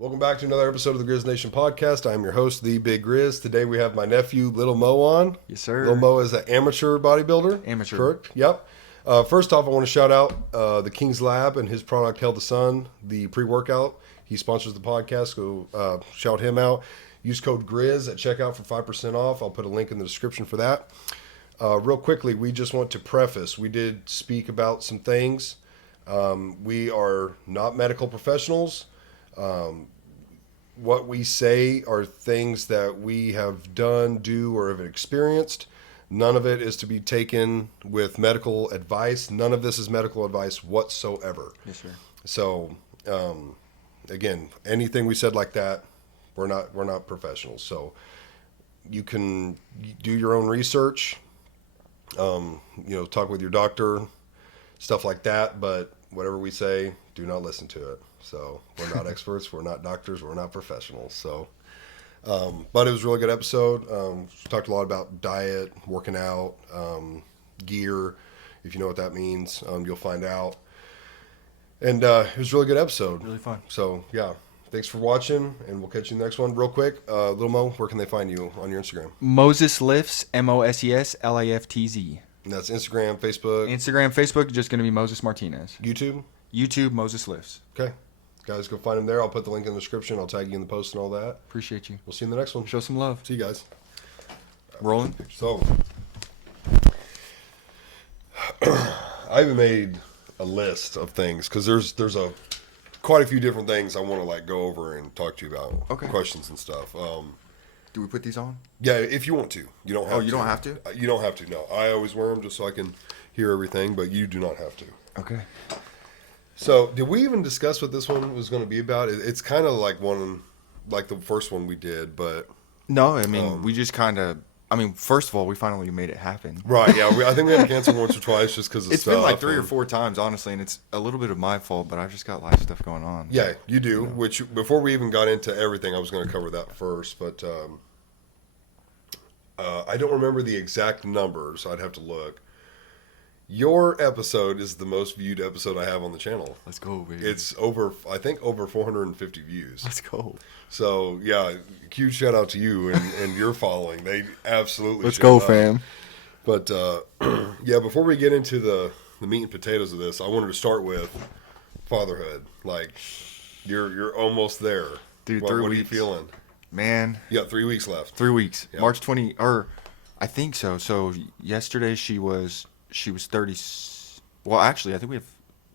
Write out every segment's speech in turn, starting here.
Welcome back to another episode of the Grizz Nation podcast. I'm your host, The Big Grizz. Today we have my nephew, Little Mo, on. Yes, sir. Little Mo is an amateur bodybuilder. Amateur. Correct? Yep. First off, I want to shout out the King's Lab and his product, Held the Sun, the pre-workout. He sponsors the podcast, so shout him out. Use code GRIZZ at checkout for 5% off. I'll put a link in the description for that. Real quickly, we just want to preface. We did speak about some things. We are not medical professionals. What we say are things that we have done, do, or have experienced. None of it is to be taken with medical advice. None of this is medical advice whatsoever. Yes, sir. So, again, anything we said like that, we're not professionals. So, you can do your own research. Talk with your doctor, stuff like that. But whatever we say, do not listen to it. So we're not experts, we're not doctors, we're not professionals. So, but it was a really good episode. We talked a lot about diet, working out, gear. If you know what that means, you'll find out. And it was a really good episode. Really fun. So yeah, thanks for watching, and we'll catch you in the next one. Real quick, Little Mo, where can they find you on your Instagram? Moses Lifts, MOSES LAFTZ. And that's Instagram, Facebook, Facebook, just going to be Moses Martinez. YouTube, Moses Lifts. Okay. Guys, go find him there. I'll put the link in the description. I'll tag you in the post and all that. Appreciate you. We'll see you in the next one. Show some love. See you guys. Rolling. So, I even made a list of things because there's quite a few different things I want to go over and talk to you about. Okay. Questions and stuff. Do we put these on? Yeah, if you want to. You don't have to. Oh, you don't have to? You don't have to, no. I always wear them just so I can hear everything, but you do not have to. Okay. So, did we even discuss what this one was going to be about? It's kind of like the first one we did, but... No, I mean, we just kind of... first of all, we finally made it happen. Right, yeah. I think we had to cancel once or twice just because of It's stuff. been like 3 or 4 times, honestly, and it's a little bit of my fault, but I've just got life stuff going on. Yeah, you do, which before we even got into everything, I was going to cover that first, but I don't remember the exact numbers. I'd have to look. Your episode is the most viewed episode I have on the channel. Let's go, baby. It's I think over 450 views. Let's go. So, yeah, huge shout out to you and your following. They absolutely Let's showed go, up. fam. But, yeah, before we get into the meat and potatoes of this, I wanted to start with fatherhood. Like, you're almost there. Dude, what 3 are you weeks. feeling? Man. You got 3 weeks left. 3 weeks. Yeah. March 20, or I think so. So yesterday she was 30. Well, actually, I think we have.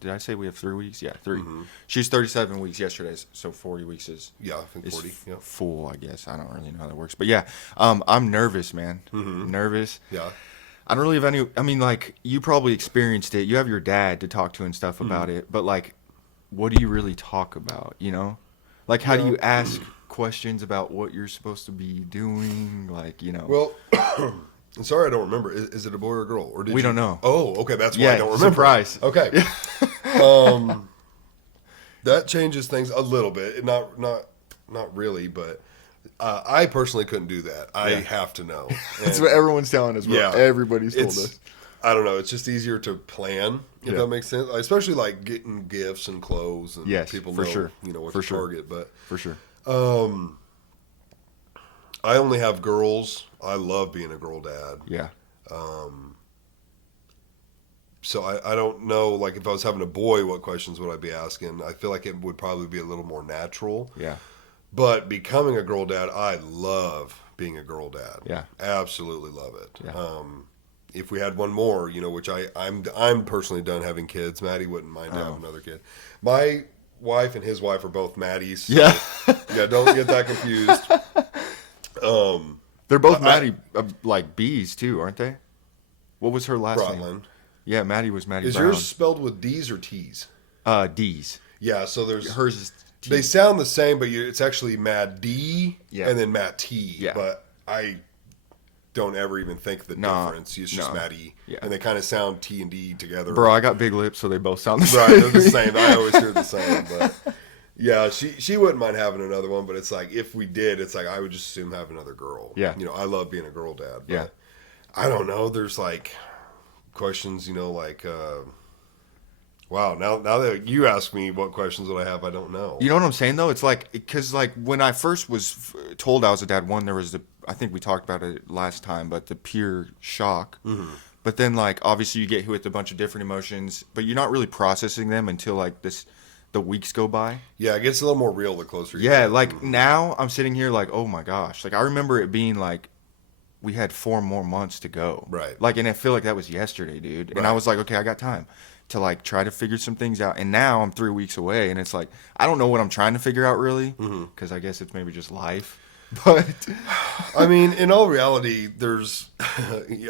Did I say we have 3 weeks? Yeah, 3. Mm-hmm. She's 37 weeks yesterday, so 40 weeks is. Yeah, I think 40. Yeah. Full, I guess. I don't really know how that works, but yeah, I'm nervous, man. Mm-hmm. Nervous. Yeah. I don't really have any. You probably experienced it. You have your dad to talk to and stuff about it, but what do you really talk about? You know, how do you ask questions about what you're supposed to be doing? Well, I'm sorry I don't remember. Is it a boy or a girl? Or We don't know. Oh, okay. That's why I don't remember. Surprise. Okay. That changes things a little bit. Not really, but I personally couldn't do that. I have to know. That's And what everyone's telling us. Yeah. Everybody's told us. I don't know. It's just easier to plan, if Yeah. that makes sense. Especially getting gifts and clothes, and Yes, people for know, sure. What For to sure. target. But For sure. I only have girls. I love being a girl dad. Yeah. So I don't know, if I was having a boy, what questions would I be asking? I feel like it would probably be a little more natural. Yeah. But becoming a girl dad, I love being a girl dad. Yeah. Absolutely love it. Yeah. If we had one more, which I'm personally done having kids. Maddie wouldn't mind having another kid. My wife and his wife are both Maddies. So, Yeah. yeah, don't get that confused. They're both Maddie, bees too, aren't they? What was her last name? Brotland. Yeah, Maddie was Maddie Is Brown. yours spelled with D's or T's? D's. Yeah, so there's... Hers is T. They sound the same, but it's actually Matt D and then Matt T. Yeah. But I don't ever even think the difference. It's just Matt E. Yeah. And they kind of sound T and D together. Bro, I got big lips, so they both sound the same. Right, they're the same. I always hear the same. But yeah, she wouldn't mind having another one, but it's if we did, it's I would just assume have another girl. Yeah. I love being a girl dad. But Yeah. I don't know. There's questions, what Wow. Now that you ask me what questions would I have, I don't know. You know what I'm saying though? It's like because like when I first was told I was a dad, one there was the I think we talked about it last time, but the pure shock. But then like obviously you get hit with a bunch of different emotions, but you're not really processing them until like the weeks go by. Yeah, it gets a little more real the closer you Yeah, get. like now I'm sitting here like, oh my gosh. Like I remember it being like we had 4 more months to go. Right. Like and I feel like that was yesterday, dude. And I Right. was like, okay, I got time to like try to figure some things out. And now I'm 3 weeks away and it's like I don't know what I'm trying to figure out really because I guess it's maybe just life. But I mean, in all reality, there's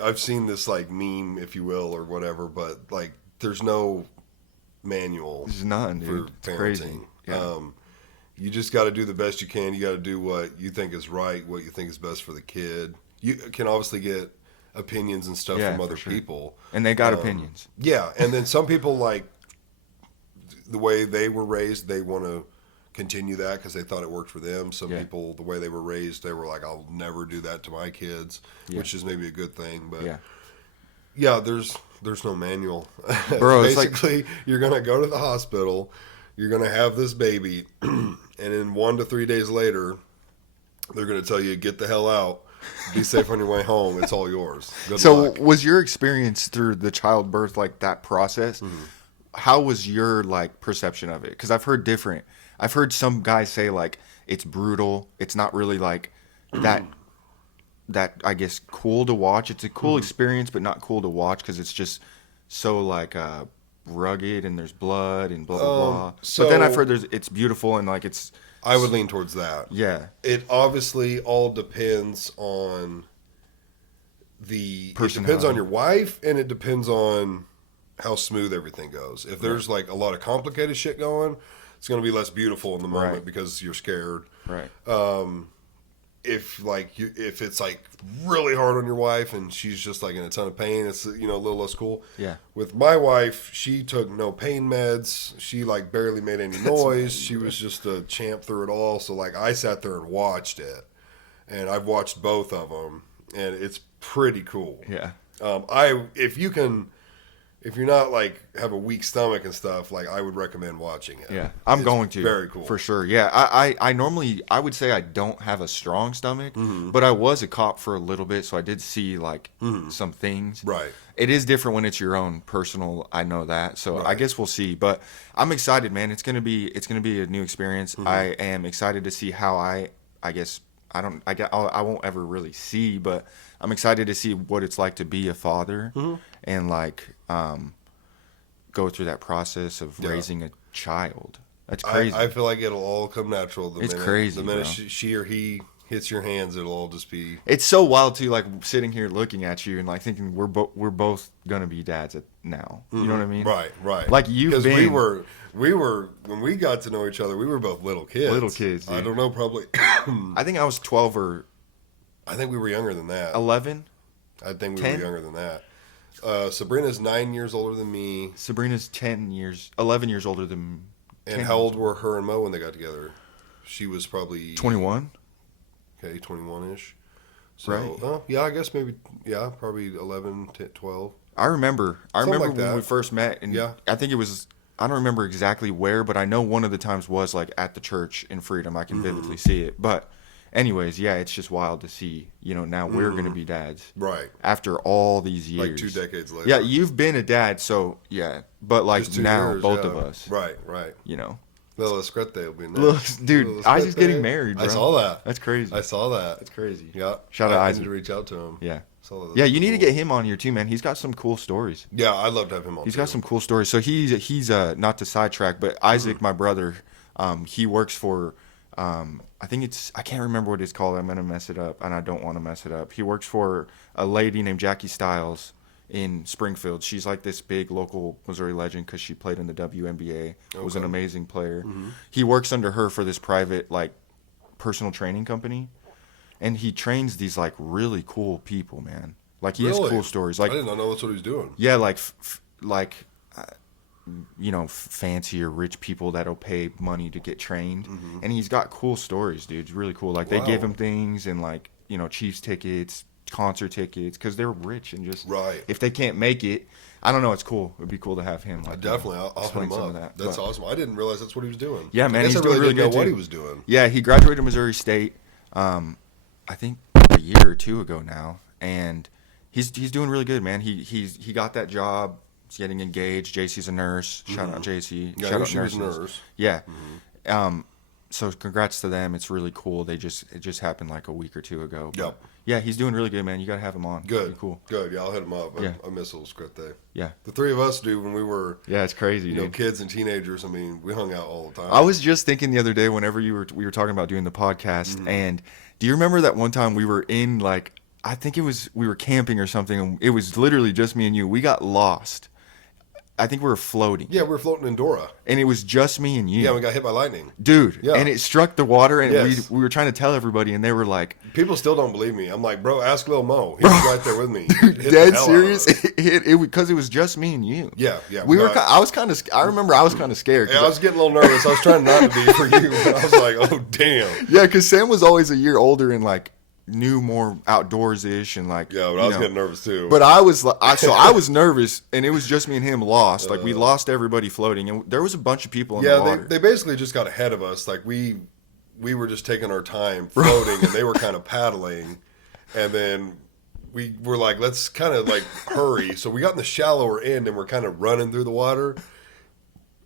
I've seen this like meme, if you will, or whatever, but like there's no manual there's none, for dude. It's parenting. crazy. Yeah. You just got to do the best you can. You got to do what you think is right, what you think is best for the kid. You can obviously get opinions and stuff Yeah, from for other sure. people. And they got opinions. Yeah, and then some people like the way they were raised, they want to continue that because they thought it worked for them. Some Yeah. people, the way they were raised, they were like, "I'll never do that to my kids," Yeah. which is maybe a good thing. But Yeah. yeah, there's no manual. Bro, it's like- Basically, you're gonna go to the hospital, you're gonna have this baby, and then 1 to 3 days later, they're gonna tell you, "Get the hell out." Be safe on your way home. It's all yours. Good So luck. was your experience through the childbirth like that process? How was your like perception of it? Because I've heard different. I've heard some guys say like it's brutal. It's not really like that. That I guess cool to watch. It's a cool experience, but not cool to watch because it's just so like rugged and there's blood and blah blah blah. But then I've so- heard it's beautiful and like it's I would lean towards that. yeah It obviously all depends on it depends Personality. on your wife, and it depends on how smooth everything goes. If there's like a lot of complicated shit going, it's going to be less beautiful in the moment Right. because you're scared. right If it's like really hard on your wife and she's just like in a ton of pain, it's a little less cool. Yeah. With my wife, she took no pain meds. She like barely made any noise. She was just a champ through it all. So like I sat there and watched it, and I've watched both of them, and it's pretty cool. yeah If you're not like have a weak stomach and stuff, like I would recommend watching it. Yeah, I'm It's going to. Very cool. For sure. Yeah, I normally, I would say I don't have a strong stomach, but I was a cop for a little bit, so I did see like some things. Right. It is different when it's your own personal, I know that. So I Right. guess we'll see, but I'm excited, man. It's going to be a new experience. I am excited to see how I guess I won't ever really see, but I'm excited to see what it's like to be a father and like go through that process of Yeah. raising a child. That's crazy. I feel like it'll all come natural. It's crazy, The minute bro. she or he hits your hands, it'll all just be. It's so wild too, like sitting here looking at you and like thinking we're both gonna be dads now. You know what I mean? Right. Like you've because been we were when we got to know each other, we were both little kids. Little kids, I dude. don't know, probably. I think I was 12 or I think we were younger than that. 11. I think we 10? were younger than that. Sabrina's 9 years older than me. Sabrina's 11 years older than. And 10 how old years were her and Mo when they got together? She was probably 21. Okay, 21-ish. So, Right. yeah, I guess maybe, probably 11, 10, 12. I remember Something like when that. we first met, and Yeah. I think it was. I don't remember exactly where, but I know one of the times was like at the church in Freedom. I can Mm-hmm. vividly see it. But, anyways, yeah, it's just wild to see. Now we're gonna be dads Right. after all these years. Like 2 decades later. Yeah, you've been a dad, so yeah. But like Just 2 now, years, both yeah. of us. Right. Little Lil Escrete will be Little- next. dude, Lil Isaac's Escrete. getting married, bro. I saw that. That's crazy. I saw that. That's crazy. Yeah. Shout out I Isaac. need to reach out to him. Yeah. Saw that. Yeah, you need to Cool. get him on here too, man. He's got some cool stories. Yeah, I'd love to have him on. He's too. got some cool stories. So he's not to sidetrack, but Isaac, my brother, he works for I can't remember what it's called. I'm gonna mess it up, and I don't want to mess it up. He works for a lady named Jackie Stiles in Springfield. She's like this big local Missouri legend because she played in the WNBA. Was an Okay. amazing player. He works under her for this private like personal training company, and he trains these like really cool people, man. Like he has Really? cool stories. I Like did not know that's what he was doing. yeah, like fancier rich people that'll pay money to get trained, and he's got cool stories, dude. It's really cool. Like they give Wow. him things and like Chiefs tickets, concert tickets because they're rich and just Right. if they can't make it, I don't know. It's cool. It'd be cool to have him. Like, Definitely, I'll hit explain him some of up. that. That's But- awesome. I didn't realize that's what he was doing. Yeah, man, I guess he's I doing really didn't know good what too. he was doing. Yeah, he graduated Missouri State. I think a year or two ago now, and he's doing really good, man. He got that job. He's getting engaged. JC's a nurse. Shout out JC. Yeah, I Shout knew out she was a nurses. nurse. Yeah. So congrats to them. It's really cool. It just happened like a week or two ago. But Yep. Yeah, he's doing really good, man. You got to have him on. Good. It'd be cool. Good. Yeah, I'll hit him up. Yeah. I miss Little Script Day. Yeah. The three of us do when we were, Yeah, it's crazy, you know, dude. kids and teenagers. I mean, we hung out all the time. I was just thinking the other day whenever we were talking about doing the podcast, Mm-hmm. and do you remember that one time we were in like I think we were camping or something, and it was literally just me and you. We got lost. I think we were floating, Yeah, we were floating in Dora. and it was just me and you. Yeah, we got hit by lightning. Dude, Yeah. and it struck the water, and Yes. we were trying to tell everybody, and they were like, People still don't believe me. I'm like, bro, ask Lil Mo. He was right there with me. Hit the dead hell out of serious. us. It because it was just me and you. Yeah, yeah. We were. got- I was kind of. I remember I was kind of scared. 'cause Yeah, I was getting a little nervous. I was trying not to be for you, but I was like, oh, damn. Yeah, because Sam was always a year older and like knew more outdoors ish and like. Yeah, but you I was know. getting nervous too. But I was I was nervous, and it was just me and him lost. Like we lost everybody floating, and there was a bunch of people in the yeah, water. they basically just got ahead of us. Like we were just taking our time floating, and they were kind of paddling, and then we were like, let's kind of like hurry. So we got in the shallower end, and we're kind of running through the water.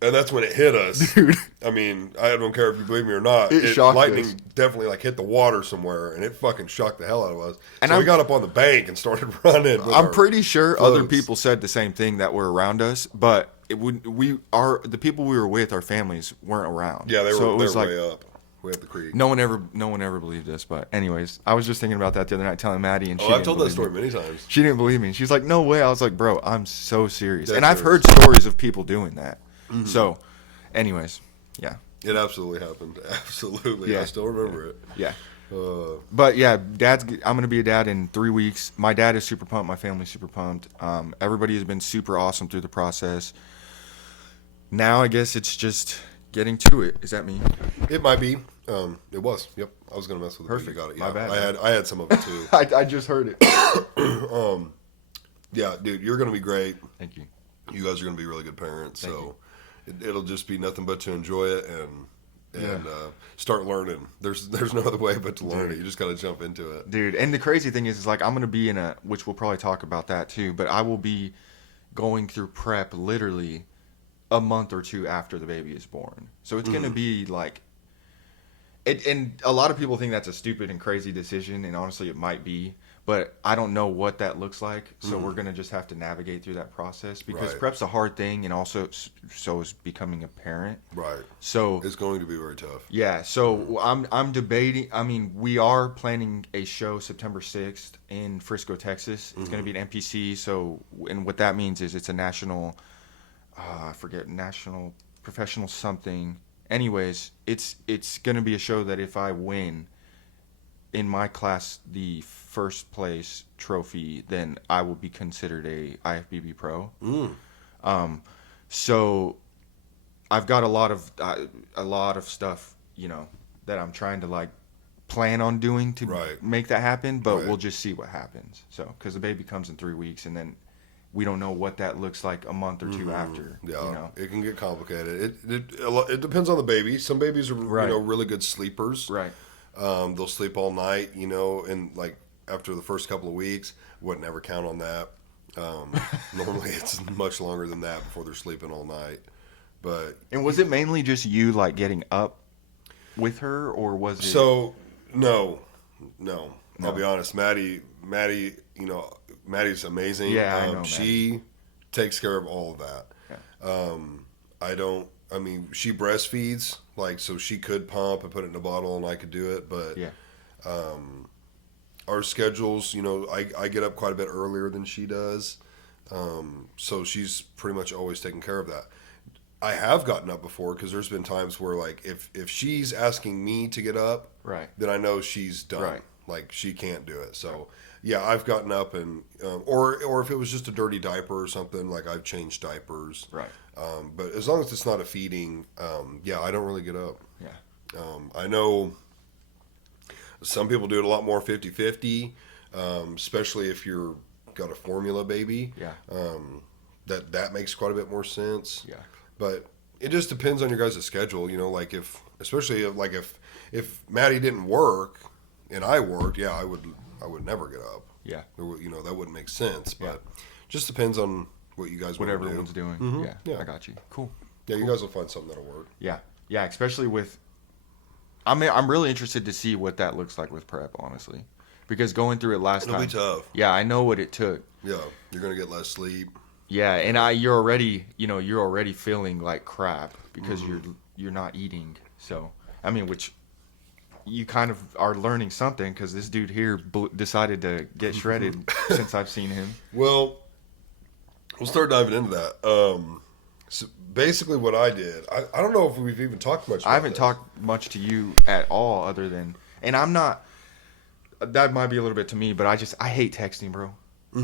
And that's when it hit us. Dude. I mean, I don't care if you believe me or not. It shocked lightning us. definitely like hit the water somewhere, and it fucking shocked the hell out of us. And So we I'm- got up on the bank and started running. with I'm our pretty sure other floats. people said the same thing that were around us, but the people we were with, our families weren't around. Yeah, they were, So it was they were like way up. Way up the creek. no one ever believed us. But anyways, I was just thinking about that the other night, telling Maddie, and she Oh, I've didn't told that believe story me. many times. She didn't believe me. She's like, "No way." I was like, "Bro, I'm so serious." Dead And I've serious. heard stories of people doing that. So, anyways, yeah, It absolutely happened. Absolutely. Yeah. I still remember it. yeah. Uh, But yeah, I'm gonna be a dad in 3 weeks. My dad is super pumped. My family's super pumped. Everybody has been super awesome through the process. Now I guess it's just getting to it. Is that me? it might be. It was. Yep. I was gonna mess with it. but Perfect. You got it. My Yeah. bad, I had some of it too. I just heard it. Yeah, dude, you're gonna be great. Thank you. You guys are gonna be really good parents. Thank So it'll just be nothing but to enjoy it and start learning. There's no other way but to learn it. You just gotta jump into it. Dude, and the crazy thing is like I'm gonna be which we'll probably talk about that too, but I will be going through prep literally a month or two after the baby is born. So it's gonna be like and a lot of people think that's a stupid and crazy decision, and honestly it might be, but I don't know what that looks like. So we're gonna just have to navigate through that process because Right. prep's a hard thing, and also so is becoming a parent. Right. So It's going to be very tough. yeah, so I'm debating. I mean, we are planning a show September 6th in Frisco, Texas. It's going to be an NPC. So, and what that means is it's a national, I forget, national professional something. Anyways, it's going to be a show that if I win in my class the first place trophy, then I will be considered a IFBB pro. So I've got a lot of stuff, you know, that I'm trying to like plan on doing to Right. make that happen, but Right. we'll just see what happens. So, because the baby comes in 3 weeks, and then we don't know what that looks like a month or two after. Yeah, You know? it can get complicated. It depends on the baby. Some babies are Right. really good sleepers. Right. They'll sleep all night. And like after the first couple of weeks, wouldn't ever count on that. Normally, it's much longer than that before they're sleeping all night. But And was it mainly just you like getting up with her, or was it? so no. I'll No. be honest, Maddie. Maddie's amazing. Yeah, I know She takes care of all of that. Yeah. She breastfeeds, like, so she could pump and put it in a bottle and I could do it, but Yeah. our schedules, I get up quite a bit earlier than she does. So she's pretty much always taking care of that. I have gotten up before because there's been times where, like, if she's asking me to get up, Right. then I know she's done. Right. Like, she can't do it. So, yeah, I've gotten up and, or if it was just a dirty diaper or something, like, I've changed diapers. Right. But as long as it's not a feeding, I don't really get up. Yeah. I know some people do it a lot more 50-50. especially if you're got a formula baby. Yeah. That makes quite a bit more sense. Yeah. But it just depends on your guys' schedule. Like especially if Maddie didn't work and I worked, yeah, I would never get up. Yeah. That wouldn't make sense. But Yeah. just depends on what you guys What want to do. everyone's doing. Mhm. Yeah. Yeah. I got you. Cool. Yeah, you guys will find something that'll work. Yeah. Yeah. Especially with. I mean, I'm really interested to see what that looks like with prep, honestly, because going through it last It'll time. be tough. Yeah, I know what it took. Yeah, you're gonna get less sleep. Yeah, and you're already feeling like crap because you're not eating. So, I mean, which you kind of are learning something because this dude here decided to get shredded since I've seen him. Well, we'll start diving into that. So basically, what I did, I don't know if we've even talked much about I haven't this. talked much to you at all other than, and I'm not, that might be a little bit to me, but I hate texting, bro.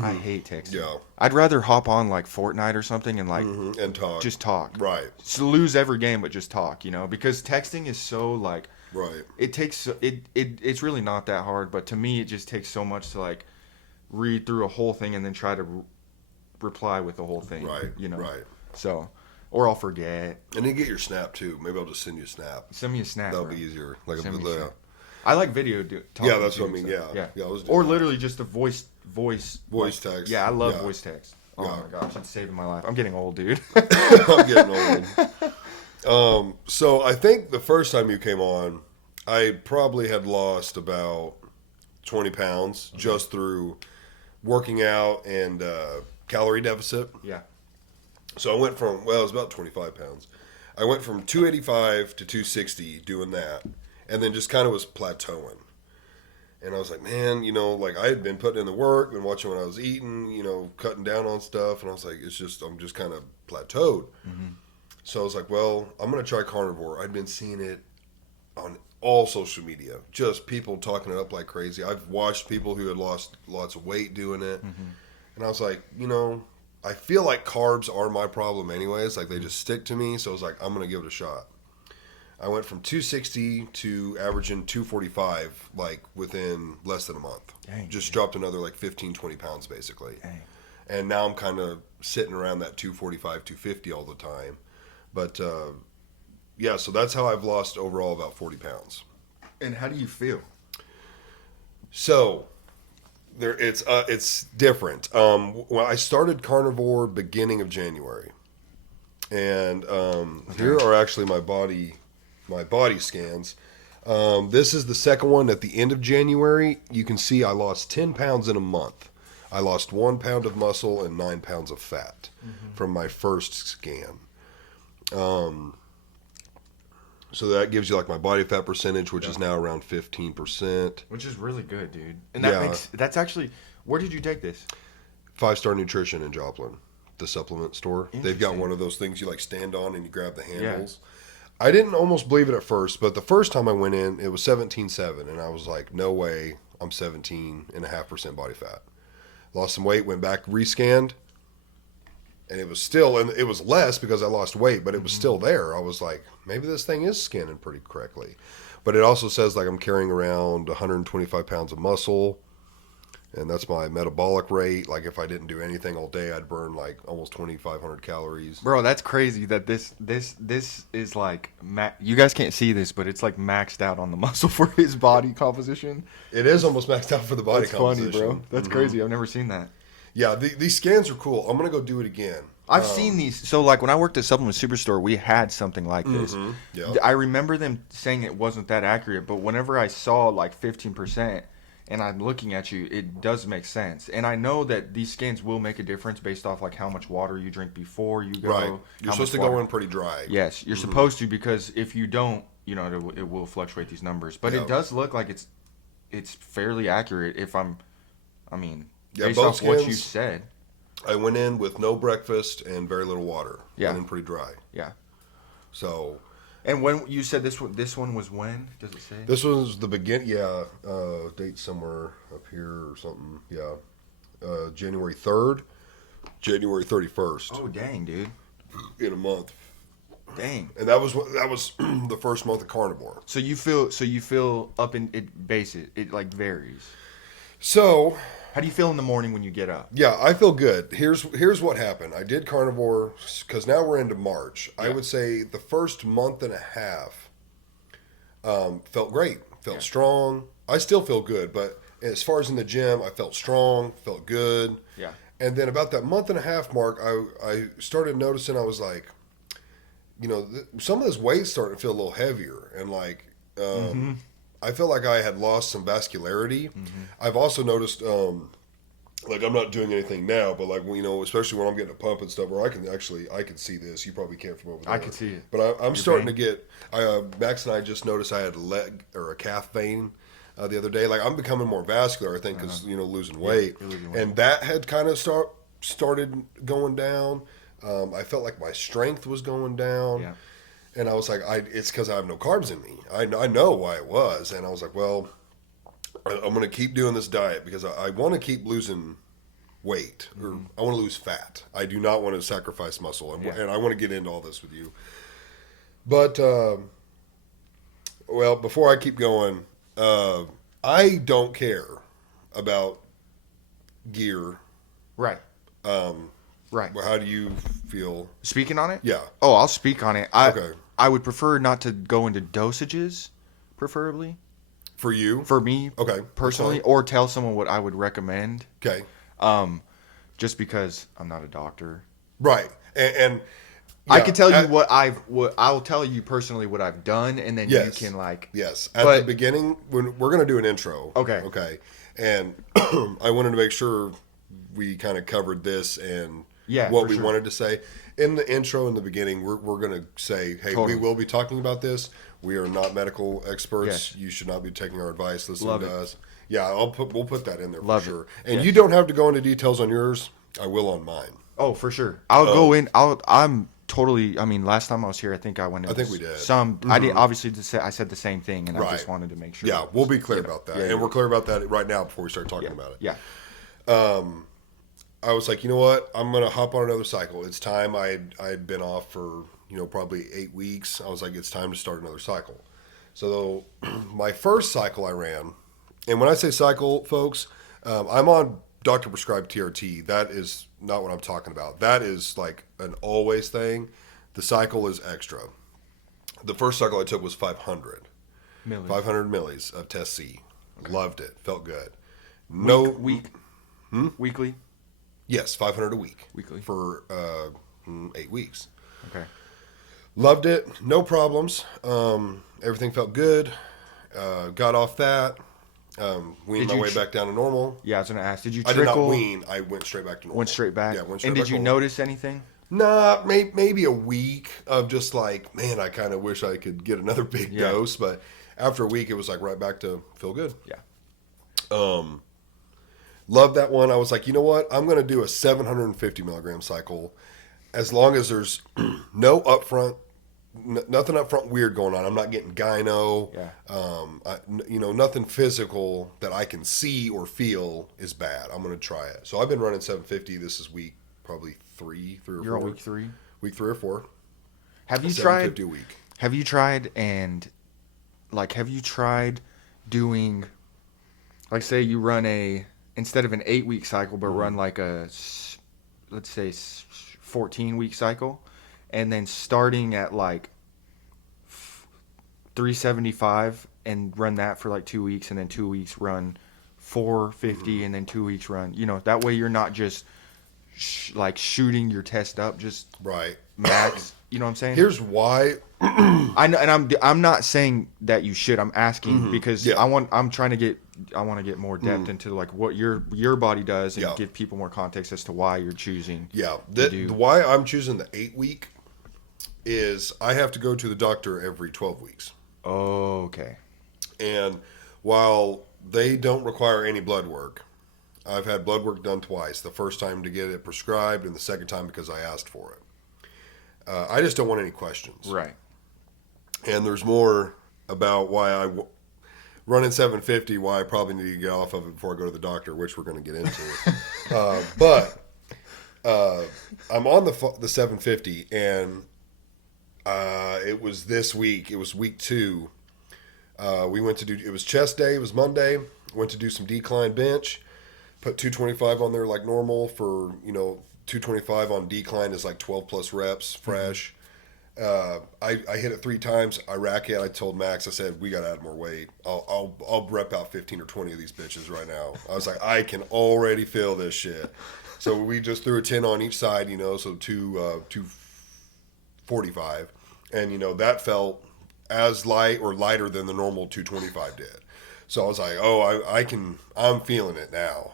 I hate texting. Yeah. I'd rather hop on like Fortnite or something and like And talk. just talk. Right. So lose every game, but just talk, because texting is so like, Right. it takes it's really not that hard, but to me it just takes so much to like read through a whole thing and then try to reply with the whole thing. Right. Right. So, or I'll forget. And then get your snap too. Maybe I'll just send you a snap. Send me a snap. That'll bro. be easier. Like Send a me a yeah. snap. I like video. Talking Yeah, that's to what I and mean. stuff. Yeah. Yeah. I was doing Or that. literally just a voice Voice text. Yeah, I love Yeah. voice text. Oh Yeah. my gosh, it's saving my life. I'm getting old, dude. I'm getting old. So I think the first time you came on, I probably had lost about 20 pounds just through working out and calorie deficit. Yeah. So I went from, well, it was about 25 pounds. I went from 285 to 260 doing that, and then just kind of was plateauing. And I was like, man, like I had been putting in the work, been watching what I was eating, cutting down on stuff, and I was like, I'm just kind of plateaued. Mm-hmm. So I was like, well, I'm going to try carnivore. I'd been seeing it on all social media, just people talking it up like crazy. I've watched people who had lost lots of weight doing it. Mm-hmm. And I was like, I feel like carbs are my problem anyways. Like they just stick to me. So I was like, I'm going to give it a shot. I went from 260 to averaging 245 like within less than a month. Dang, just dropped another like 15, 20 pounds basically. Dang. And now I'm kind of sitting around that 245, 250 all the time. But yeah, so that's how I've lost overall about 40 pounds. And how do you feel? So it's different. Well, I started carnivore beginning of January, and here are actually my body scans. This is the second one at the end of January. You can see I lost 10 pounds in a month. I lost 1 pound of muscle and 9 pounds of fat from my first scan. So that gives you like my body fat percentage, which is now around 15%. Which is really good, dude. And Yeah. that's actually, where did you take this? 5-Star Nutrition in Joplin, the supplement store. They've got Interesting. one of those things you like stand on and you grab the Yeah. handles. I didn't almost believe it at first, but the first time I went in, it was 17.7, and I was like, no way, I'm 17.5% body fat. Lost some weight, went back, rescanned, and it was less because I lost weight, but it was still there. I was like, maybe this thing is scanning pretty correctly. But it also says like I'm carrying around 125 pounds of muscle, and that's my metabolic rate. Like if I didn't do anything all day, I'd burn like almost 2,500 calories. Bro, that's crazy that this is like, you guys can't see this, but it's like maxed out on the muscle for his body composition. It is almost maxed out for the body That's funny, composition. bro. That's crazy. I've never seen that. Yeah, these scans are cool. I'm gonna go do it again. I've seen these. So, like, when I worked at Supplement Superstore, we had something like this. Yeah. I remember them saying it wasn't that accurate, but whenever I saw, like, 15%, and I'm looking at you, it does make sense. And I know that these scans will make a difference based off, like, how much water you drink before you go. Right. how You're supposed to much go water- in pretty dry. Yes, you're supposed to, because if you don't, it will fluctuate these numbers. But Yeah. it does look like it's fairly accurate Yeah, based both off what you scans- said. I went in with no breakfast and very little water. Yeah. Went in pretty dry. Yeah. So And when you said this one was when? Does it say? this was the begin. Yeah, date somewhere up here or something. Yeah, January 3rd, January 31st Oh dang, dude. in a month, Dang. and that was the first month of carnivore. So you feel up in it base it like varies. So, How do you feel in the morning when you get up? yeah, I feel good. Here's what happened. I did carnivore because now we're into March. I Yeah. would say the first month and a half felt great, felt strong. I still feel good, but as far as in the gym, I felt strong, felt good. Yeah. And then about that month and a half mark, I started noticing I was like, some of this weight started to feel a little heavier, and like I felt like I had lost some vascularity. I've also noticed. Like I'm not doing anything now, but like especially when I'm getting a pump and stuff, where I can see this. You probably can't from over there. I can see it. But I'm Your starting vein. to get. Max and I just noticed I had a leg or a calf vein the other day. Like I'm becoming more vascular, I think, because losing weight, you're losing weight. and that had kind of started going down. I felt like my strength was going down. Yeah. And I was like, it's because I have no carbs in me. I know why it was, and I was like, well, I'm going to keep doing this diet because I want to keep losing weight, or I want to lose fat. I do not want to sacrifice muscle, and I want to get into all this with you. But well, before I keep going, I don't care about gear. Right. Right. How do you feel? Speaking on it? Yeah. Oh, I'll speak on it. Okay. I would prefer not to go into dosages, preferably. For you? For me, Okay, personally, that's fine. or tell someone what I would recommend. Okay. Just because I'm not a doctor. Right. And I yeah, can tell you what I'll tell you personally what I've done, and then Yes. you can like. Yes. At But- the beginning, when we're going to do an intro. Okay. Okay. And I wanted to make sure we kind of covered this and Yeah, what for we sure. wanted to say. In the intro, in the beginning, we're going to say, hey, Totally. we will be talking about this. We are not medical experts. Yes. You should not be taking our advice, listening Love to it. us. Yeah, we'll put that in there Love for it. sure. And Yes. you don't have to go into details on yours. I will on mine. Oh, for sure. I'll go in. I'm totally. I mean, last time I was here, I think I went. Into think we did. some. I did obviously. I said the same thing, and I Right. just wanted to make sure. Yeah, we'll be clear about that. Yeah, and yeah. we're clear about that right now before we start talking Yeah. about it. Yeah. I was like, you know what? I'm gonna hop on another cycle. It's time. I'd been off for probably 8 weeks. I was like, it's time to start another cycle. So my first cycle I ran, and when I say cycle, folks, I'm on doctor prescribed TRT. That is not what I'm talking about. That is like an always thing. The cycle is extra. The first cycle I took was 500. Millis. 500 millis of Test C. Loved it. Felt good. No Weekly. Yes, 500 a week. Weekly. For 8 weeks. Okay. Loved it. No problems. Everything felt good. Got off that. Weaned Did my you way back down to normal. Yeah, I was gonna ask. Did you I did not trickle? wean. I went straight back to normal. Went straight back. Yeah, went straight And back did you to normal. notice anything? Nah, maybe a week of just like, man, I kind of wish I could get another big Yeah. dose. But after a week, it was like right back to feel good. Yeah. Love that one. I was like, you know what? I'm going to do a 750 milligram cycle as long as there's no upfront, nothing upfront weird going on. I'm not getting gyno. Yeah. Nothing physical that I can see or feel is bad. I'm going to try it. So I've been running 750. This is week probably three or You're 4. on week 3. Week 3 or 4. Have you 750 tried? a week. Have you tried doing, like, say you run instead of an 8-week cycle, but run like let's say 14-week cycle, and then starting at like 375 and run that for like 2 weeks, and then 2 weeks run 450, and then 2 weeks run. That way you're not just like shooting your test up just Right. max. You know what I'm saying? Here's why. I know, and I'm not saying that you should. I'm asking because Yeah. I want to get more depth into like what your body does, and Yeah. give people more context as to why you're choosing. Yeah. to do. Why I'm choosing the 8 week is I have to go to the doctor every 12 weeks. Oh, okay. And while they don't require any blood work, I've had blood work done twice. The first time to get it prescribed, and the second time because I asked for it. I just don't want any questions. Right. And there's more about why running 750, why I probably need to get off of it before I go to the doctor, which we're going to get into. But I'm on the 750, and it was this week. It was week 2. We went to do. It was chest day. It was Monday. Went to do some decline bench, put 225 on there like normal for, 225 on decline is like 12 plus reps fresh. I hit it 3 times. I rack it. I told Max, I said, we got to add more weight. I'll rep out 15 or 20 of these bitches right now. I was like, I can already feel this shit. So we just threw a 10 on each side, so 245. And, that felt as light or lighter than the normal 225 did. So I was like, I'm feeling it now,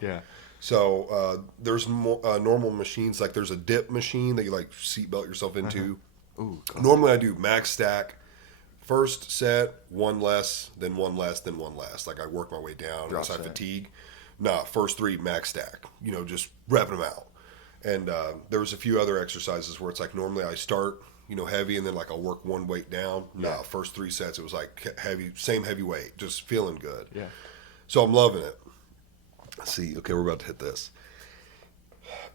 Yeah. So there's normal machines, like there's a dip machine that you like seatbelt yourself into. Ooh, cool. Normally I do max stack, first set, one less, then one less, then one less. Like I work my way down Drop as I set. fatigue. Nah, first 3 max stack, just repping them out. And there was a few other exercises where it's like normally I start, heavy and then like I'll work one weight down. Yeah. Nah, first 3 sets it was like same heavy weight, just feeling good. Yeah. So I'm loving it. Let's see, okay, we're about to hit this.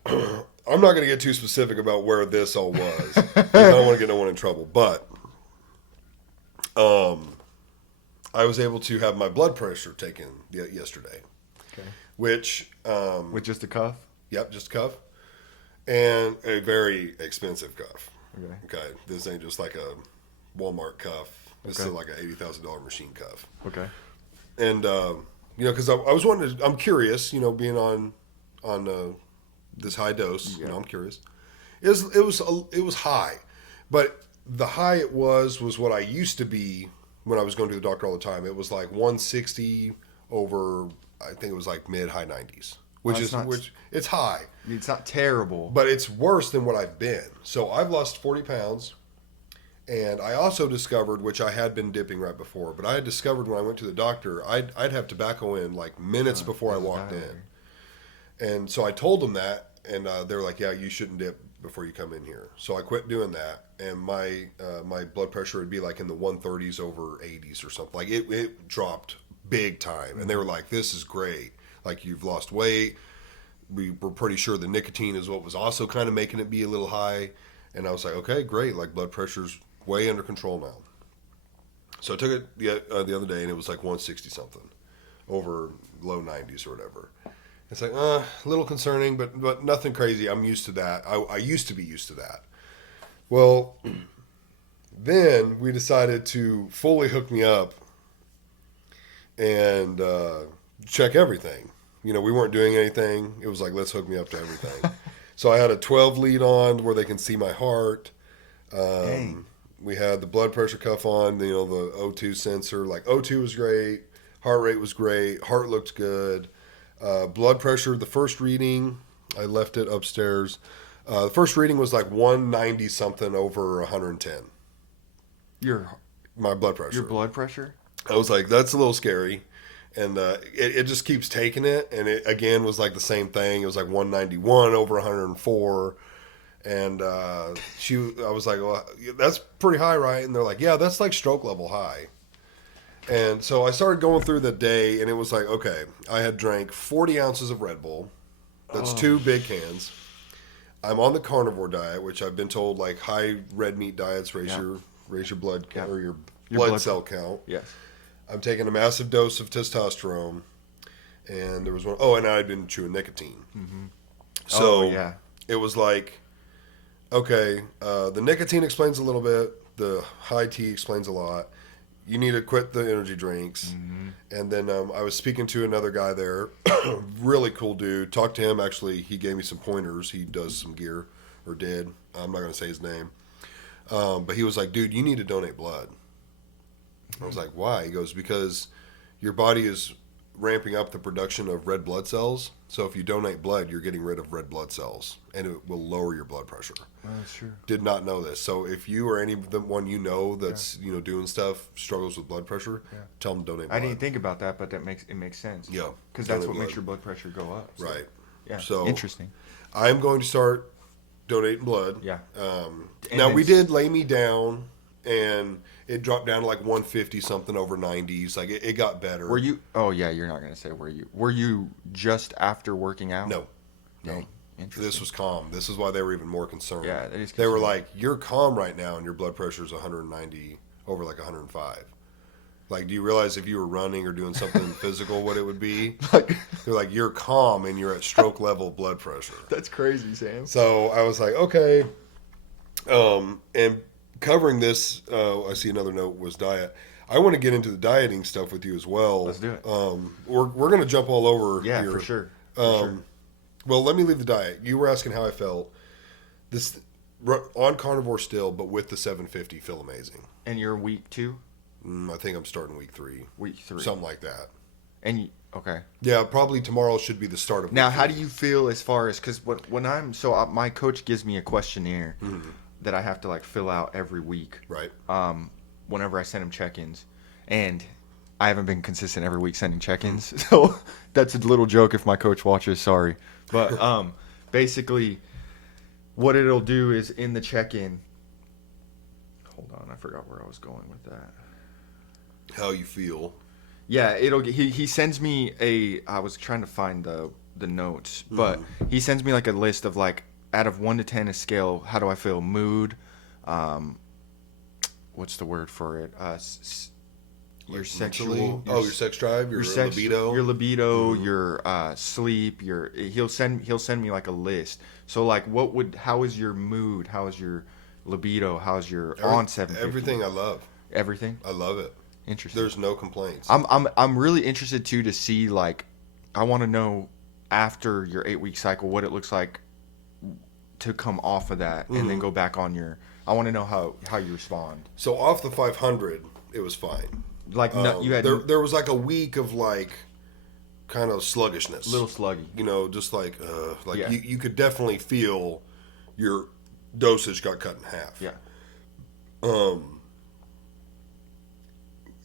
I'm not going to get too specific about where this all was. 'Cause I don't want to get no one in trouble. But I was able to have my blood pressure taken yesterday. Okay. Which, With just a cuff? yep, just a cuff. And a very expensive cuff. Okay. Okay, this ain't just like a Walmart cuff. This Okay. is like an $80,000 machine cuff. Okay. And, because I was wanting to, I'm curious, being on this high dose, Yeah. I'm curious. It was high, but the high it was what I used to be when I was going to the doctor all the time. It was like 160 over, I think it was like high 90s, which it's high, It's not terrible. but it's worse than what I've been. So I've lost 40 pounds. And I also discovered, which I had been dipping right before, but I had discovered when I went to the doctor, I'd have tobacco in like minutes before I walked in. And so I told them that, and they were like, yeah, you shouldn't dip before you come in here. So I quit doing that, and my blood pressure would be like in the 130s over 80s or something. Like it dropped big time. And they were like, this is great. Like you've lost weight. We were pretty sure the nicotine is what was also kind of making it be a little high. And I was like, okay, great. Like blood pressure's way under control now. So I took it the other day, and it was like 160 something over low 90s or whatever. It's like a little concerning, but nothing crazy. I'm used to that. I used to be used to that. Well, then we decided to fully hook me up and check everything. We weren't doing anything. It was like, let's hook me up to everything. So I had a 12 lead on where they can see my heart. Dang. We had the blood pressure cuff on, the O2 sensor. Like O2 was great, heart rate was great, heart looked good. Blood pressure, the first reading, I left it upstairs. The first reading was like 190 something over 110. My blood pressure. Your blood pressure? I was like, that's a little scary. And it just keeps taking it. And it, again, was like the same thing. It was like 191 over 104. And I was like, well, that's pretty high, right? And they're like, yeah, that's like stroke level high. And so I started going through the day, and it was like, okay, I had drank 40 ounces of Red Bull. That's 2 big cans. I'm on the carnivore diet, which I've been told like high red meat diets raise your blood count, or your blood cell count. Yes. I'm taking a massive dose of testosterone, and there was one. Oh, and I'd been chewing nicotine. Mm-hmm. So yeah. it was like, okay, the nicotine explains a little bit. The high tea explains a lot. You need to quit the energy drinks. Mm-hmm. And then I was speaking to another guy there, really cool dude. Talked to him. Actually, he gave me some pointers. He does some gear, or did. I'm not going to say his name. But he was like, dude, you need to donate blood. I was like, why? He goes, because your body is ramping up the production of red blood cells. So if you donate blood, you're getting rid of red blood cells, and it will lower your blood pressure. Oh, that's true. Did not know this. So if you or anyone that's doing stuff struggles with blood pressure, tell them to donate blood. I didn't think about that, but it makes sense. Yeah, because that's donate what makes blood. your blood pressure go up. So. Right. Yeah. So interesting. I'm going to start donating blood. Yeah. Now we did lay me down, and it dropped down to like 150 something over 90s. Like it got better. Were you? Oh yeah, you're not gonna say were you? Were you just after working out? No. Dang. Interesting. This was calm. This is why they were even more concerned. Yeah, that is They were concerning. like, you're calm right now, and your blood pressure is 190 over like 105. Like, do you realize if you were running or doing something physical, what it would be? Like, They're like, you're calm and you're at stroke level blood pressure. that's crazy, Sam. So I was like, okay. And covering this, I see another note was diet. I want to get into the dieting stuff with you as well. Let's do it. We're going to jump all over Yeah, here. for sure. Well, let me leave the diet. You were asking how I felt. This on carnivore still, but with the 750, feel amazing. And you're week 2? I think I'm starting week 3. Week 3. Something like that. And you, okay. Yeah, probably tomorrow should be the start of Now, week how 3. do you feel as far as, because when I'm, so my coach gives me a questionnaire that I have to like fill out every week. Right. Whenever I send him check-ins, and I haven't been consistent every week sending check-ins, so that's a little joke if my coach watches. Sorry, but basically, what it'll do is in the check-in. Hold on, I forgot where I was going with that. How you feel. Yeah, he sends me I was trying to find the notes, but he sends me like a list of like out of 1 to 10 a scale. How do I feel? Mood. What's the word for it? Your Like sexual. mentally? Your sex drive, your libido. Your libido, your sleep. He'll send me like a list. So like, how is your mood? How is your libido? How's your on 750? Everything I love. Everything. I love it. Interesting. There's no complaints. I'm really interested too to see, like, I want to know after your 8-week cycle what it looks like to come off of that and then go back on your. I want to know how you respond. So off the 500, it was fine. Like you had there was like a week of like kind of sluggishness, little sluggy. You know, just like Yeah. you could definitely feel your dosage got cut in half. Yeah.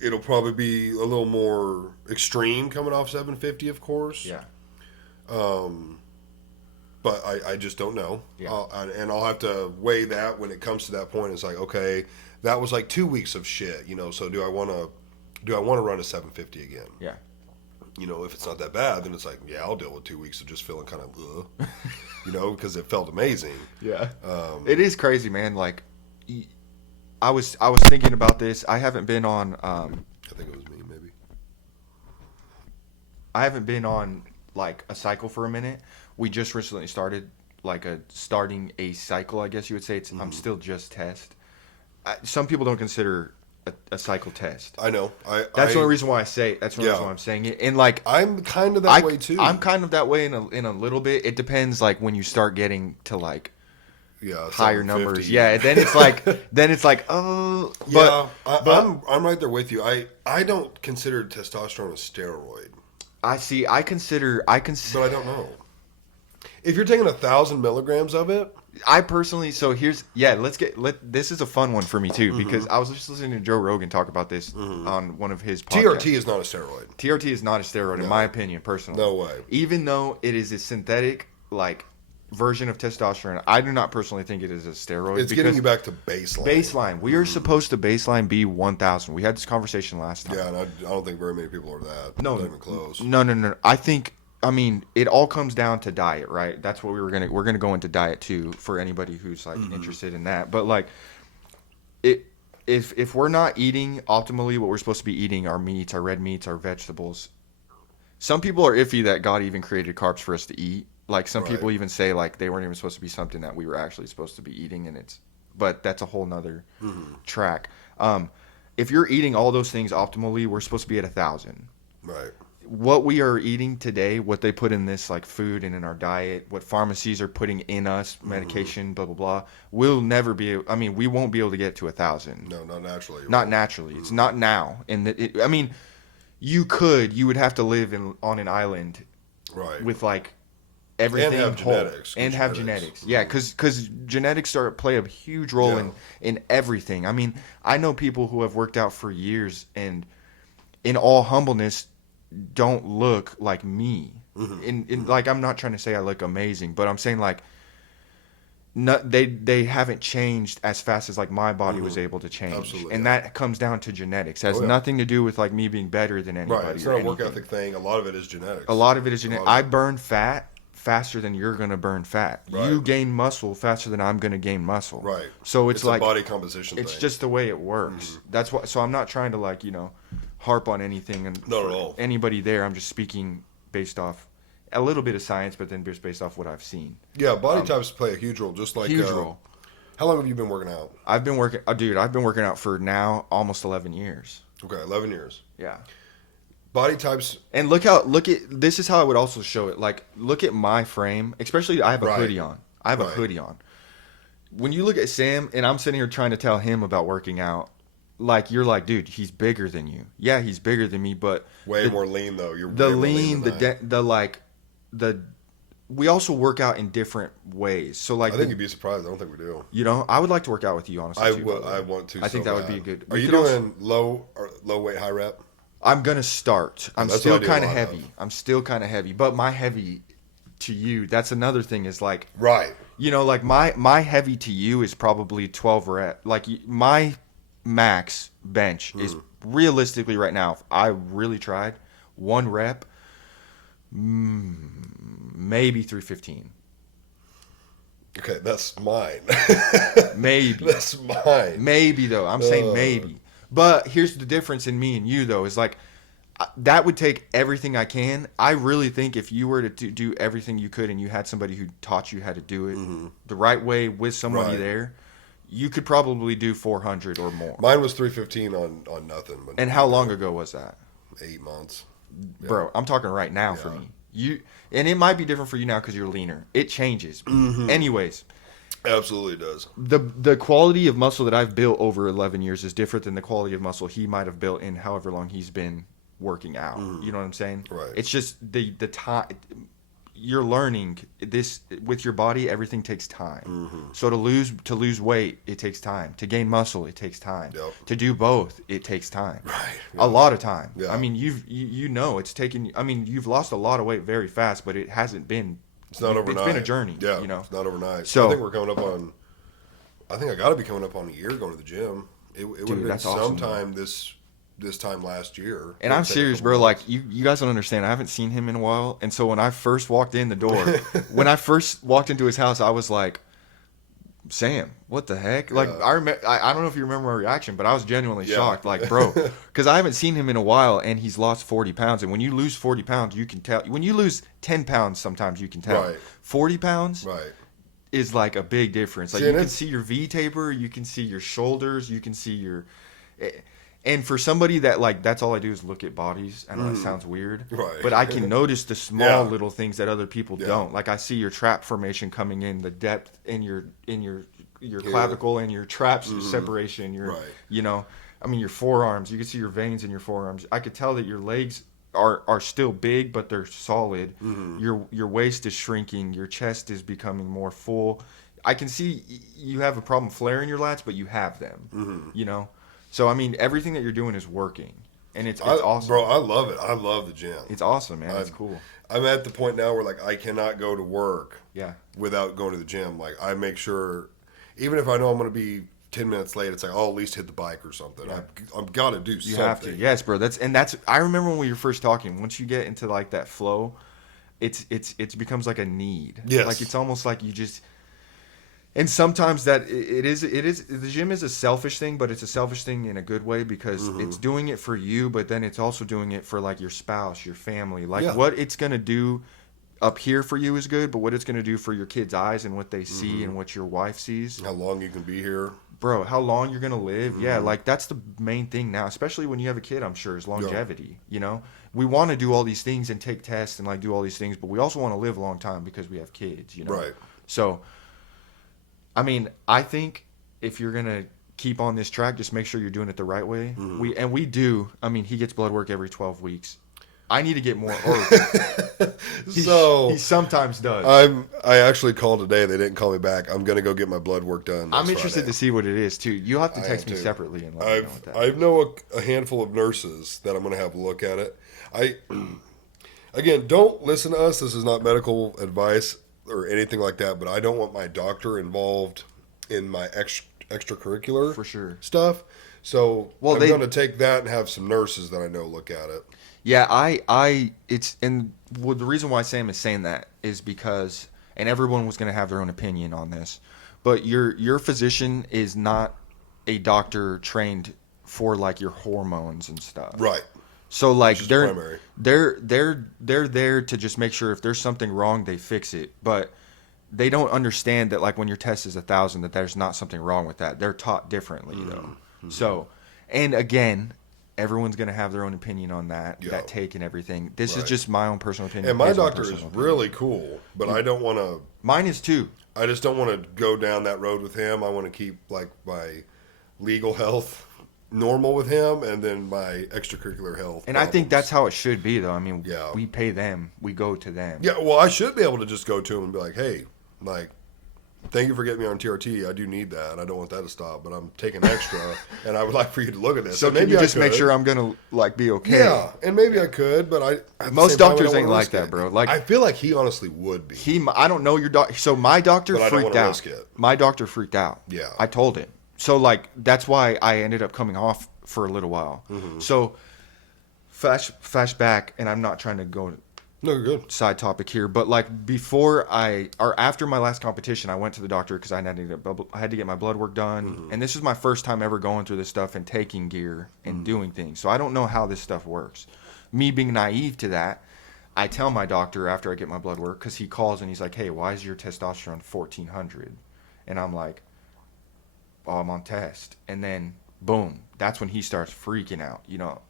It'll probably be a little more extreme coming off 750, of course. Yeah. But I just don't know. Yeah. And I'll have to weigh that when it comes to that point. It's like, okay, that was like 2 weeks of shit, you know. So do I want to run a 750 again? Yeah. You know, if it's not that bad, then it's like, yeah, I'll deal with 2 weeks of just feeling kind of, you know, because it felt amazing. Yeah. It is crazy, man. Like, I was thinking about this. I haven't been on. I think it was me, maybe. I haven't been on like a cycle for a minute. We just recently started starting a cycle, I guess you would say. I'm still just test. Some people don't consider a cycle test. I know. That's the only reason why I say it. That's the only reason why I'm saying it. And like I'm kind of that way too. I'm kind of that way in a little bit. It depends like when you start getting to like higher numbers. Yeah, then it's like oh but, yeah, I'm right there with you. I don't consider testosterone a steroid. I consider But I don't know. If you're taking 1,000 milligrams of it, I personally, so here's, this is a fun one for me too, because I was just listening to Joe Rogan talk about this on one of his podcasts. TRT is not a steroid. TRT is not a steroid, in my opinion, personally. No way. Even though it is a synthetic, like, version of testosterone, I do not personally think it is a steroid. It's getting you back to baseline. Baseline. We are supposed to baseline be 1,000. We had this conversation last time. Yeah, and I don't think very many people are that. No. Not even close. No. I mean, it all comes down to diet, right? That's what we're gonna go into diet too for anybody who's like interested in that. But like, if we're not eating optimally what we're supposed to be eating, our meats, our red meats, our vegetables. Some people are iffy that God even created carbs for us to eat. Like some people even say like they weren't even supposed to be something that we were actually supposed to be eating, but that's a whole nother track. If you're eating all those things optimally, we're supposed to be at 1,000. Right. What we are eating today, what they put in this like food and in our diet, what pharmacies are putting in us, medication, blah blah blah, we'll never be. I mean, we won't be able to get to 1,000. No, not naturally. Not naturally. It's not now. And I mean, you would have to live on an island, right, with like everything and have whole, genetics. And have genetics. Yeah, because genetics play a huge role in everything. I mean, I know people who have worked out for years and, in all humbleness, don't look like me. Like, I'm not trying to say I look amazing, but I'm saying like they haven't changed as fast as like my body was able to change. Absolutely, and that comes down to genetics. It has nothing to do with like me being better than anybody. Right, it's not a work ethic thing. A lot of it is genetics. A lot of it is genetics. I burn fat faster than you're going to burn fat. Right. You gain muscle faster than I'm going to gain muscle. Right. So it's like a body composition it's thing. just the way it works. That's why. So I'm not trying to like harp on anything and Not at all. anybody there. I'm just speaking based off a little bit of science, but then just based off what I've seen. Yeah, body types play a huge role. Just like Huge role. How long have you been working out? I've been working, dude. I've been working out for now almost 11 years. Okay, 11 years. Yeah. Body types. And look at this is how I would also show it. Like, look at my frame, especially I have a Right. hoodie on. I have a Right. hoodie on. When you look at Sam, and I'm sitting here trying to tell him about working out, like, you're like, dude, he's bigger than you. Yeah, he's bigger than me, but Way more lean though. You're the way more lean, than I. we also work out in different ways. So like, I think you'd be surprised. I don't think we do. you know, I would like to work out with you, honestly. I too, by the way. I want to. I think so that would bad. be good. Are We you could also- doing low weight, high rep? I'm gonna start. I'm That's still what I do a kind of lot heavy. of. I'm still kind of heavy, but my heavy to you, that's another thing. Is like, Right. you know, like my heavy to you is probably 12 rep. Like my max bench is realistically right now, if I really tried, 1 rep, maybe 315. Okay, that's mine. Maybe. That's mine. Maybe though. I'm saying maybe. But here's the difference in me and you though is like that would take everything I can. I really think if you were to do everything you could and you had somebody who taught you how to do it the right way with somebody Right. there, you could probably do 400 or more. Mine was 315 on nothing. But And how long ago was that? 8 months. Bro, I'm talking right now for Yeah. me. And it might be different for you now because you're leaner. It changes. Anyways, Absolutely does. the quality of muscle that I've built over 11 years is different than the quality of muscle he might have built in however long he's been working out. You know what I'm saying? Right. It's just the time you're learning this with your body. Everything takes time. So to lose weight, it takes time. To gain muscle, it takes time. Yep. To do both, it takes time. Right. A lot of time. Yeah. I mean, you know it's taken. I mean, you've lost a lot of weight very fast, but it hasn't been. It's not overnight. It's been a journey. Yeah, you know. it's not overnight. So- I think we're coming up on. I think I got to be coming up on a year going to the gym. It would have been that's awesome, sometime this time last year. And I'm It'd take a serious, couple bro. Like months. you guys don't understand. I haven't seen him in a while, and so when I first walked in the door, when I first walked into his house, I was like, "Sam, what the heck?" Like Yeah. I don't know if you remember my reaction, but I was genuinely Yeah. shocked. Like, bro, because I haven't seen him in a while, and he's lost 40 pounds. And when you lose 40 pounds, you can tell. When you lose 10 pounds, sometimes you can tell. Right. 40 pounds Right. is like a big difference. Like See, you and can it's- see your V taper, you can see your shoulders, you can see your. And for somebody that like that's all I do is look at bodies. I know that sounds weird, Right. but I can notice the small Yeah. little things that other people Yeah. don't. Like I see your trap formation coming in, the depth in your clavicle and your traps separation. Your Right. you know, I mean your forearms. You can see your veins in your forearms. I could tell that your legs are still big, but they're solid. Your waist is shrinking. Your chest is becoming more full. I can see you have a problem flaring your lats, but you have them. You know, so I mean everything that you're doing is working, and it's awesome. Bro, I love it. I love the gym. It's awesome, man. It's cool. I'm at the point now where like I cannot go to work Yeah. without going to the gym. Like I make sure, even if I know I'm going to be 10 minutes late, it's like I'll at least hit the bike or something. I've got to do You something. have to, yes, bro. That's. I remember when we were first talking. Once you get into like that flow, it becomes like a need. Yes. Like it's almost like you just. And sometimes that it is the gym is a selfish thing, but it's a selfish thing in a good way because it's doing it for you, but then it's also doing it for like your spouse, your family. Like Yeah. what it's gonna do up here for you is good, but what it's gonna do for your kids' eyes and what they see and what your wife sees. How long you can be here. Bro, how long you're gonna live? Yeah, like that's the main thing now, especially when you have a kid. I'm sure is longevity. You know, we want to do all these things and take tests and like do all these things, but we also want to live a long time because we have kids. You know, Right. So, I mean, I think if you're gonna keep on this track, just make sure you're doing it the right way. We do. I mean, he gets blood work every 12 weeks. I need to get more. So he sometimes does. I actually called today. They didn't call me back. I'm gonna go get my blood work done. I'm next interested Friday. to see what it is too. You'll have to I text am me too. separately and let me know what that. I know a handful of nurses that I'm going to have a look at it. Again, don't listen to us. This is not medical advice or anything like that, but I don't want my doctor involved in my extracurricular For sure. stuff. So Well, I'm they- going to take that and have some nurses that I know look at it. Yeah, the reason why Sam is saying that is because, and everyone was going to have their own opinion on this, but your physician is not a doctor trained for like your hormones and stuff. Right. So like Which is they're primary. they're there to just make sure if there's something wrong they fix it, but they don't understand that like when your test is 1,000 that there's not something wrong with that. They're taught differently though. So, and again, everyone's gonna have their own opinion on that Yeah. that take and everything. This is Right. just my own personal opinion. And my his own doctor is personal opinion. really cool, but I don't want to. Mine is too. I just don't want to go down that road with him. I want to keep like my legal health normal with him, and then my extracurricular health. And I think problems. that's how it should be though. I mean, Yeah. we pay them, we go to them. Yeah, well, I should be able to just go to him and be like, "Hey, like, thank you for getting me on TRT. I do need that. I don't want that to stop, but I'm taking extra, and I would like for you to look at this." So And can you I just make could. sure I'm gonna like be okay? Yeah, and maybe I could, but at the Most same time, I doctors don't ain't wanna like risk that, it. bro. Like- I feel like he honestly would be. I don't know your doctor. So my doctor But I don't freaked wanna out. risk it. My doctor freaked out. Yeah. I told him. So like that's why I ended up coming off for a little while. Mm-hmm. So flash back, and I'm not trying to go No, you're good. side topic here, but like before after my last competition, I went to the doctor because I had to get my blood work done, and this is my first time ever going through this stuff and taking gear and doing things. So I don't know how this stuff works. Me being naive to that, I tell my doctor after I get my blood work because he calls and he's like, "Hey, why is your testosterone 1400?" And I'm like, "Oh, I'm on test," and then boom, that's when he starts freaking out.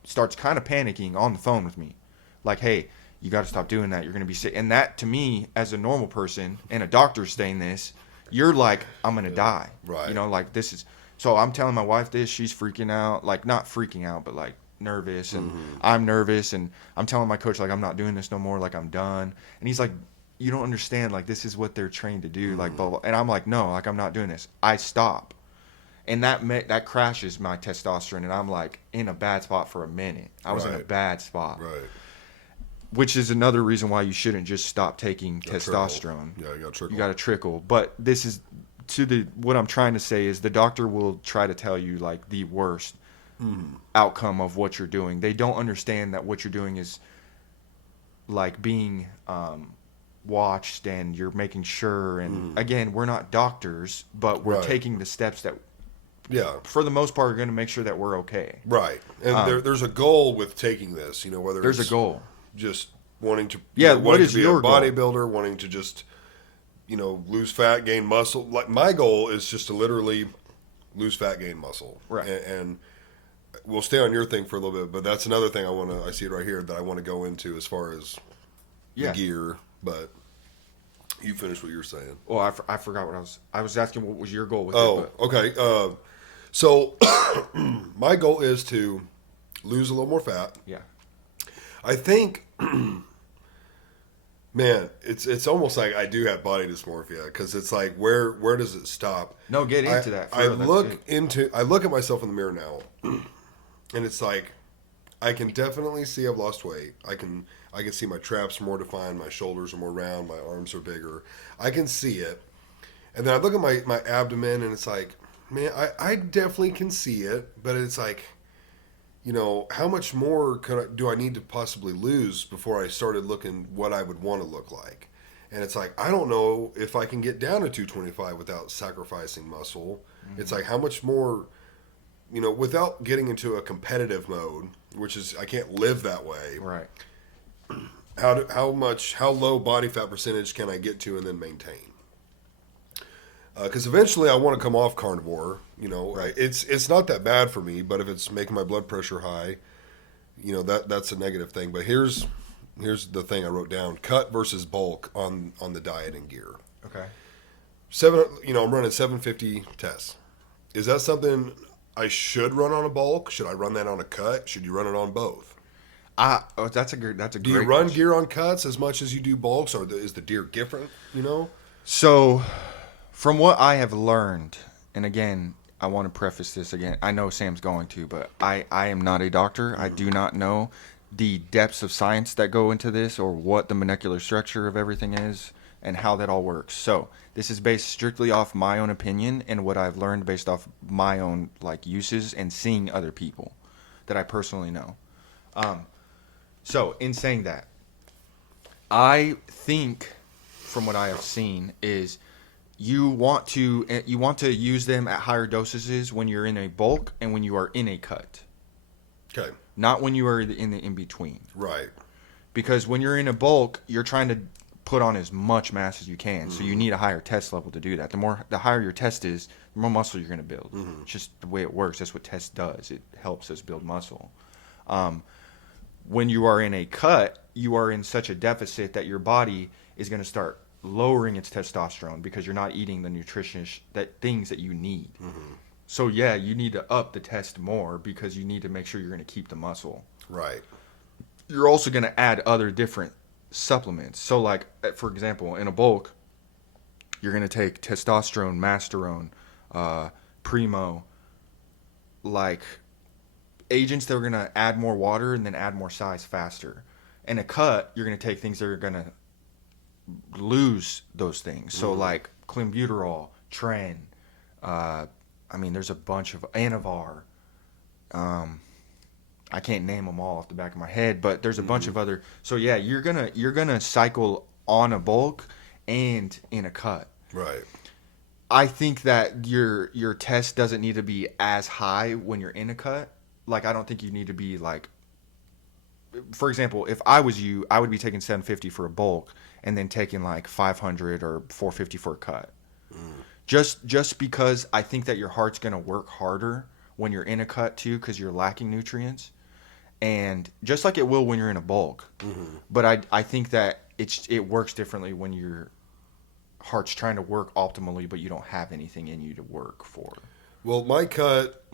Starts kind of panicking on the phone with me, like, "Hey, you got to stop doing that. You're going to be sick." And that, to me, as a normal person and a doctor saying this, you're like, I'm going to die. Right. Like this is. So I'm telling my wife this. She's freaking out. Like, not freaking out, but like nervous. And I'm nervous. And I'm telling my coach, like, I'm not doing this no more. Like, I'm done. And he's like, you don't understand. Like, this is what they're trained to do. Like, blah, blah. And I'm like, no, like, I'm not doing this. I stop. And that crashes my testosterone. And I'm like in a bad spot for a minute. I was in a Right. bad spot. Right. Which is another reason why you shouldn't just stop taking Gotta testosterone. trickle. Yeah, you got to trickle. You got to trickle. But this is what I'm trying to say is the doctor will try to tell you like the worst outcome of what you're doing. They don't understand that what you're doing is like being watched and you're making sure. And again, we're not doctors, but we're Right. taking the steps that, Yeah. for the most part, are going to make sure that we're okay. Right. And there's a goal with taking this, whether There's it's a goal. just wanting to Yeah, wanting what to is be your a goal? bodybuilder, wanting to just lose fat, gain muscle. Like my goal is just to literally lose fat, gain muscle. Right. And we'll stay on your thing for a little bit, but that's another thing I see it right here that I want to go into as far as Yeah. the gear, but you finish what you're saying. Oh, I forgot what I was asking. What was your goal with it? Oh, But okay. So my goal is to lose a little more fat. yeah. I think, man, it's almost like I do have body dysmorphia because it's like where does it stop? No, get into that. For I real, that's good. look at myself in the mirror now, and it's like I can definitely see I've lost weight. I can see my traps more defined, my shoulders are more round, my arms are bigger. I can see it, and then I look at my abdomen, and it's like, man, I definitely can see it, but it's like, how much more do I need to possibly lose before I started looking what I would want to look like? And it's like, I don't know if I can get down to 225 without sacrificing muscle. Mm-hmm. It's like, how much more, without getting into a competitive mode, which is, I can't live that way. Right. How low body fat percentage can I get to and then maintain? Because eventually I want to come off carnivore. Right. It's not that bad for me, but if it's making my blood pressure high, that's a negative thing. But here's the thing I wrote down: cut versus bulk on the diet and gear. Okay. I'm running 750 tests. Is that something I should run on a bulk? Should I run that on a cut? Should you run it on both? That's a great. Do you run gear on cuts as much as you do bulks, or is the gear different? So, from what I have learned, and again, I want to preface this again. I know Sam's going to, but I am not a doctor. I do not know the depths of science that go into this or what the molecular structure of everything is and how that all works. So, this is based strictly off my own opinion and what I've learned based off my own uses and seeing other people that I personally know. So, in saying that, I think from what I have seen is you want to use them at higher dosages when you're in a bulk and when you are in a cut. Okay. not when you are in the in between. Right. Because when you're in a bulk, you're trying to put on as much mass as you can. So you need a higher test level to do that. The higher your test is, the more muscle you're going to build. It's just the way it works. That's what test does. It helps us build muscle. When you are in a cut, you are in such a deficit that your body is going to start lowering its testosterone because you're not eating the nutritious things that you need. So yeah, you need to up the test more because you need to make sure you're going to keep the muscle. Right. You're also going to add other different supplements. So like, for example, in a bulk, you're going to take testosterone, masterone, primo, like agents that are going to add more water and then add more size faster. In a cut, you're going to take things that are going to lose those things. So like clenbuterol, tren, I mean, there's a bunch of Anavar. I can't name them all off the back of my head, but there's a bunch of other. So yeah, you're gonna cycle on a bulk and in a cut. Right. I think that your test doesn't need to be as high when you're in a cut. Like, I don't think you need to be like, for example, if I was you, I would be taking 750 for a bulk and then taking like 500 or 450 for a cut. Just because I think that your heart's gonna work harder when you're in a cut too, because you're lacking nutrients, and just like it will when you're in a bulk. But I think that it works differently when your heart's trying to work optimally, but you don't have anything in you to work for. Well, my cut.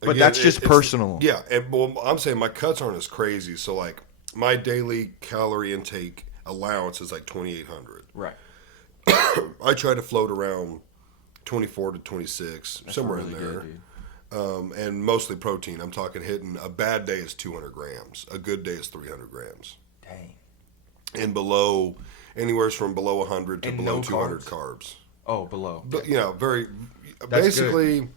But again, that's just personal. Yeah, and well, I'm saying my cuts aren't as crazy. So like my daily calorie intake allowance is like 2,800. Right. I try to float around 24 to 26, That's somewhere really in there. good, dude. And mostly protein. I'm talking hitting a bad day is 200 grams. A good day is 300 grams. Dang. And below, anywhere from below 100 to And below no 200 carbs? carbs. Oh, below. But, you know, very, That's basically,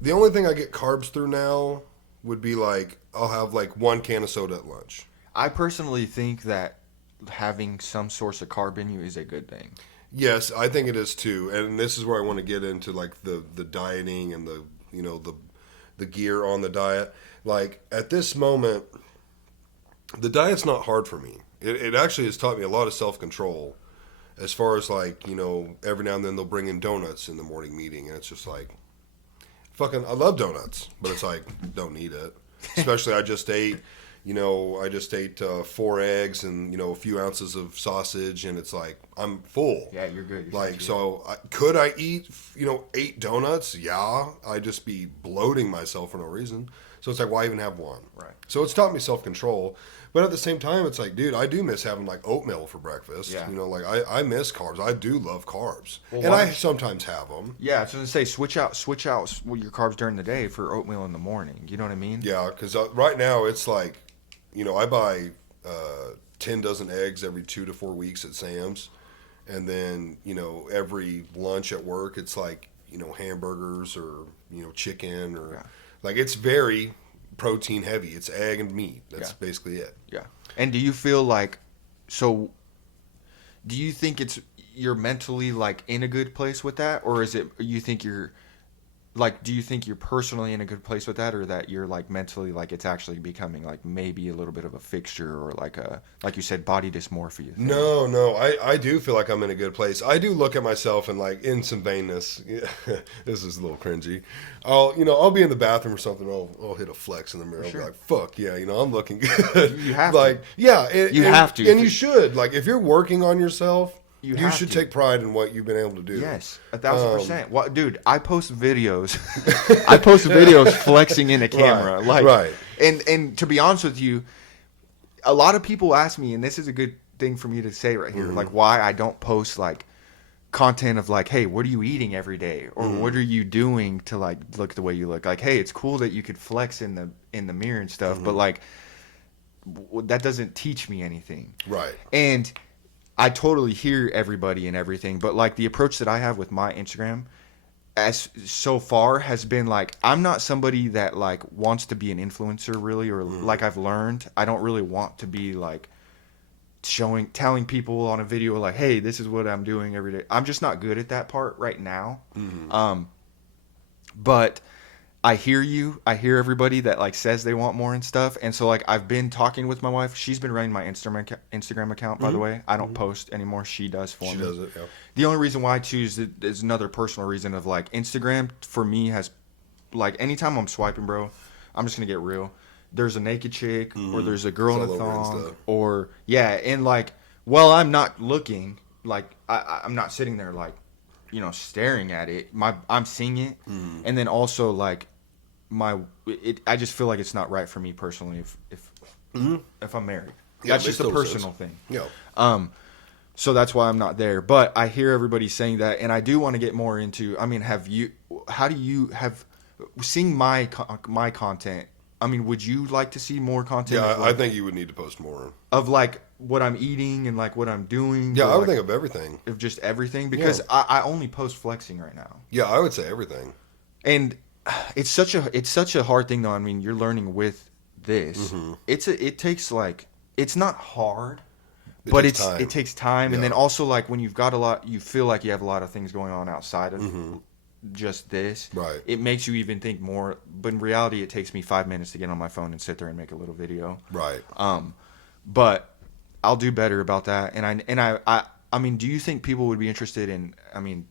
the only thing I get carbs through now would be like, I'll have like one can of soda at lunch. I personally think that having some source of carb in you is a good thing. Yes, I think it is too. And this is where I want to get into like the dieting and the, you know, the gear on the diet. Like at this moment, the diet's not hard for me. It actually has taught me a lot of self-control as far as like, you know, every now and then they'll bring in donuts in the morning meeting and it's just like, fucking, I love donuts, but it's like, don't need it. Especially I just ate 4 eggs and, you know, a few ounces of sausage and it's like, I'm full. Yeah, you're good. Like, so could I eat, you know, 8 donuts? Yeah. I'd just be bloating myself for no reason. So it's like, why even have one? Right. So it's taught me self-control. But at the same time, it's like, dude, I do miss having like oatmeal for breakfast. Yeah. You know, like I miss carbs. I do love carbs. Well, and why- I sometimes have them. Yeah, I was going to say, switch out your carbs during the day for oatmeal in the morning. You know what I mean? Yeah, because right now it's like, you know, I buy 10 dozen eggs every 2 to 4 weeks at Sam's. And then, you know, every lunch at work, it's like, you know, hamburgers or, you know, chicken or like it's very protein heavy. It's egg and meat. That's basically it. Yeah. And do you feel like, so do you think you're mentally like in a good place with that? Or is it, you think you're like, do you think you're personally in a good place with that, or that you're like mentally like it's actually becoming like maybe a little bit of a fixture or like you said, body dysmorphia thing? No, I do feel like I'm in a good place. I do look at myself and like in some vainness. This is a little cringy. I'll be in the bathroom or something. I'll hit a flex in the mirror. Sure. I'll be like, fuck yeah, you know, I'm looking good. You have like, to. yeah, and, You and- have to. and you should. Like, if you're working on yourself, You you have should to. take pride in what you've been able to do. Yes, 1,000%. What, dude? I post videos. I post videos flexing in a camera, Right. And to be honest with you, a lot of people ask me, and this is a good thing for me to say right here, like why I don't post like content of like, hey, what are you eating every day, or what are you doing to like look the way you look? Like, hey, it's cool that you could flex in the mirror and stuff, but like that doesn't teach me anything. Right. And I totally hear everybody and everything, but like the approach that I have with my Instagram as so far has been like, I'm not somebody that like wants to be an influencer really, or like I've learned, I don't really want to be like telling people on a video like, hey, this is what I'm doing every day. I'm just not good at that part right now. But I hear you. I hear everybody that like says they want more and stuff. And so like I've been talking with my wife. She's been running my Instagram account, by the way. I don't post anymore. She does for me. She does it. Yeah. The only reason why I choose it is another personal reason of like Instagram for me has like anytime I'm swiping, bro, I'm just gonna get real. There's a naked chick or there's a girl in a thong or yeah, and like while I'm not looking, like I'm not sitting there like, you know, staring at it. I'm seeing it, and then also like I just feel like it's not right for me personally if I'm married. Yeah, That's just a personal thing. Yeah. So that's why I'm not there. But I hear everybody saying that, and I do want to get more into. I mean, how do you have seeing my content? I mean, would you like to see more content? Yeah, like, I think you would need to post more of like what I'm eating and like what I'm doing. Yeah, I would like, think of everything. of just everything because I only post flexing right now. Yeah, I would say everything. And it's such a hard thing though. I mean, you're learning with this. It takes like it's not hard, but it takes time. And then also like when you've got you feel like you have a lot of things going on outside of just this. Right. It makes you even think more. But in reality, it takes me 5 minutes to get on my phone and sit there and make a little video. Right. But I'll do better about that. And I mean, do you think people would be interested in? I mean,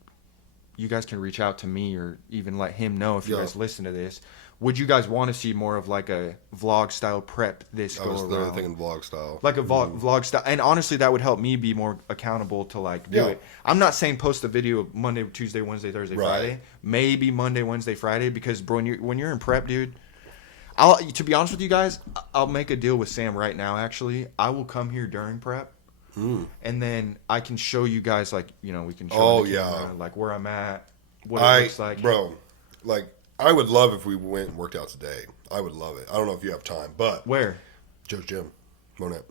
you guys can reach out to me or even let him know if you guys listen to this. Would you guys want to see more of like a vlog style prep this go around? I was literally thinking vlog style. Like a vlog style. And honestly, that would help me be more accountable to like do it. I'm not saying post a video Monday, Tuesday, Wednesday, Thursday, Friday. Maybe Monday, Wednesday, Friday. Because bro, when you're in prep, dude, to be honest with you guys, I'll make a deal with Sam right now, actually. I will come here during prep. And then I can show you guys like, you know, we can show like where I'm at, what it looks like. Bro, like I would love if we went and worked out today. I would love it. I don't know if you have time, but where? Joe's Gym, Monette.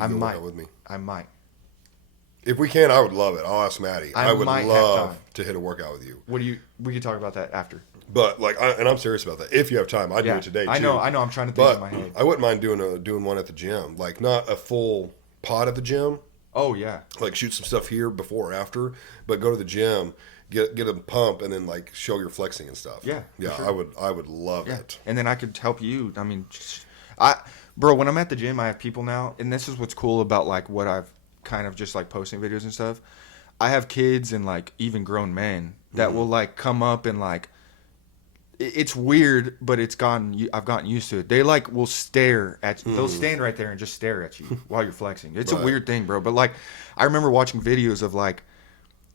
I might. Work out with me. I might. If we can, I would love it. I'll ask Maddie. I would love to hit a workout with you. We can talk about that after. But like, and I'm serious about that. If you have time, I'd do it today too. I know. I'm trying to think in my head. I wouldn't mind doing one at the gym. Like not a full pod at the gym. Oh yeah. Like shoot some stuff here before or after, but go to the gym, get a pump, and then like show your flexing and stuff. Yeah. Yeah. Sure. I would love it. And then I could help you. I mean, bro, when I'm at the gym, I have people now, and this is what's cool about like what I've kind of just like posting videos and stuff. I have kids and like even grown men that will like come up and like. It's weird, but I've gotten used to it. They like will stare at you. They'll stand right there and just stare at you while you're flexing. It's a weird thing, bro. But like, I remember watching videos of like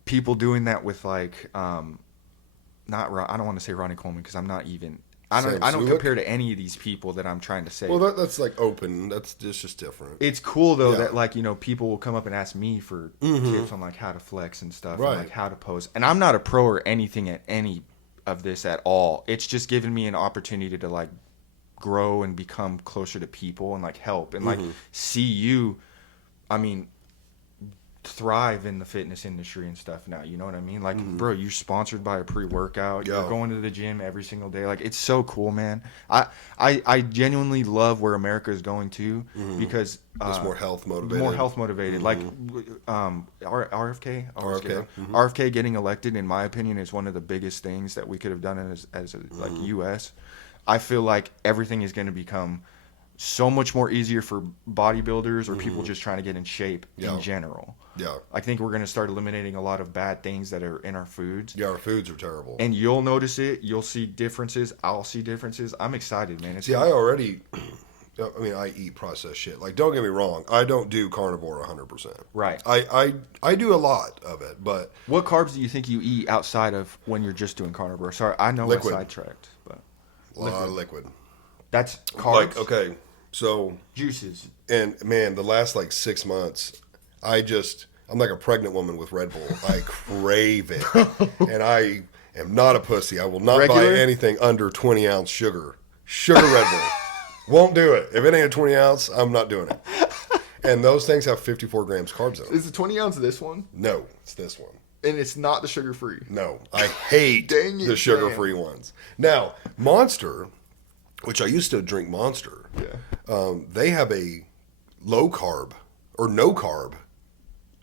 people doing that with like, I don't want to say Ronnie Coleman because I'm not even. I don't compare to any of these people that I'm trying to say. Well, that's like open. It's just different. It's cool though that like, you know, people will come up and ask me for tips on like how to flex and stuff, and like how to pose. And I'm not a pro or anything at any of this at all. It's just given me an opportunity to like grow and become closer to people and like help and like see you, I mean, thrive in the fitness industry and stuff now. You know what I mean? Like, bro, you're sponsored by a pre-workout. You're going to the gym every single day. Like, it's so cool, man. I genuinely love where America is going to because it's more health motivated. Like RFK. RFK getting elected, in my opinion, is one of the biggest things that we could have done as like U.S. I feel like everything is going to become so much more easier for bodybuilders or people just trying to get in shape in general. Yeah. I think we're going to start eliminating a lot of bad things that are in our foods. Yeah, our foods are terrible. And you'll notice it. You'll see differences. I'll see differences. I'm excited, man. I eat processed shit. Like, don't get me wrong. I don't do carnivore 100%. Right. I do a lot of it, but... What carbs do you think you eat outside of when you're just doing carnivore? Sorry, I know liquid. I sidetracked, but... Liquid. That's carbs? Like, okay, so... Juices. And, man, the last, 6 months, I'm like a pregnant woman with Red Bull. I crave it. And I am not a pussy. I will not buy anything under 20-ounce sugar. Sugar Red Bull. Won't do it. If it ain't a 20-ounce, I'm not doing it. And those things have 54 grams carbs in them. Is the 20-ounce this one? No, it's this one. And it's not the sugar-free? No. I hate the sugar-free ones. Now, Monster, which I used to drink Monster, they have a low-carb or no-carb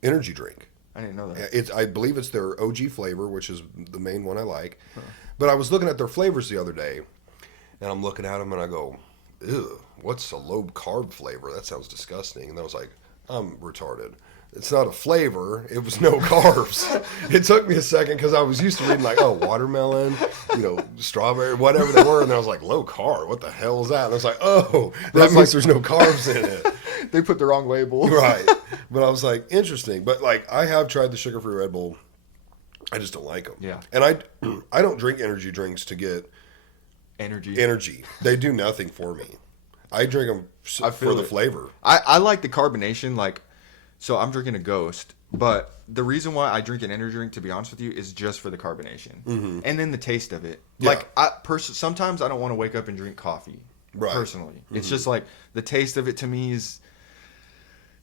energy drink. I didn't know that. I believe it's their OG flavor, which is the main one I like. But I was looking at their flavors the other day, and I'm looking at them, and I go, ew, what's a low carb flavor? That sounds disgusting. And I was like, I'm retarded. It's not a flavor. It was no carbs. It took me a second because I was used to reading like, oh, watermelon, strawberry, whatever they were. And I was like, low carb. What the hell is that? And I was like, oh, that means there's no carbs in it. They put the wrong label. Right. But I was like, interesting. But like, I have tried the sugar-free Red Bull. I just don't like them. Yeah. And I don't drink energy drinks to get energy. They do nothing for me. I drink them for the flavor. I like the carbonation. Like, so I'm drinking a Ghost, but the reason why I drink an energy drink, to be honest with you, is just for the carbonation, and then the taste of it. Yeah. Like, sometimes I don't want to wake up and drink coffee. Right. Personally, it's just like the taste of it to me is,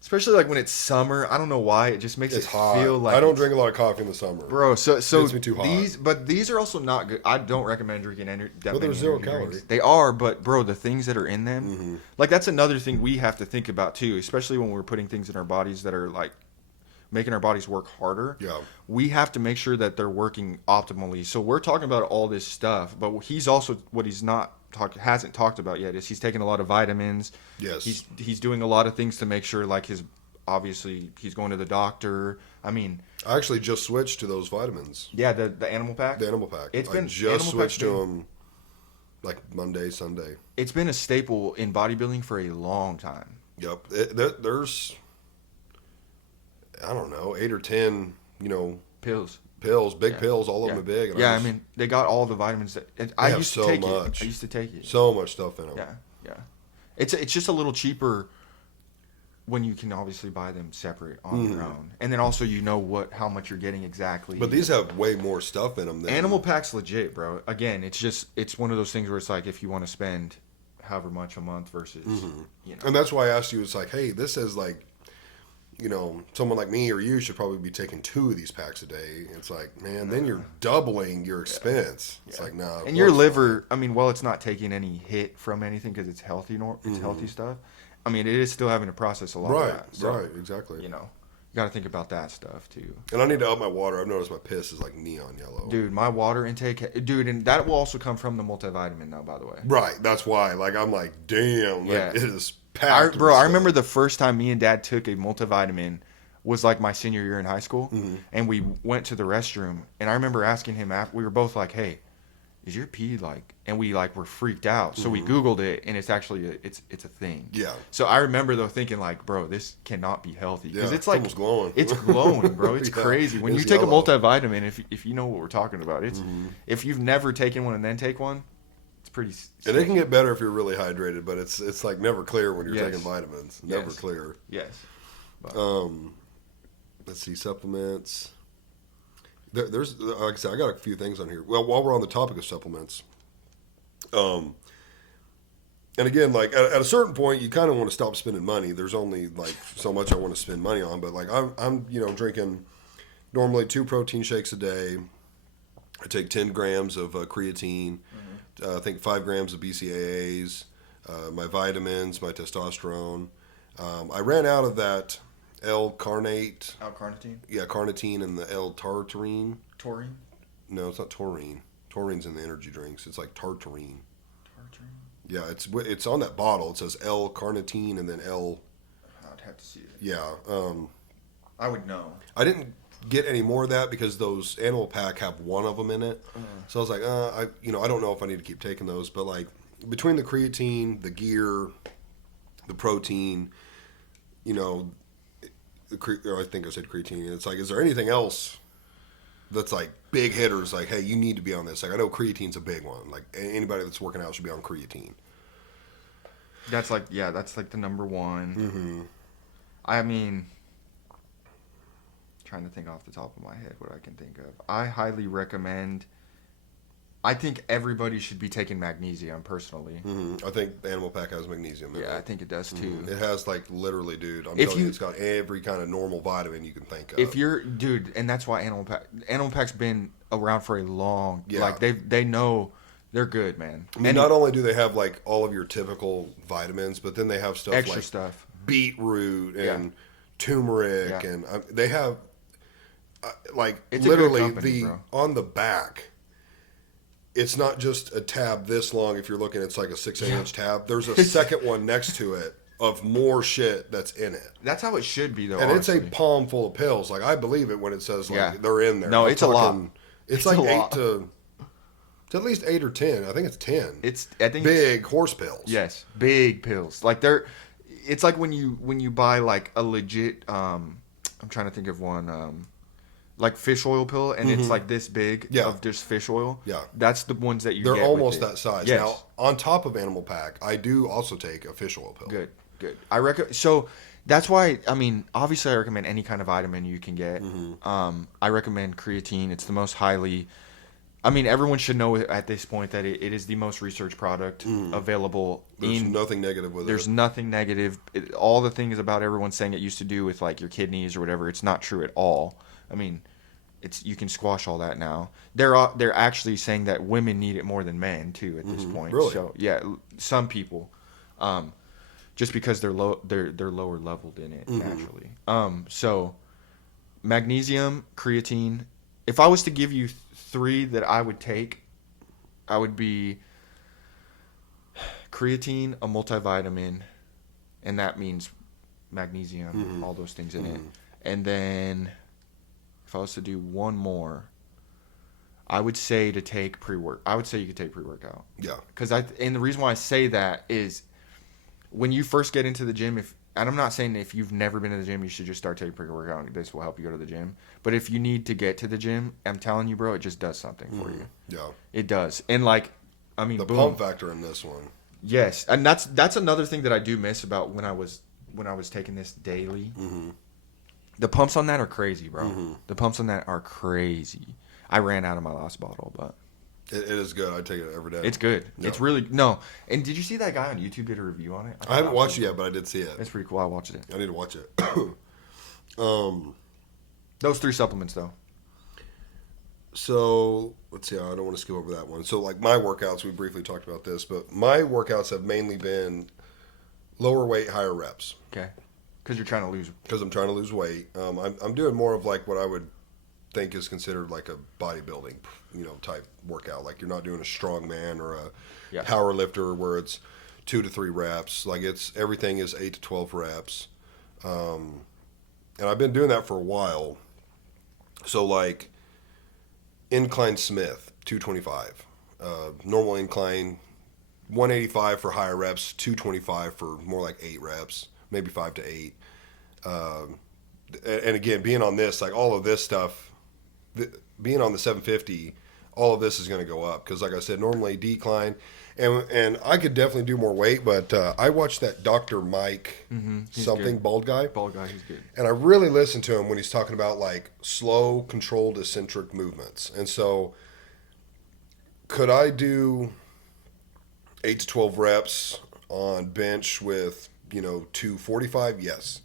especially like when it's summer. I don't know why it just makes It's it hot. feel like I don't drink a lot of coffee in the summer, bro. So Makes me too hot. these are also not good. I don't recommend drinking But they're 0 energy calorie. drinks. They are, but bro, the things that are in them, like that's another thing we have to think about too, especially when we're putting things in our bodies that are like making our bodies work harder. Yeah. We have to make sure that they're working optimally. So we're talking about all this stuff, but he's also what he's not hasn't talked about yet is he's taking a lot of vitamins. Yes. He's doing a lot of things to make sure like obviously he's going to the doctor. I mean, I actually just switched to those vitamins. yeah, the animal pack. The animal pack. It's I been just Animal switched Pack's to them like Monday, Sunday. It's been a staple in bodybuilding for a long time. Yep. There's, I don't know, 8 or 10, Pills. big pills, all of them are big. And I mean, they got all the vitamins that I have used to so take much. it. I used to take it. So much stuff in them. Yeah. It's just a little cheaper when you can obviously buy them separate on their own, and then also how much you're getting exactly. But these have way more stuff in them than Animal Pack's legit, bro. Again, it's one of those things where it's like if you want to spend however much a month versus And that's why I asked you. It's like, hey, this is like, someone like me or you should probably be taking 2 of these packs a day. It's like, man, then you're doubling your expense. It's like, no. And your liver, I mean, it's not taking any hit from anything because it's healthy. It's healthy stuff. I mean, it is still having to process a lot of that. So, right, exactly. You got to think about that stuff too. And I need to up my water. I've noticed my piss is like neon yellow. Dude, my water intake, and that will also come from the multivitamin now, by the way. Right, that's why. Like, I'm like, damn, Yeah. it is packed. I remember the first time me and Dad took a multivitamin was like my senior year in high school, and we went to the restroom, and I remember asking him we were both like, hey, is your pee like, and we like were freaked out, so we Googled it, and it's actually it's a thing. Yeah. So I remember though thinking like, bro, this cannot be healthy because Yeah, it's like almost glowing. It's glowing, bro. It's Yeah, crazy when you it's take yellow. a multivitamin. If you know what we're talking about, it's if you've never taken one and then take one, it's pretty. And it can get better if you're really hydrated, but it's like never clear when you're Yes. taking vitamins. Never Yes. clear. Yes. But, Let's see, supplements. There's, like I said, I got a few things on here. Well, while we're on the topic of supplements, and again, like at a certain point, you kind of want to stop spending money. There's only like so much I want to spend money on, but like I'm drinking normally 2 protein shakes a day. I take 10 grams of creatine. I think 5 grams of BCAAs, my vitamins, my testosterone. I ran out of that L-carnate. L-carnitine? Yeah, carnitine and the L-tartarine. Taurine? No, it's not taurine. Taurine's in the energy drinks. It's like tartarine. Tartarine? Yeah, it's on that bottle. It says L-carnitine and then L. I'd have to see it. Yeah. I would know. I didn't get any more of that because those Animal Pack have 1 of them in it. So I was like, I don't know if I need to keep taking those, but like between the creatine, the gear, the protein, I think I said creatine. It's like, is there anything else that's like big hitters? Like, hey, you need to be on this. Like, I know creatine's a big one. Like, anybody that's working out should be on creatine. That's like the number one. I mean, trying to think off the top of my head what I can think of. I highly recommend. I think everybody should be taking magnesium personally. I think the Animal Pack has magnesium in it. Yeah, I think it does too. It has like literally, dude. I'm telling you, it's got every kind of normal vitamin you can think of. If you're, dude, and that's why Animal Pack's been around for a long. Yeah. Like they know they're good, man. I mean, not only do they have like all of your typical vitamins, but then they have stuff extra like stuff. beetroot and Yeah. turmeric, Yeah. and they have. like It's a good literally company, bro. on the back. It's not just a tab this long. If you're looking, it's like a 6-8 inch tab. There's a second one next to it of more shit that's in it. That's how it should be, though. And honestly. it's a palm full of pills. Like I believe it when it says like Yeah. they're in there. No, I'm it's a lot. It's It's like a 8 lot. to it's at least 8 or 10. I think it's 10. I think Big horse pills. Yes, big pills. Like it's like when you buy like a legit. I'm trying to think of one. Like fish oil pill, and it's like this big Yeah. of just fish oil. Yeah. That's the ones that you They're get with almost it. that size. Yes. Now, on top of Animal Pack, I do also take a fish oil pill. Good. I recommend. So that's why. I mean, obviously, I recommend any kind of vitamin you can get. I recommend creatine. It's the most highly. I mean, everyone should know at this point that it is the most researched product available. There's nothing negative with There's it. nothing negative. All the things about everyone saying it used to do with like your kidneys or whatever, it's not true at all. I mean, you can squash all that now. They're actually saying that women need it more than men too at this point. Really? So yeah, some people, just because they're lower leveled in it naturally. So magnesium, creatine. If I was to give you 3 that I would take, I would be creatine, a multivitamin, and that means magnesium, all those things in it. And then if I was to do one more, I would say to take pre-work. I would say you could take pre-workout. Yeah. And the reason why I say that is when you first get into the gym, and I'm not saying if you've never been to the gym, you should just start taking pre-workout and this will help you go to the gym. But if you need to get to the gym, I'm telling you, bro, it just does something for you. Yeah. It does. And like, I mean, The boom. pump factor in this one. Yes, and that's another thing that I do miss about when I was taking this daily. The pumps on that are crazy, bro. The pumps on that are crazy. I ran out of my last bottle, but It is good. I take it every day. it's good. Yeah. It's really no. And did you see that guy on YouTube did a review on it? I haven't watched it yet, but I did see it. It's pretty cool. I watched it. I need to watch it. Those 3 supplements, though. So let's see. I don't want to skip over that one. So like my workouts, we briefly talked about this, but my workouts have mainly been lower weight, higher reps Okay, because you're trying to lose. because I'm trying to lose weight. I'm doing more of like what I would think is considered like a bodybuilding, type workout. Like you're not doing a strong man or a power lifter where it's 2 to 3 reps. Like everything is 8 to 12 reps. And I've been doing that for a while. So like incline Smith, 225, normal incline, 185 for higher reps, 225 for more like 8 reps, maybe 5 to 8. And again, being on this, like all of this stuff, being on the 750, all of this is going to go up because, like I said, normally decline, and I could definitely do more weight. But I watched that Dr. Mike something good. bald guy, He's good. and I really listened to him when he's talking about like slow, controlled, eccentric movements. And so, could I do 8 to 12 reps on bench with 245? Yes.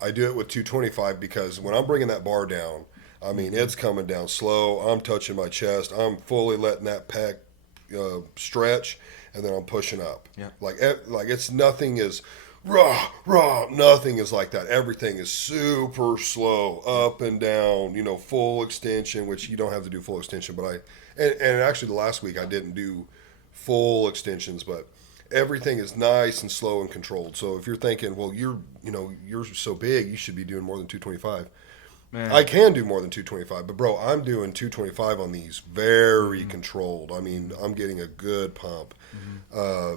I do it with 225 because when I'm bringing that bar down, I mean, it's coming down slow. I'm touching my chest. I'm fully letting that pec stretch, and then I'm pushing up. Yeah. Like it's nothing is rah, rah. Nothing is like that. Everything is super slow, up and down, full extension, which you don't have to do full extension. But and actually the last week I didn't do full extensions, but everything is nice and slow and controlled. So if you're thinking, well, you're so big, you should be doing more than 225. Man. I can do more than 225, but bro, I'm doing 225 on these very controlled. I mean, I'm getting a good pump. I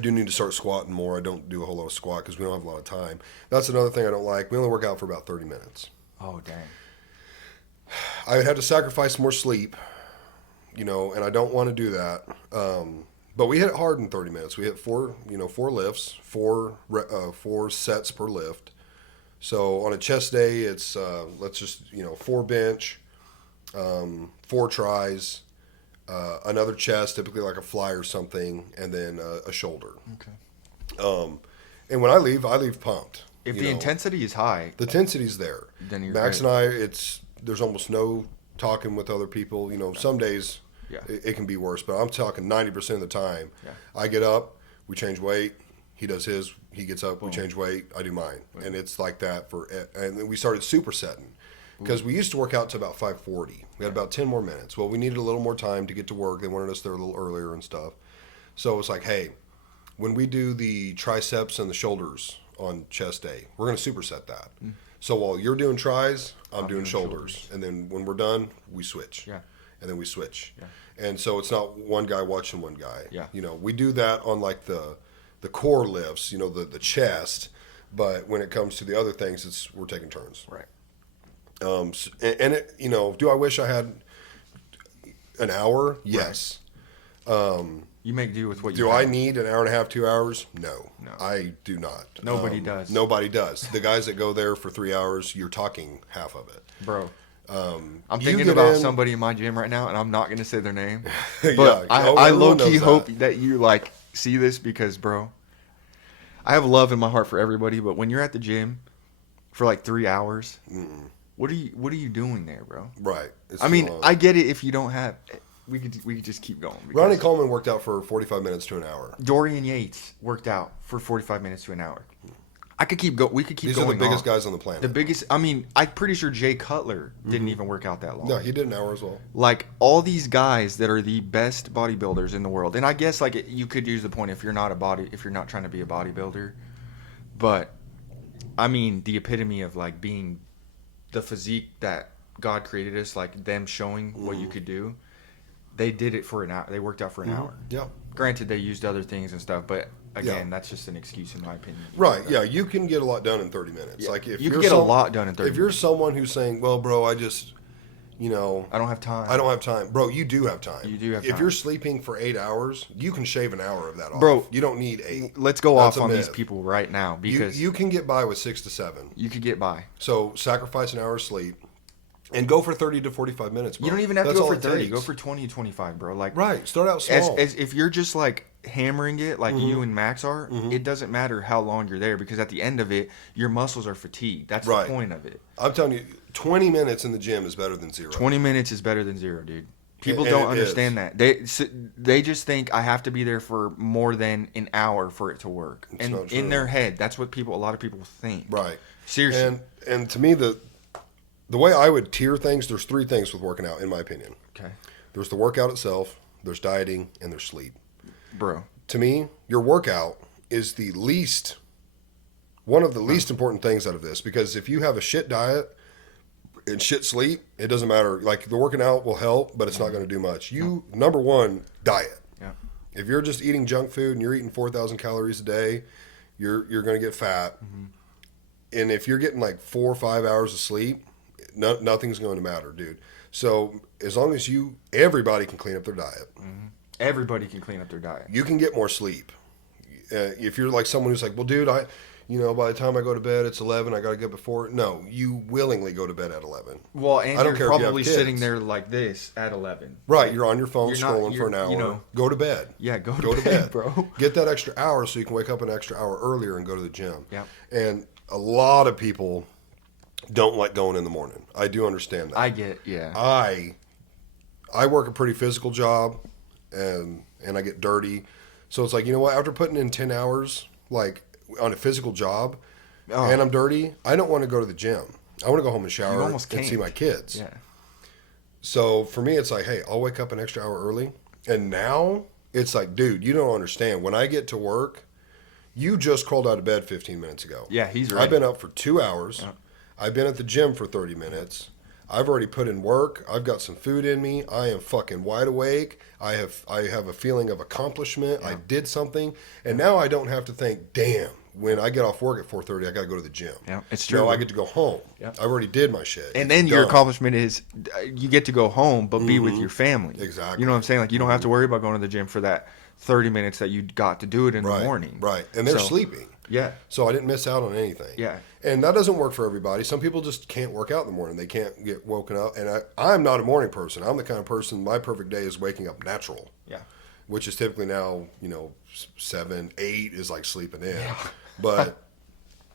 do need to start squatting more. I don't do a whole lot of squat because we don't have a lot of time. That's another thing I don't like. We only work out for about 30 minutes. Oh dang. I would have to sacrifice more sleep, and I don't want to do that. But we hit it hard in 30 minutes. We hit 4 lifts, 4 sets per lift. So on a chest day, it's let's just 4 bench, 4 tries, another chest, typically like a fly or something, and then a shoulder. Okay. And when I leave pumped. If the intensity is high, the intensity's there. Then you're Max great. and I, there's almost no talking with other people. Some days Yeah. it can be worse, but I'm talking 90% of the time. Yeah. I get up, we change weight. He does his. He gets up. We change weight. I do mine, and it's like that and then we started supersetting. because we used to work out to about 5:40. We had about 10 more minutes. Well, we needed a little more time to get to work. They wanted us there a little earlier and stuff. So it's like, hey, when we do the triceps and the shoulders on chest day, we're going to superset that. So while you're doing tries, I'm doing shoulders. And then when we're done, we switch. Yeah. And then we switch. Yeah. And so it's not one guy watching one guy. Yeah. You know, we do that on like the core lifts, you know, the chest. But when it comes to the other things, we're taking turns. Right. And it, you know, do I wish I had an hour? Yes. You make do with what you Do have. I need an hour and a half, 2 hours? No. No. I do not. Nobody does. Nobody does. The guys that go there for 3 hours, you're talking half of it. Bro. I'm you thinking get about in- somebody in my gym right now, and I'm not going to say their name. Yeah. But Oh, I everyone low-key knows hope that. that you, like, see this because, bro, I have love in my heart for everybody, but when you're at the gym for, like, 3 hours, what are you doing there, bro? Right. It's I too mean, long. I get it if you don't have – we could just keep going. because Ronnie Coleman worked out for 45 minutes to an hour. Dorian Yates worked out for 45 minutes to an hour. I could keep we could keep These are going the biggest on. guys on the planet. The biggest – I mean, I'm pretty sure Jay Cutler didn't even work out that long. No, he did an hour as well. Like, all these guys that are the best bodybuilders in the world. And I guess, like, you could use the point if you're not trying to be a bodybuilder. But, I mean, the epitome of, like, being the physique that God created us, like, them showing what you could do. They did it for an hour. They worked out for an hour. Yeah. Granted, they used other things and stuff, but again, Yeah. that's just an excuse in my opinion. Right. Yeah. You can get a lot done in 30 minutes. Yeah. Like if You can you're get a lot done in 30 If you're someone who's saying, well, bro, I just, you know, I don't have time. I don't have time. Bro, you do have time. You do have If time. you're sleeping for 8 hours, you can shave an hour of that off. Bro, you don't need 8. Let's go That's off a on these myth. people right now because You can get by with 6 to 7. you could get by. So sacrifice an hour of sleep and go for 30 to 45 minutes, bro. You don't even have That's to go all for it 30. takes. Go for 20, 25, bro. Like, Right. Start out small. as if you're just like hammering it like you and Max are, it doesn't matter how long you're there because at the end of it, your muscles are fatigued. That's Right. the point of it. I'm telling you, 20 minutes in the gym is better than 0. 20 minutes is better than 0, dude. People And don't it understand that. They just think I have to be there for more than an hour for it to work. It's And not in true. their head, that's what a lot of people think. Right. Seriously. And to me, the way I would tier things, there's 3 things with working out, in my opinion. Okay. There's the workout itself, there's dieting, and there's sleep. Bro. To me, your workout is one of the least important things out of this, because if you have a shit diet and shit sleep, it doesn't matter. Like, the working out will help, but it's not going to do much. Number one, diet. Yeah. If you're just eating junk food and you're eating 4,000 calories a day, you're going to get fat. And if you're getting like 4 or 5 hours of sleep, nothing's going to matter, dude. So as long as everybody can clean up their diet. Everybody can clean up their diet. You can get more sleep. If you're like someone who's like, well, dude, by the time I go to bed, it's 11. I got to get before. No, you willingly go to bed at 11. Well, and I don't you're care if you have probably kids. sitting there like this at 11. Right, you're on your phone You're not- scrolling for an hour. you know. Go to bed. Yeah, go to to bed, bed, bro. Get that extra hour so you can wake up an extra hour earlier and go to the gym. Yeah. And a lot of people don't like going in the morning. I do understand that. I get, yeah. I work a pretty physical job, and I get dirty. So it's like, you know what? After putting in 10 hours, like on a physical job, and I'm dirty, I don't want to go to the gym. I want to go home and shower almost and see can't. my kids. Yeah. So for me, it's like, hey, I'll wake up an extra hour early. And now it's like, dude, you don't understand. When I get to work, you just crawled out of bed 15 minutes ago. Yeah, he's right. I've been up for 2 hours. Yeah. I've been at the gym for 30 minutes. I've already put in work. I've got some food in me. I am fucking wide awake. I have a feeling of accomplishment. Yeah. I did something. And now I don't have to think, damn, when I get off work at 4:30, I got to go to the gym. Yeah, it's No, true. I get to go home. Yeah. I've already did my shit. And It's then your done. accomplishment is you get to go home but be with your family. Exactly. You know what I'm saying? Like, you don't have to worry about going to the gym for that 30 minutes that you got to do it in Right, the morning. Right. And they're So, sleeping. Yeah. So I didn't miss out on anything. Yeah. And that doesn't work for everybody. Some people just can't work out in the morning. They can't get woken up. And I'm not a morning person. I'm the kind of person, my perfect day is waking up natural. Yeah. Which is typically now, 7, 8 is like sleeping in. But,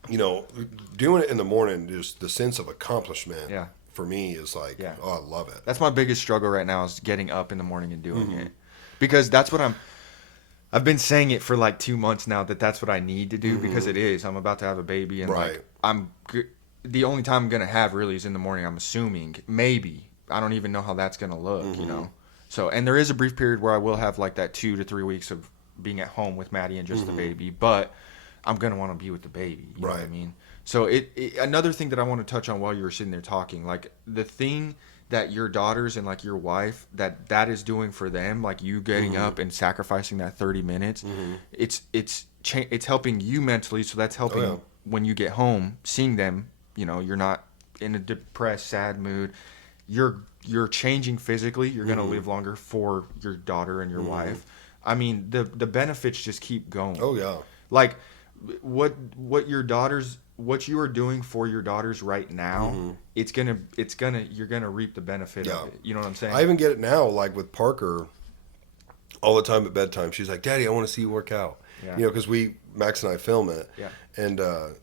doing it in the morning, just the sense of accomplishment Yeah. for me is like, Yeah. oh, I love it. That's my biggest struggle right now is getting up in the morning and doing Mm-hmm. it. Because that's what I've been saying it for like 2 months now that's what I need to do because it is. I'm about to have a baby and Right. like the only time I'm gonna have really is in the morning. I'm assuming, maybe. I don't even know how that's gonna look, you know. So, and there is a brief period where I will have like that 2 to 3 weeks of being at home with Maddie and just the baby, but I'm gonna want to be with the baby. You know what I mean? So another thing that I want to touch on while you were sitting there talking, like the thing that your daughters and like your wife that is doing for them, like you getting up and sacrificing that 30 minutes, it's helping you mentally. So that's helping when you get home, seeing them. You know, you're not in a depressed, sad mood. You're changing physically. You're gonna live longer for your daughter and your wife. I mean, the benefits just keep going. Oh yeah. Like what you are doing for your daughters right now, you're gonna reap the benefit of it. You know what I'm saying? I even get it now, like with Parker, all the time at bedtime. She's like, "Daddy, I want to see you work out." Yeah. You know, because Max and I film it. Yeah. And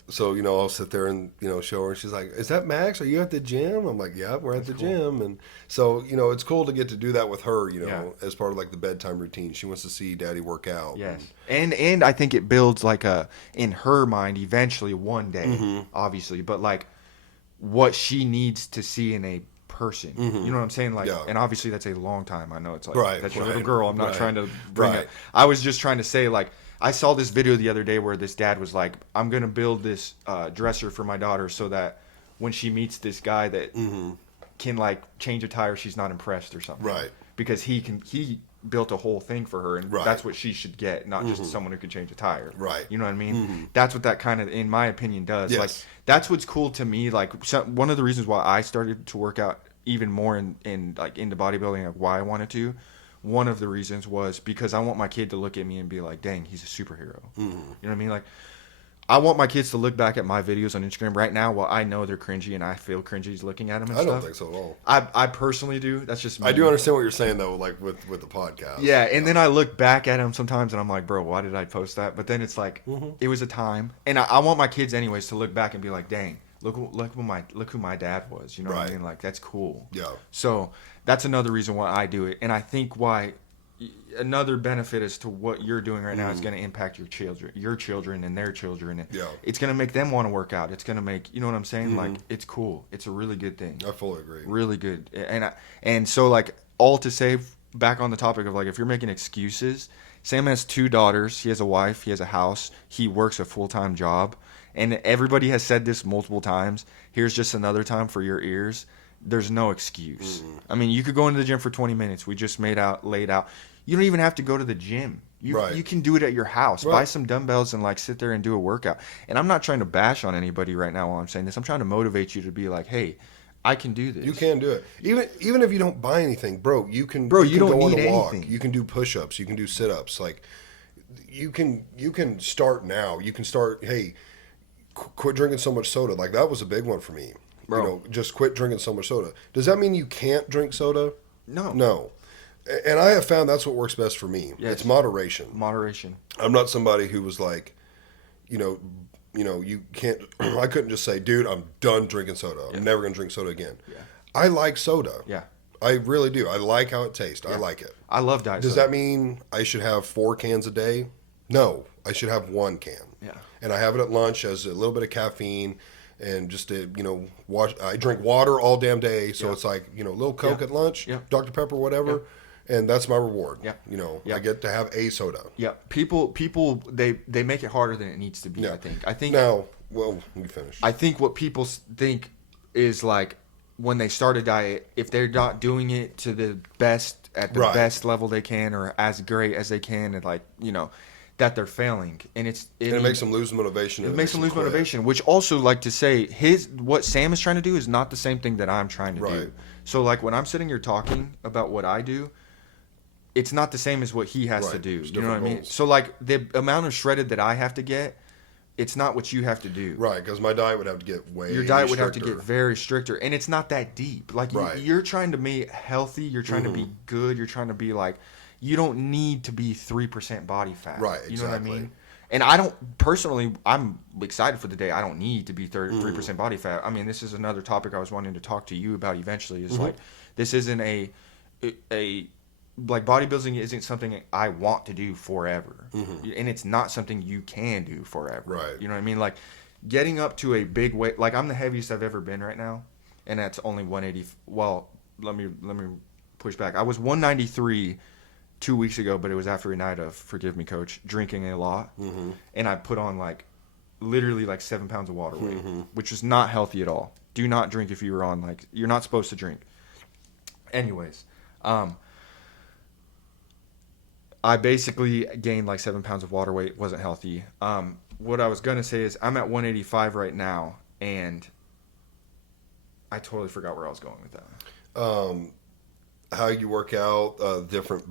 so, you know, I'll sit there and, you know, show her. She's like, "Is that Max? Are you at the gym?" I'm like, "Yeah, we're at the gym." And so, you know, it's cool to get to do that with her, you know, as part of like the bedtime routine. She wants to see Daddy work out. Yes. And I think it builds like in her mind eventually one day, obviously, but like what she needs to see in a person. You know what I'm saying? Like, and obviously that's a long time. I know it's like, that's your little girl. I'm not trying to bring it. I was just trying to say, like, I saw this video the other day where this dad was like, I'm going to build this dresser for my daughter so that when she meets this guy that can like change a tire, she's not impressed or something. Right. Because he built a whole thing for her, and that's what she should get, not just someone who can change a tire. Right. You know what I mean? That's what that kind of, in my opinion, does. Yes. Like, that's what's cool to me. Like, one of the reasons why I started to work out even more in like into bodybuilding, like why I wanted to, one of the reasons was because I want my kid to look at me and be like, dang, he's a superhero. You know what I mean? Like, I want my kids to look back at my videos on Instagram right now while I know they're cringy and I feel cringy looking at them and I stuff. don't think so at all. I personally do. That's just me. I do understand what you're saying, though, like with the podcast. Yeah, and then I look back at them sometimes and I'm like, bro, why did I post that? But then it's like, it was a time. And I want my kids anyways to look back and be like, dang, look who my dad was. You know what I mean? Like, that's cool. Yeah. So that's another reason why I do it. And I think why another benefit as to what you're doing right now is going to impact your children and their children. And it's going to make them want to work out. It's going to make, you know what I'm saying? Like, it's cool. It's a really good thing. I fully agree. Really good. And so, like, all to say, back on the topic of, like, if you're making excuses, Sam has 2 daughters. He has a wife. He has a house. He works a full-time job. And everybody has said this multiple times. Here's just another time for your ears. There's no excuse. I mean, you could go into the gym for 20 minutes. We just laid out. You don't even have to go to the gym. You can do it at your house. Buy some dumbbells and like sit there and do a workout. And I'm not trying to bash on anybody right now while I'm saying this. I'm trying to motivate you to be like, hey, I can do this. You can do it. Even if you don't buy anything, bro, you can you don't go need on a walk. anything. You can do push-ups, you can do sit-ups. Like you can start now. You can start, hey, quit drinking so much soda. Like that was a big one for me. Bro. You know, just quit drinking so much soda. Does that mean you can't drink soda? No. And I have found that's what works best for me. Yes. It's moderation. I'm not somebody who was like, you know, you can't. I couldn't just say, dude, I'm done drinking soda. I'm never gonna drink soda again. Yeah. I like soda. Yeah. I really do. I like how it tastes. Yeah. I like it. I love diet Does soda. that mean I should have 4 cans a day? No, I should have 1 can. Yeah. And I have it at lunch as a little bit of caffeine. And just to, you know, I drink water all damn day, so it's like, you know, a little Coke at lunch, Dr. Pepper, whatever, and that's my reward. Yeah. You know, I get to have a soda. Yeah. People, they make it harder than it needs to be. Yeah. I think. Now, well, you finish. I think what people think is like when they start a diet, if they're not doing it to the best at the best level they can or as great as they can, and like, you know, that they're failing, and it makes them lose motivation. It makes them lose motivation, which also, like to say, what Sam is trying to do is not the same thing that I'm trying to do. So like when I'm sitting here talking about what I do, it's not the same as what he has to do. You know what I mean? So like the amount of shredded that I have to get, it's not what you have to do. Right, because my diet would have to get Your diet would have to get very stricter, and it's not that deep. Like you're trying to be healthy, you're trying to be good, you're trying to be like. You don't need to be 3% body fat. Right, You know what I mean? And I don't, personally, I'm excited for the day. I don't need to be 3% body fat. I mean, this is another topic I was wanting to talk to you about eventually. Is like, this isn't like bodybuilding isn't something I want to do forever. And it's not something you can do forever. Right. You know what I mean? Like, getting up to a big weight, like I'm the heaviest I've ever been right now, and that's only 180. Well, let me push back. I was 193 2 weeks ago, but it was after a night of, forgive me, coach, drinking a lot, and I put on like literally like 7 pounds of water weight, which is not healthy at all. Do not drink if you were on, like, you're not supposed to drink. Anyways, I basically gained like 7 pounds of water weight. Wasn't healthy. What I was gonna say is I'm at 185 right now, and I totally forgot where I was going with that. How you work out, different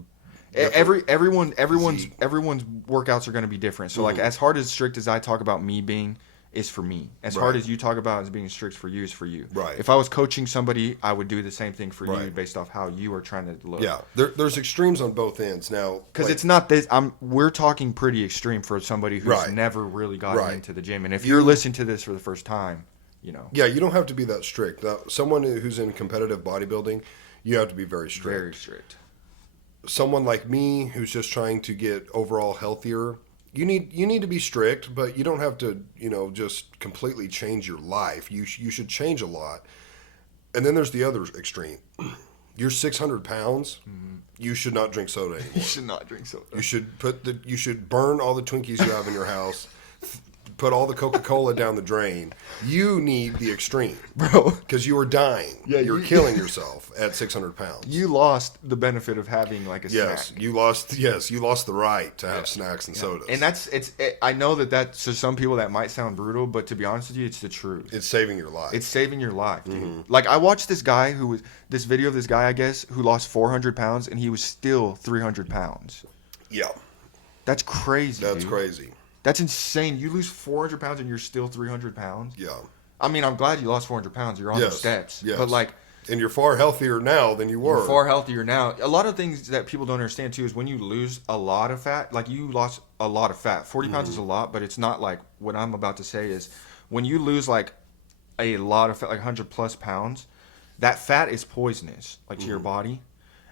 Everyone's physique. everyone's workouts are going to be different. So like as hard as strict as I talk about me being is for me. As hard Right. as you talk about as being strict for you is for you. Right. If I was coaching somebody, I would do the same thing for you Right. based off how you are trying to look. Yeah, there's extremes on both ends now. Because like, it's not this. We're talking pretty extreme for somebody who's Right. never really gotten Right. into the gym. And if you're listening to this for the first time, you know, yeah, you don't have to be that strict. Now, someone who's in competitive bodybuilding, you have to be very strict. very strict. Someone like me who's just trying to get overall healthier, you need to be strict, but you don't have to, just completely change your life. You should change a lot. And then there's the other extreme. You're 600 pounds. You should not drink soda anymore. You should not drink soda. You should burn all the Twinkies you have in your house. Put all the Coca-Cola down the drain. You need the extreme, Bro, because you are dying. Yeah, you're killing yourself at 600 pounds. you lost the benefit of having like a Yes, snack. you lost the right to have snacks and sodas. And I know that to some people that might sound brutal, but to be honest with you, it's the truth. It's saving your life. It's saving your life, dude. Like I watched this video of this guy, I guess, who lost 400 pounds and he was still 300 pounds. Yeah, That's crazy. that's dude. crazy. That's insane. You lose 400 pounds and you're still 300 pounds. Yeah. I mean, I'm glad you lost 400 pounds. You're on the Yes, steps. yes. But like, And you're far healthier now than you were. you're far healthier now. A lot of things that people don't understand too is when you lose a lot of fat, like you lost a lot of fat. 40 pounds is a lot, but it's not like what I'm about to say is when you lose like a lot of fat, like 100 plus pounds, that fat is poisonous, like to your body.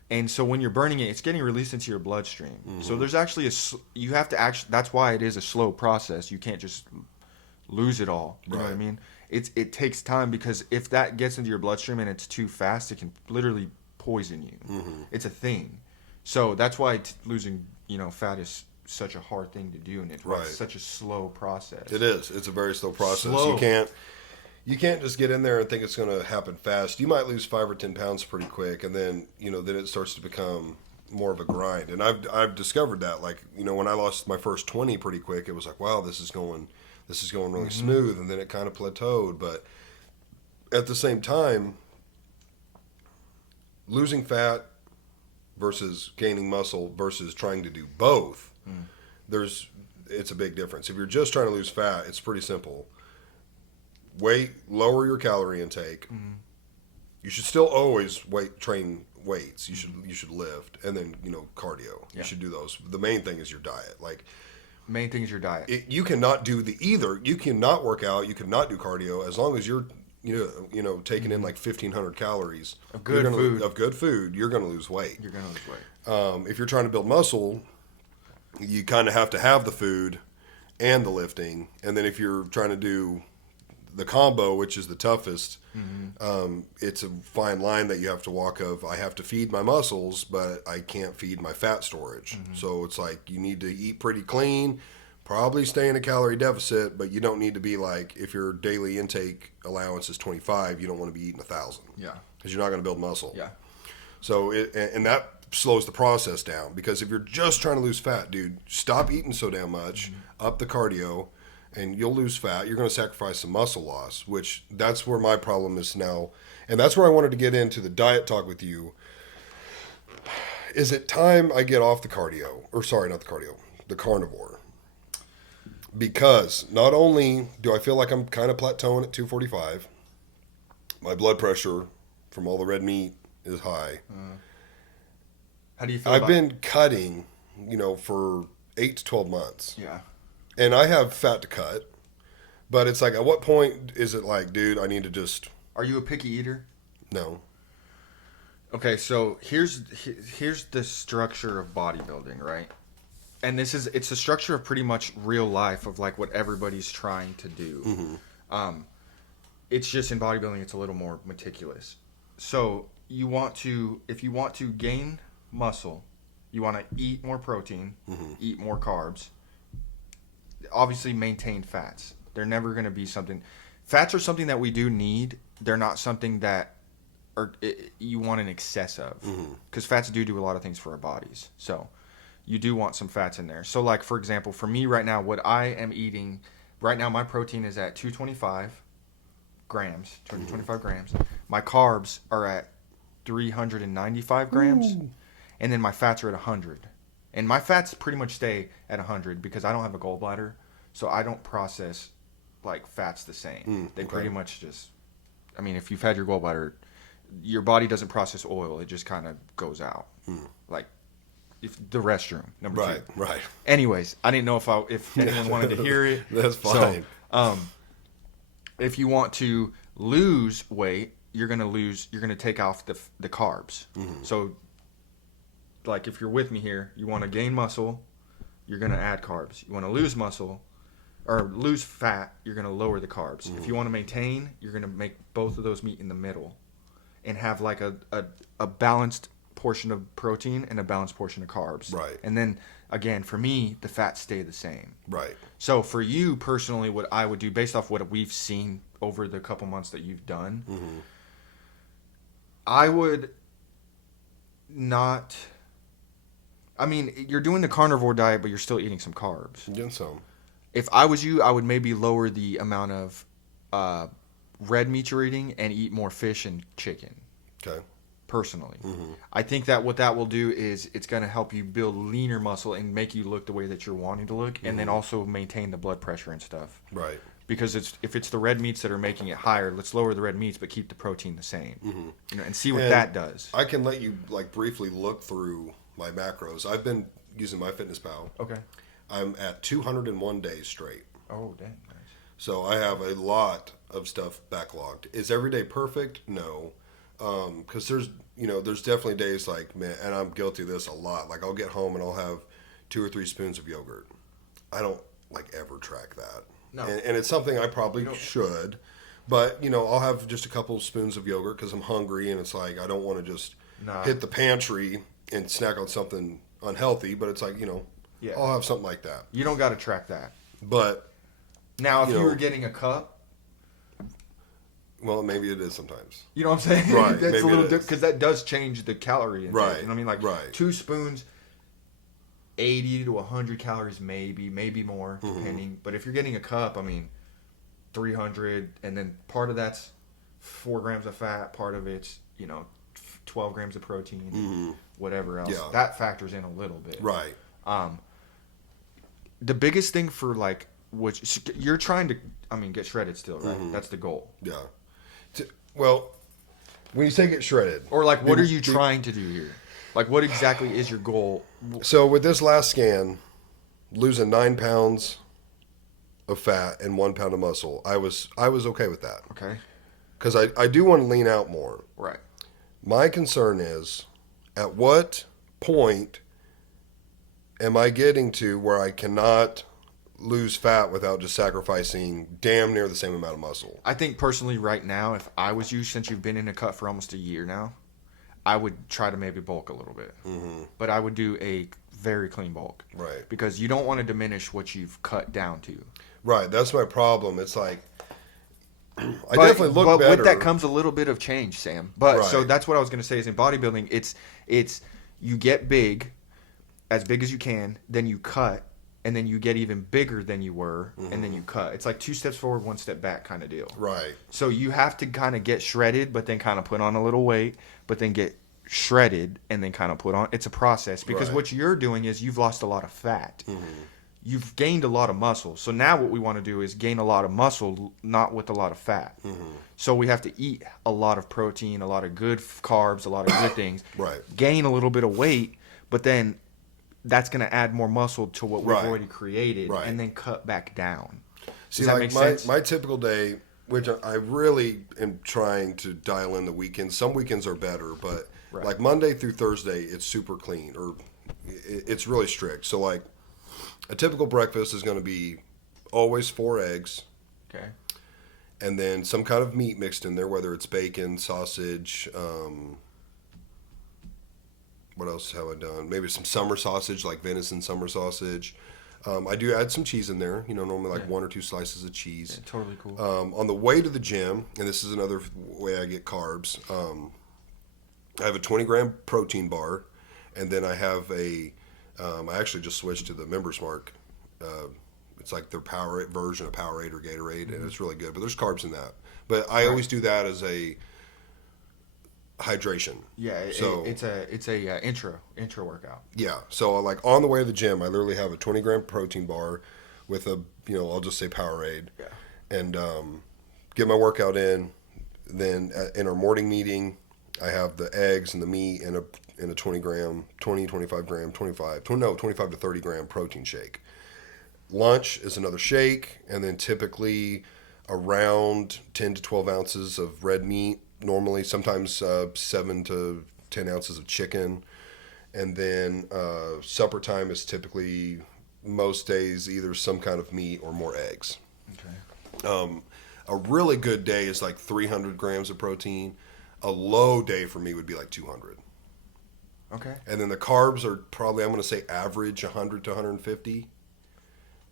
And so when you're burning it, it's getting released into your bloodstream. So there's actually you have to actually, that's why it is a slow process. You can't just lose it all. You know what I Right. mean? It takes time because if that gets into your bloodstream and it's too fast, it can literally poison you. It's a thing. So that's why losing, fat is such a hard thing to do, and it's Right. such a slow process. It is. It's a very slow process. Slow. You can't just get in there and think it's going to happen fast. You might lose 5 or 10 pounds pretty quick, and then then it starts to become more of a grind. And I've discovered that. Like when I lost my first 20 pretty quick, it was like, wow, this is going really smooth, and then it kind of plateaued. But at the same time, losing fat versus gaining muscle versus trying to do both, it's a big difference. If you're just trying to lose fat, it's pretty simple. Lower your calorie intake. You should still always train weights. You should lift, and then cardio. You should do those. The main thing is your diet. Like Main thing is your diet. you cannot do either. You cannot work out. You cannot do cardio as long as you're taking in like 1,500 calories Of good food. Of good food, you're going to lose weight. You're going to lose weight. If you're trying to build muscle, you kind of have to have the food and the lifting. And then if you're trying to do the combo, which is the toughest, it's a fine line that you have to walk of, I have to feed my muscles, but I can't feed my fat storage. So it's like you need to eat pretty clean, probably stay in a calorie deficit, but you don't need to be like, if your daily intake allowance is 25, you don't want to be eating 1,000. Yeah. Because you're not going to build muscle. Yeah. So and that slows the process down, because if you're just trying to lose fat, dude, stop eating so damn much, up the cardio, and you'll lose fat. You're going to sacrifice some muscle loss, which that's where my problem is now. And that's where I wanted to get into the diet talk with you. Is it time I get off the cardio? Or sorry, not the cardio, the carnivore. Because not only do I feel like I'm kind of plateauing at 245, my blood pressure from all the red meat is high. How do you feel I've about been cutting, for 8 to 12 months. Yeah. And I have fat to cut. But it's like, at what point is it like, dude, I need to just... Are you a picky eater? No. Okay, so here's the structure of bodybuilding, right? and it's the structure of pretty much real life of like what everybody's trying to do. It's just in bodybuilding, it's a little more meticulous. So if you want to gain muscle, you want to eat more protein, eat more carbs, obviously maintain fats. They're never going to be something. Fats are something that we do need. They're not something that you want in excess of, because fats do a lot of things for our bodies. So you do want some fats in there. So like, for example, for me right now, what I am eating right now, my protein is at 225 grams, 225 grams. My carbs are at 395 grams. And then my fats are at 100. And my fats pretty much stay at 100 because I don't have a gallbladder. So I don't process like fats the same. They pretty much just, I mean, if you've had your gallbladder, your body doesn't process oil. It just kind of goes out. Like if the restroom, number two. Right. Anyways, I didn't know if anyone wanted to hear it. That's fine. So, if you want to lose weight, you're gonna take off the carbs. So, like if you're with me here, you want to gain muscle, you're gonna add carbs. You want to lose muscle, or lose fat, you're gonna lower the carbs. If you want to maintain, you're gonna make both of those meet in the middle, and have like a balanced portion of protein and a balanced portion of carbs. Right. And then again, for me, the fats stay the same. Right. So for you personally, what I would do based off what we've seen over the couple months that you've done, I would not. I mean, you're doing the carnivore diet, but you're still eating some carbs. Getting some. If I was you, I would maybe lower the amount of red meat you're eating and eat more fish and chicken. Okay. Personally, I think that what that will do is it's going to help you build leaner muscle and make you look the way that you're wanting to look, and then also maintain the blood pressure and stuff. Right. Because if it's the red meats that are making it higher, let's lower the red meats but keep the protein the same. You know, and see what that does. I can let you like briefly look through my macros. I've been using MyFitnessPal. Okay. I'm at 201 days straight. Oh, dang. Nice. So I have a lot of stuff backlogged. Is every day perfect? No. Because there's definitely days like, man, and I'm guilty of this a lot. Like I'll get home and I'll have 2 or 3 spoons of yogurt. I don't like ever track that. No. And it's something I probably should. But, I'll have just a couple spoons of yogurt because I'm hungry, and it's like I don't want to just hit the pantry and snack on something unhealthy. But it's like, I'll have something like that. You don't got to track that. But now, if you were getting a cup, well, maybe it is sometimes. you know what I'm saying? Right. That's maybe a little it is. because that does change the calorie intake. Right. You know what I mean? Like 2 spoons, 80 to 100 calories, maybe more, depending. But if you're getting a cup, I mean, 300, and then part of that's 4 grams of fat, part of it's 12 grams of protein, whatever else. Yeah. That factors in a little bit. Right. The biggest thing for like which you're trying to, get shredded still, right? That's the goal. Yeah. Well, when you say get shredded, or like, what are you trying to do here? Like, what exactly is your goal? So with this last scan, losing 9 pounds of fat and 1 pound of muscle, I was okay with that. Okay. Because I do want to lean out more. Right. My concern is, at what point am I getting to where I cannot lose fat without just sacrificing damn near the same amount of muscle? I think personally right now, if I was you, since you've been in a cut for almost a year now, I would try to maybe bulk a little bit. But I would do a very clean bulk. Right. Because you don't want to diminish what you've cut down to. Right. That's my problem. It's like, I definitely look but better. With that comes a little bit of change, Sam. But so Right. that's what I was going to say is in bodybuilding, it's you get big, as big as you can, then you cut, and then you get even bigger than you were, and then you cut. It's like 2 steps forward, 1 step back kind of deal. Right. So you have to kind of get shredded, but then kind of put on a little weight, but then get shredded and then kind of put on. It's a process because Right. what you're doing is you've lost a lot of fat. You've gained a lot of muscle. So now what we want to do is gain a lot of muscle, not with a lot of fat. So we have to eat a lot of protein, a lot of good carbs, a lot of good things. Right. Gain a little bit of weight, but then that's going to add more muscle to what we've Right. already created, Right. and then cut back down. See, Does that like make sense? my typical day, which I really am trying to dial in the weekends. Some weekends are better, but Right. like Monday through Thursday, it's super clean, or it's really strict. So like A typical breakfast is going to be always 4 eggs, Okay. and then some kind of meat mixed in there, whether it's bacon, sausage. What else have I done? Maybe some summer sausage, like venison summer sausage. I do add some cheese in there. Normally like 1 or 2 slices of cheese. Yeah, totally cool. On the way to the gym, and this is another way I get carbs. I have a 20-gram protein bar, and then I have I actually just switched to the Members Mark. It's like their Powerade version of Powerade or Gatorade, and it's really good. But there's carbs in that. But I always do that as a hydration. Yeah, so it's a intro workout. yeah. So like on the way to the gym, I literally have a 20-gram protein bar with a I'll just say Powerade, Yeah. and get my workout in. Then in our morning meeting, I have the eggs and the meat in a 25 to 30 gram protein shake. Lunch is another shake, and then typically around 10 to 12 ounces of red meat. Normally, sometimes 7 to 10 ounces of chicken, and then supper time is typically most days either some kind of meat or more eggs. Okay. A really good day is like 300 grams of protein. A low day for me would be like 200. Okay. And then the carbs are probably, I'm going to say average 100 to 150.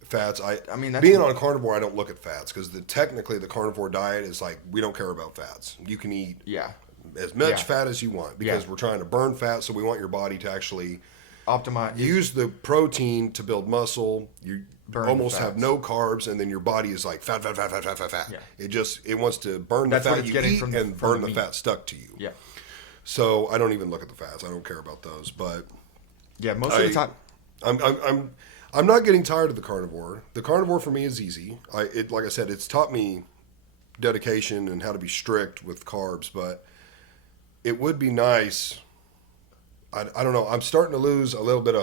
Fats, I mean, being on carnivore, I don't look at fats because technically the carnivore diet is like, we don't care about fats. You can eat as much fat as you want because we're trying to burn fat, so we want your body to actually optimize, use the protein to build muscle. You almost have no carbs, and then your body is like fat. Yeah. It wants to burn the fat you eat and burn the fat stuck to you. Yeah. So I don't even look at the fats. I don't care about those. But yeah, most of the time, I'm not getting tired of the carnivore. The carnivore for me is easy. Like I said, it's taught me dedication and how to be strict with carbs. But it would be nice. I don't know. I'm starting to lose a little bit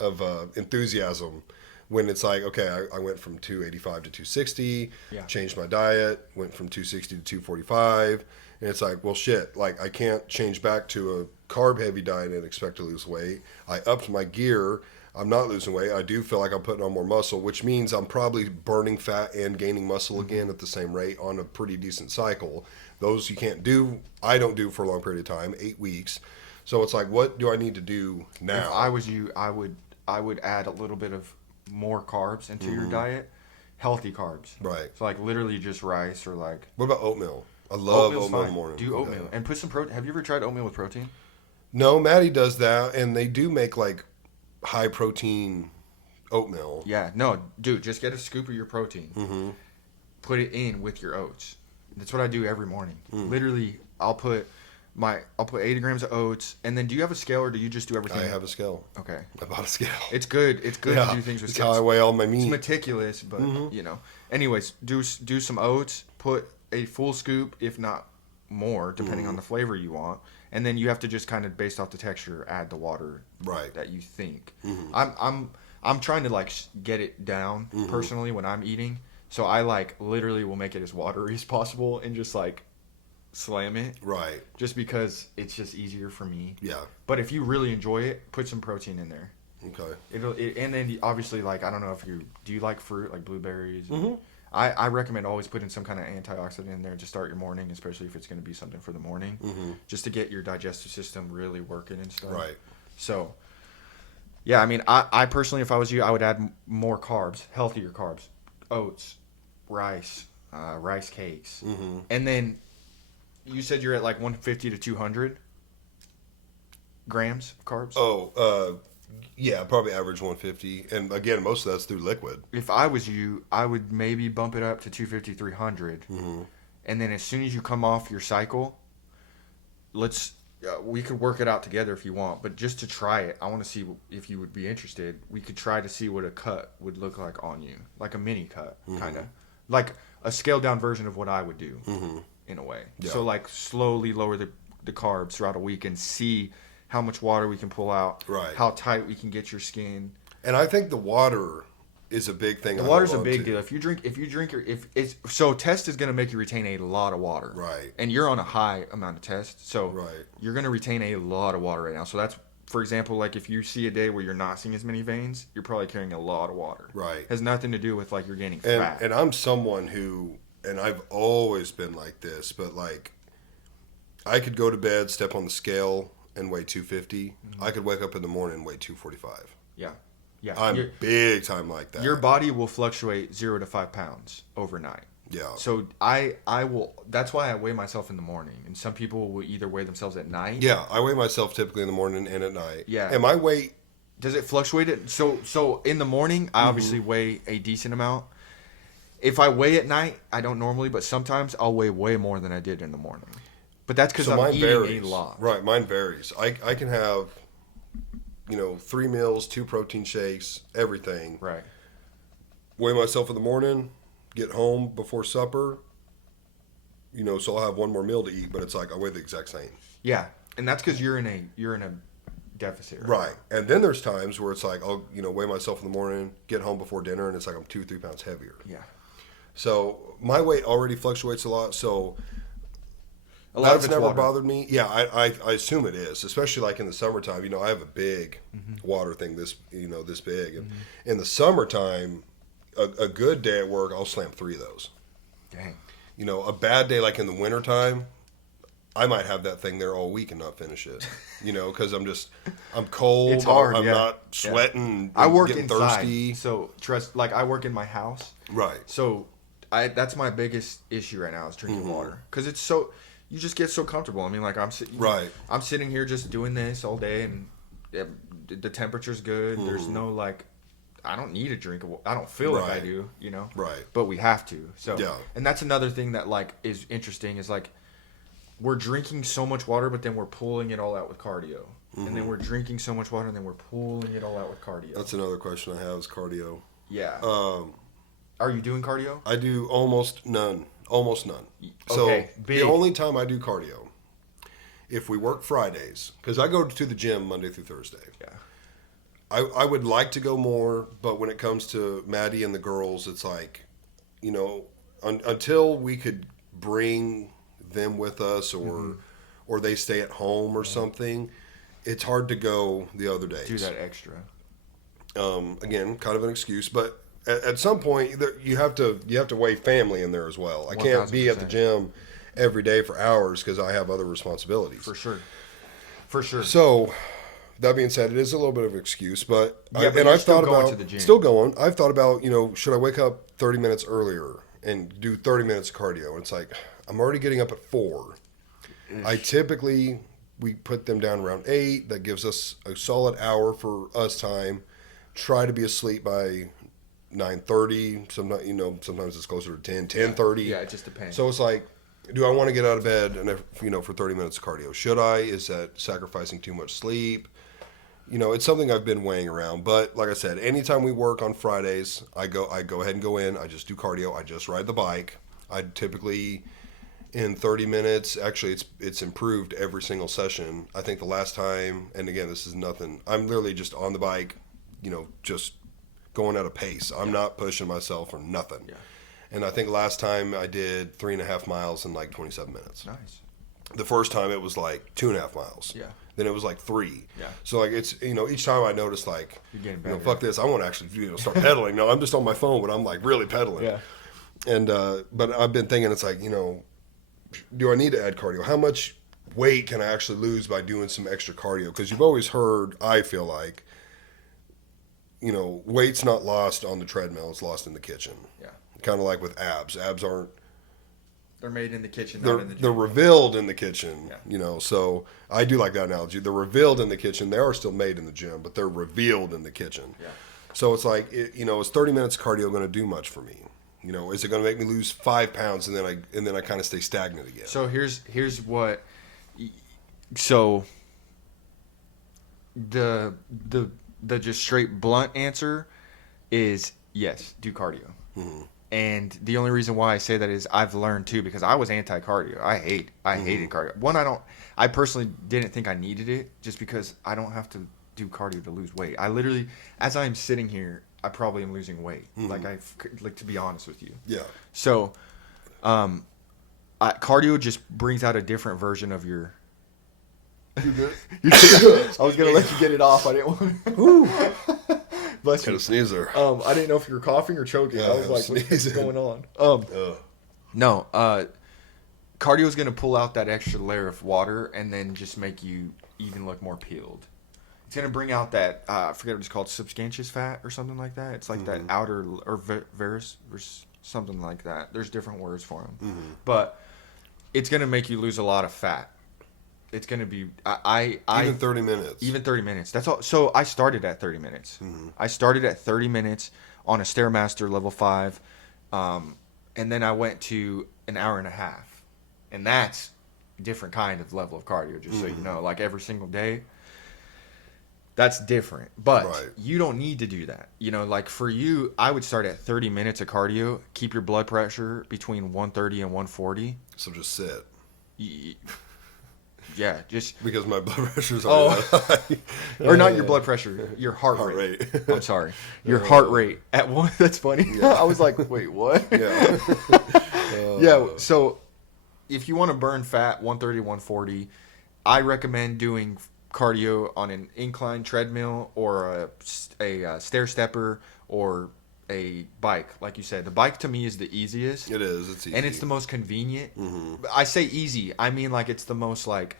of enthusiasm when it's like, okay, I went from 285 to 260, changed my diet, went from 260 to 245, and it's like, well, shit, like I can't change back to a carb-heavy diet and expect to lose weight. I upped my gear. I'm not losing weight. I do feel like I'm putting on more muscle, which means I'm probably burning fat and gaining muscle again at the same rate on a pretty decent cycle. Those you can't do. I don't do for a long period of time, 8 weeks. So it's like, what do I need to do now? If I was you, I would add a little bit of more carbs into your diet, healthy carbs. Right. So like literally just rice or like. What about oatmeal? I love oatmeal in the morning. Do oatmeal and put some protein. Have you ever tried oatmeal with protein? No, Maddie does that, and they do make like high protein oatmeal. Yeah. No, dude, just get a scoop of your protein. Put it in with your oats. That's what I do every morning. Literally, I'll put 80 grams of oats, and then do you have a scale or do you just do everything? I have a scale. Okay. I bought a scale. It's good. It's good to do things with scales. That's how I weigh all my meat. It's meticulous, but Anyways, do some oats. Put a full scoop, if not more, depending on the flavor you want, and then you have to just kind of based off the texture add the water that you think. I'm trying to like get it down personally when I'm eating, so I like literally will make it as watery as possible and just like slam it, right, just because it's just easier for me. Yeah. But if you really enjoy it, put some protein in there. Okay. And then obviously, like, I don't know if do you like fruit, like blueberries? I recommend always putting some kind of antioxidant in there to start your morning, especially if it's going to be something for the morning, just to get your digestive system really working and stuff. Right. So, yeah, I mean, I personally, if I was you, I would add more carbs, healthier carbs, oats, rice, rice cakes, and then you said you're at like 150 to 200 grams of carbs. Oh, yeah, probably average 150. And again, most of that's through liquid. If I was you, I would maybe bump it up to 250, 300. And then as soon as you come off your cycle, we could work it out together if you want. But just to try it, I want to see if you would be interested. We could try to see what a cut would look like on you. Like a mini cut, kind of. Like a scaled down version of what I would do, in a way. Yeah. So like slowly lower the carbs throughout a week and see how much water we can pull out, how tight we can get your skin. And I think the water is a big thing. The water's a big deal. If test is going to make you retain a lot of water. Right. And you're on a high amount of test, so you're going to retain a lot of water right now. So that's for example, like if you see a day where you're not seeing as many veins, you're probably carrying a lot of water. Right. Has nothing to do with like you're gaining And fat. and I'm someone who, and I've always been like this, but like I could go to bed, step on the scale, and weigh 250. I could wake up in the morning and weigh 245. Yeah. Yeah. I'm big time like that. Your body will fluctuate 0 to 5 pounds overnight. Yeah. So I will. That's why I weigh myself in the morning, and some people will either weigh themselves at night. Yeah, I weigh myself typically in the morning and at night. Yeah. And my weight, Does it fluctuate? So in the morning, I obviously weigh a decent amount. If I weigh at night, I don't normally, but sometimes I'll weigh way more than I did in the morning. But that's because so I'm mine eating varies. a lot. Right, mine varies. I can have, 3 meals, 2 protein shakes, everything. Right. Weigh myself in the morning, get home before supper. So I'll have one more meal to eat, but it's like I weigh the exact same. Yeah, and that's because you're in a deficit. Right. And then there's times where it's like I'll weigh myself in the morning, get home before dinner, and it's like I'm 2-3 pounds heavier. Yeah. So my weight already fluctuates a lot. So A lot of that's it's never water. bothered me. Yeah, I assume it is, especially like in the summertime. I have a big water thing this big, and in the summertime, a good day at work, I'll slam 3 of those. Dang. A bad day like in the wintertime, I might have that thing there all week and not finish it. Because I'm cold. It's hard. I'm yeah. not sweating. I work getting inside, thirsty. so I work in my house. Right. So that's my biggest issue right now is drinking water because it's so you just get so comfortable. I mean, like I'm sitting here just doing this all day, and the temperature's good. There's no like, I don't need a drink of water. I don't feel like I do, Right. But we have to. So Yeah. and that's another thing that like is interesting is like we're drinking so much water, but then we're pulling it all out with cardio, and then we're drinking so much water, and then we're pulling it all out with cardio. That's another question I have is cardio. Yeah. Are you doing cardio? I do almost none. Almost none. Okay, So big. the only time I do cardio, if we work Fridays, because I go to the gym Monday through Thursday. Yeah. I would like to go more, but when it comes to Maddie and the girls, it's like, until we could bring them with us or they stay at home or something, it's hard to go the other days. Do that extra. Again, kind of an excuse, but at some point you have to weigh family in there as well. I can't be at the 1000%. gym every day for hours because I have other responsibilities. For sure. So, that being said, it is a little bit of an excuse, but Yeah, but you're I've still thought going about to the gym. still going. I've thought about should I wake up 30 minutes earlier and do 30 minutes of cardio? And it's like I'm already getting up at 4. I typically we put them down around 8. That gives us a solid hour for us time. Try to be asleep by 9:30. Sometimes it's closer to 10:30. Yeah, it just depends. So it's like, do I want to get out of bed and for 30 minutes of cardio? Should I? Is that sacrificing too much sleep? It's something I've been weighing around. But like I said, anytime we work on Fridays, I go ahead and go in. I just do cardio. I just ride the bike. I typically in 30 minutes. Actually, it's improved every single session. I think the last time, and again, this is nothing. I'm literally just on the bike, just going at a pace. I'm not pushing myself or nothing. Yeah. And I think last time I did 3.5 miles in like 27 minutes. Nice. The first time it was like 2.5 miles. Yeah. Then it was like 3. Yeah. So like it's each time I notice like You're getting better. fuck this, I want to actually start pedaling. No, I'm just on my phone, but I'm like really pedaling. Yeah. And but I've been thinking it's like do I need to add cardio? How much weight can I actually lose by doing some extra cardio? Because you've always heard, I feel like, weight's not lost on the treadmill; it's lost in the kitchen. Yeah. Kind of like with abs. Abs aren't. They're made in the kitchen, They're not in the gym. they're revealed in the kitchen. Yeah. So I do like that analogy. They're revealed in the kitchen. They are still made in the gym, but they're revealed in the kitchen. Yeah. So it's like is 30 minutes cardio going to do much for me? Is it going to make me lose 5 pounds and then I kind of stay stagnant again? So here's what. So the just straight blunt answer is yes, do cardio. Mm-hmm. And the only reason why I say that is I've learned too, because I was anti-cardio. I hated cardio. One, I personally didn't think I needed it just because I don't have to do cardio to lose weight. I literally, as I'm sitting here, I probably am losing weight. Like to be honest with you. Yeah. So, cardio just brings out a different version of I was gonna let you get it off. I didn't want. Bless Got you. a sneezer. I didn't know if you were coughing or choking. Yeah, I was I'm like, what's sneezing. going on? Ugh. No. Cardio is gonna pull out that extra layer of water and then just make you even look more peeled. It's gonna bring out that I forget what it's called, substantious fat or something like that. It's like that outer or varus or something like that. There's different words for them, but it's gonna make you lose a lot of fat. It's gonna be Even 30 minutes. Even 30 minutes. That's all. So I started at 30 minutes. I started at 30 minutes on a Stairmaster level 5, and then I went to an hour and a half, and that's a different kind of level of cardio. Just so you know, like every single day. That's different, but Right. you don't need to do that. You know, like for you, I would start at 30 minutes of cardio, keep your blood pressure between 130 and 140. So just sit. Yeah, just Because my blood pressure's Oh. already that high. or not your blood pressure, your heart Heart rate. rate. I'm sorry, your heart rate at one. That's funny. I was like, wait, what? Yeah. Yeah. So if you want to burn fat, 130, 140, I recommend doing cardio on an incline treadmill or a stair stepper or a bike. Like you said, the bike to me is the easiest. It is. It's easy. And it's the most convenient. I say easy. I mean, like, it's the most, like,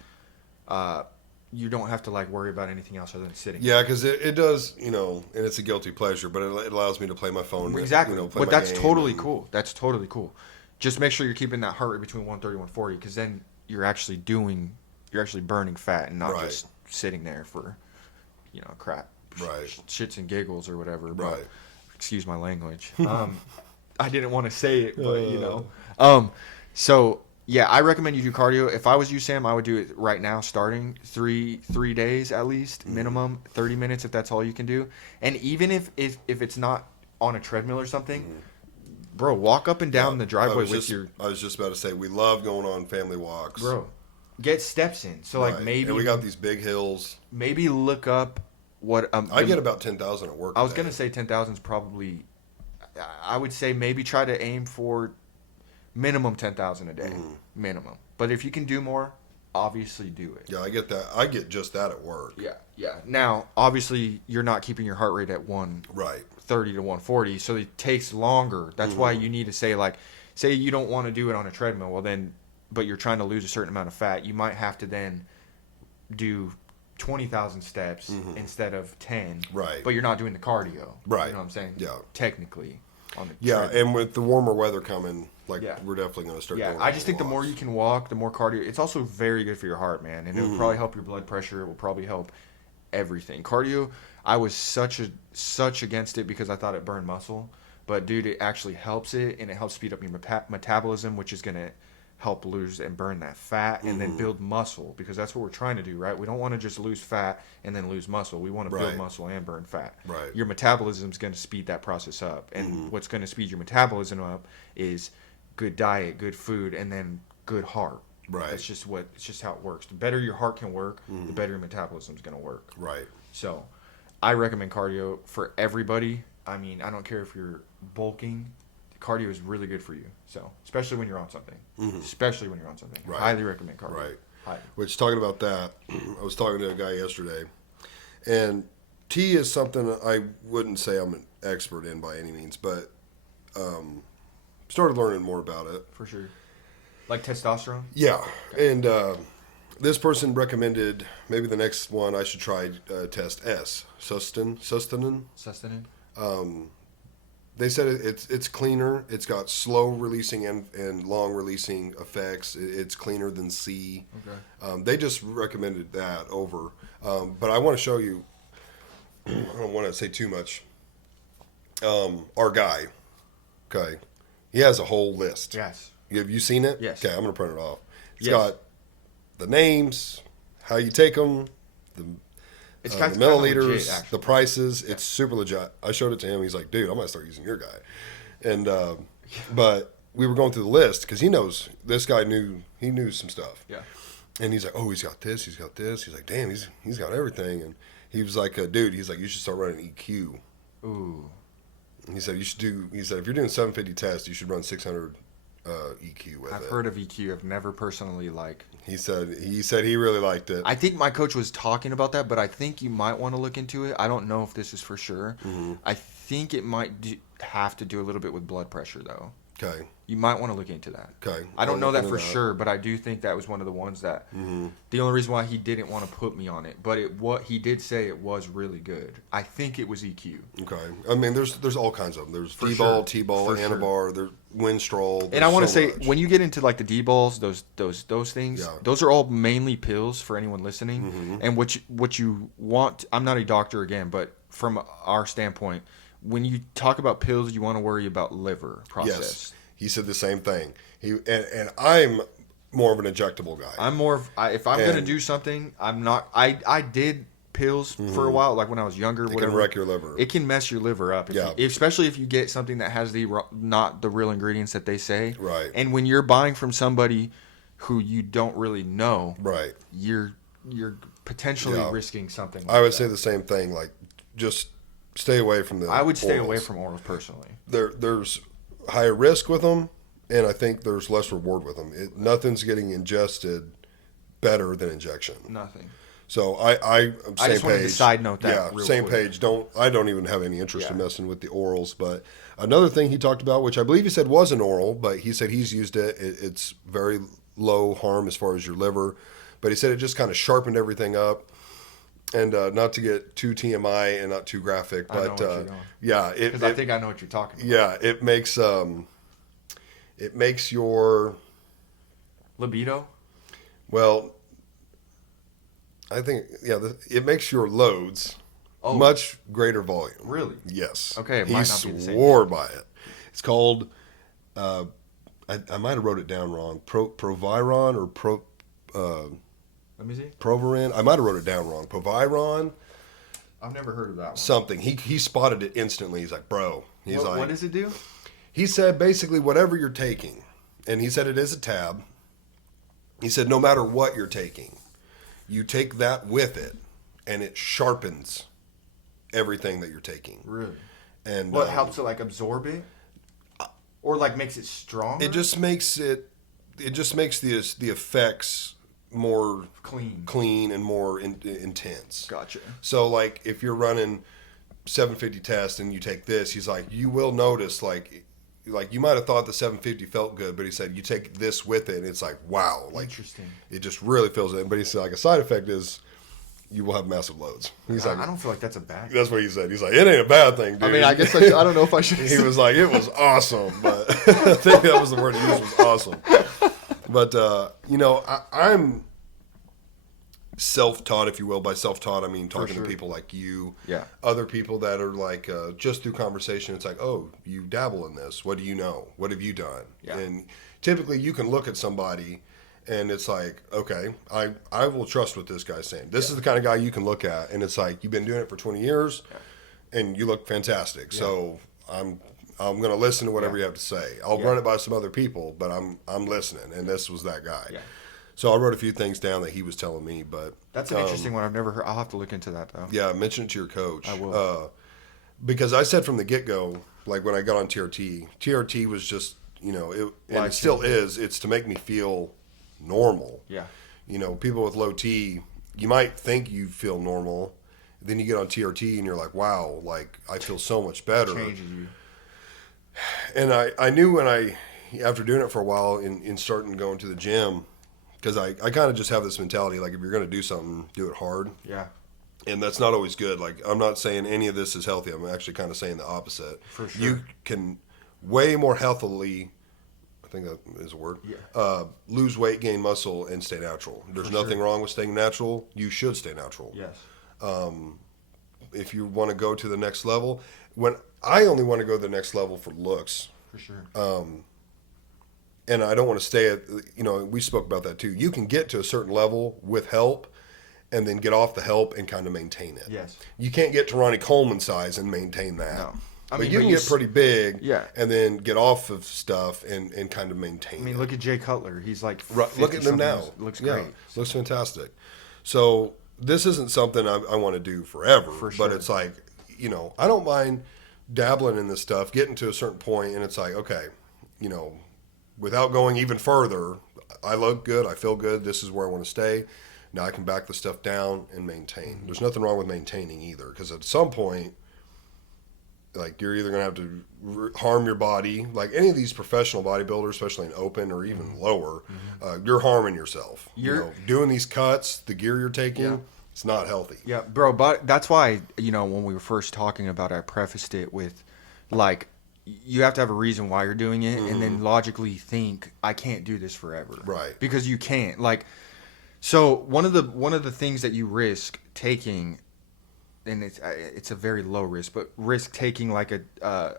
you don't have to, like, worry about anything else other than sitting. Yeah, because it does, you know, and it's a guilty pleasure, but it allows me to play my phone. Exactly. You know, play But my that's game totally and- cool. That's totally cool. Just make sure you're keeping that heart rate between 130 and 140 because then you're actually burning fat and not Right. just sitting there for, you know, crap. Right. Shits and giggles or whatever. But, Right. excuse my language. I didn't want to say it, but, you know. So, yeah, I recommend you do cardio. If I was you, Sam, I would do it right now, starting three days at least, minimum 30 minutes if that's all you can do. And even if it's not on a treadmill or something, bro, walk up and down the driveway with your I was just about to say, we love going on family walks. bro. Get steps in. So like Right. maybe And we got these big hills. maybe look up what I get about 10,000 at work. I was a gonna day. say 10,000 is probably. I would say maybe try to aim for minimum 10,000 a day, minimum. But if you can do more, obviously do it. Yeah, I get that. I get just that at work. Yeah. Now, obviously, you're not keeping your heart rate at 130 Right. to 140, so it takes longer. That's why you need to say you don't want to do it on a treadmill. Well, then, but you're trying to lose a certain amount of fat, you might have to then do 20,000 steps instead of 10. Right. But you're not doing the cardio. Right. You know what I'm saying? Yeah. Technically. On the Yeah, treadmill. and with the warmer weather coming, like Yeah. we're definitely going to start. Yeah, doing I just think the more walks. you can walk, the more cardio. It's also very good for your heart, man, and it will probably help your blood pressure. It will probably help everything. Cardio, I was such against it because I thought it burned muscle, but dude, it actually helps it, and it helps speed up your metabolism, which is gonna help lose and burn that fat, and then build muscle because that's what we're trying to do, right? We don't want to just lose fat and then lose muscle. We want to build Right. muscle and burn fat. Right. Your metabolism is going to speed that process up, and what's going to speed your metabolism up is good diet, good food, and then good heart. Right. It's just how it works. The better your heart can work, the better your metabolism is going to work. Right. So, I recommend cardio for everybody. I mean, I don't care if you're bulking. Cardio is really good for you. So, especially when you're on something. Especially when you're on something. Right. Highly recommend cardio. Right. Highly. Which, talking about that, I was talking to a guy yesterday, and tea is something I wouldn't say I'm an expert in by any means, but started learning more about it. For sure. Like testosterone? Yeah, and this person recommended maybe the next one I should try test S, sustanin. Sustanin? They said it's cleaner. It's got slow releasing and long releasing effects. It's cleaner than C. Okay. They just recommended that over. But I want to show you. I don't want to say too much. Our guy, okay, he has a whole list. Yes. Have you seen it? Yes. Okay, I'm going to print it off. It's Yes. got the names, how you take them, It's the kind of milliliters, legit, actually. the prices. It's super legit. I showed it to him. He's like, dude, I'm going to start using your guy. And, but we were going through the list because he knows, this guy knew some stuff. Yeah. And he's like, oh, he's got this, he's got this. He's like, damn, he's got everything. And he was like, dude, he's like, you should start running EQ. Ooh. And he said, if you're doing 750 tests, you should run 600 EQ with I've it. heard of EQ. I've never personally like. He said he really liked it. I think my coach was talking about that, but I think you might want to look into it. I don't know if this is for sure. I think it might have to do a little bit with blood pressure, though. Okay. You might want to look into that. Okay. I don't I'll know look that into for sure, but I do think that was one of the ones that the only reason why he didn't want to put me on it. But what he did say it was really good. I think it was EQ. Okay. I mean, there's all kinds of them. There's For D-ball, sure. T-ball, For sure. Anabar, there's Winstrol. And I want to say much. when you get into like the D balls, those things, Yeah. those are all mainly pills for anyone listening. And what you want, I'm not a doctor again, but from our standpoint, when you talk about pills, you want to worry about liver process. Yes. He said the same thing. And I'm more of an injectable guy. I'm more of if I'm gonna And- do something, I'm not. I did pills for a while, like when I was younger. It whatever. can wreck your liver. It can mess your liver up, Yeah. especially if you get something that has not the real ingredients that they say. Right. And when you're buying from somebody who you don't really know, Right. you're potentially Yeah. risking something. I would say the same thing. Like, just stay away from the. I would stay orals. away from orals personally. There's higher risk with them, and I think there's less reward with them. Nothing's getting ingested better than injection. Nothing. So I same I just wanted to page. side note that Yeah, real same quick. page. I don't even have any interest in Yeah. messing with the orals. But another thing he talked about, which I believe he said was an oral, but he said he's used it. It's very low harm as far as your liver, but he said it just kind of sharpened everything up. And not to get too TMI and not too graphic, I know but what you're doing. yeah, Because I think I know what you're talking about. yeah, it makes your Libido. well, I think it makes your loads Oh. much greater volume. Really? Yes. Okay, it He might not be the same swore by it. It's called. I might have wrote it down wrong. Proviron or Let me see. Proviron. I might have wrote it down wrong. Proviron I've never heard of that one. something. He spotted it instantly. He's like, bro. He's like, what does it do? he said basically whatever you're taking, and he said it is a tab. He said no matter what you're taking, you take that with it, and it sharpens everything that you're taking. Really? And What helps it like absorb it, or like makes it stronger? it just makes it. It just makes the effects more clean. and more intense. Gotcha. So like if you're running 750 test and you take this, he's like you will notice like you might have thought the 750 felt good, but he said you take this with it and it's like wow, like Interesting. it just really feels it. But he said like a side effect is you will have massive loads. He's like I don't feel like that's a bad. that's what he said. He's like it ain't a bad thing, dude. I mean, I guess I don't know if I should. He was like, it was awesome, but I think that was the word he used was awesome. But I'm self-taught, if you will. By self-taught, I mean talking sure. to people like you, Yeah. other people that are like just through conversation. It's like, oh, you dabble in this. What do you know? What have you done? Yeah. And typically, you can look at somebody, and it's like, okay, I will trust what this guy's saying. This is the kind of guy you can look at, and it's like you've been doing it for 20 years, and you look fantastic. So I'm going to listen to whatever you have to say. I'll run it by some other people, but I'm listening, and this was that guy. Yeah. So I wrote a few things down that he was telling me, but That's an interesting one. I've never heard. I'll have to look into that though. yeah, mention it to your coach. I will. Because I said from the get-go, like when I got on TRT was just, and it still is, it's to make me feel normal. Yeah. People with low T, you might think you feel normal, then you get on TRT and you're like, wow, like I feel so much better. Changes you. And I knew when after doing it for a while in starting going to the gym, because I kind of just have this mentality, like if you're going to do something, do it hard. Yeah. And that's not always good. Like I'm not saying any of this is healthy. I'm actually kind of saying the opposite. For sure. You can way more healthily, I think that is a word, lose weight, gain muscle, and stay natural. There's nothing wrong with staying natural. You should stay natural. Yes. If you want to go to the next level, when I only want to go to the next level for looks, For sure. and I don't want to stay at, we spoke about that too. You can get to a certain level with help and then get off the help and kind of maintain it. Yes. You can't get to Ronnie Coleman size and maintain that. No. But you can get pretty big Yeah. and then get off of stuff and kind of maintain I mean, it. look at Jay Cutler. He's like, Look at them 50-something. now. Looks Yeah, great. looks fantastic. So this isn't something I want to do forever. For But sure. it's like, I don't mind dabbling in this stuff, getting to a certain point, and it's like, okay, without going even further, I look good, I feel good, this is where I want to stay. Now I can back the stuff down and maintain. There's nothing wrong with maintaining either, because at some point, like, you're either going to have to harm your body, like any of these professional bodybuilders, especially in open or even lower, you're harming yourself. Doing these cuts, the gear you're taking, it's not healthy. Yeah, bro, but that's why, when we were first talking about it, I prefaced it with, like, you have to have a reason why you're doing it, and then logically think, I can't do this forever. Right. Because you can't. Like, so one of the things that you risk taking, and it's a very low risk, but risk taking like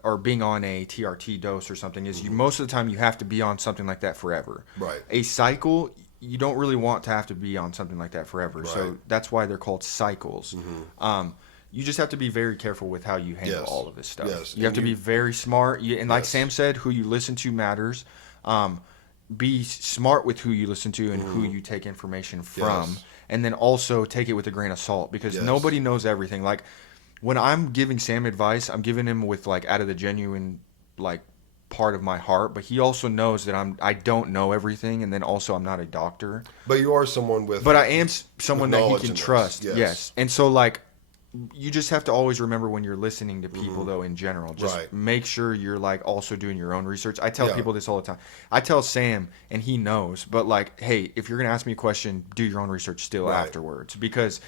or being on a TRT dose or something is you most of the time you have to be on something like that forever. Right. A cycle, you don't really want to have to be on something like that forever. Right. So that's why they're called cycles. You just have to be very careful with how you handle all of this stuff. Yes. You have to be very smart. And like Yes. Sam said, who you listen to matters. Be smart with who you listen to and who you take information from. Yes. And then also take it with a grain of salt, because Yes. nobody knows everything. Like, when I'm giving Sam advice, I'm giving him with, like, out of the genuine, like, part of my heart. But he also knows that I don't know everything, and then also I'm not a doctor. But you are someone with... But I am someone that he knowledge can in this. trust. Yes. Yes. And so, like, you just have to always remember when you're listening to people, though, in general. Just Right. make sure you're, like, also doing your own research. I tell Yeah. people this all the time. I tell Sam, and he knows, but, like, hey, if you're going to ask me a question, do your own research still Right. afterwards. Because,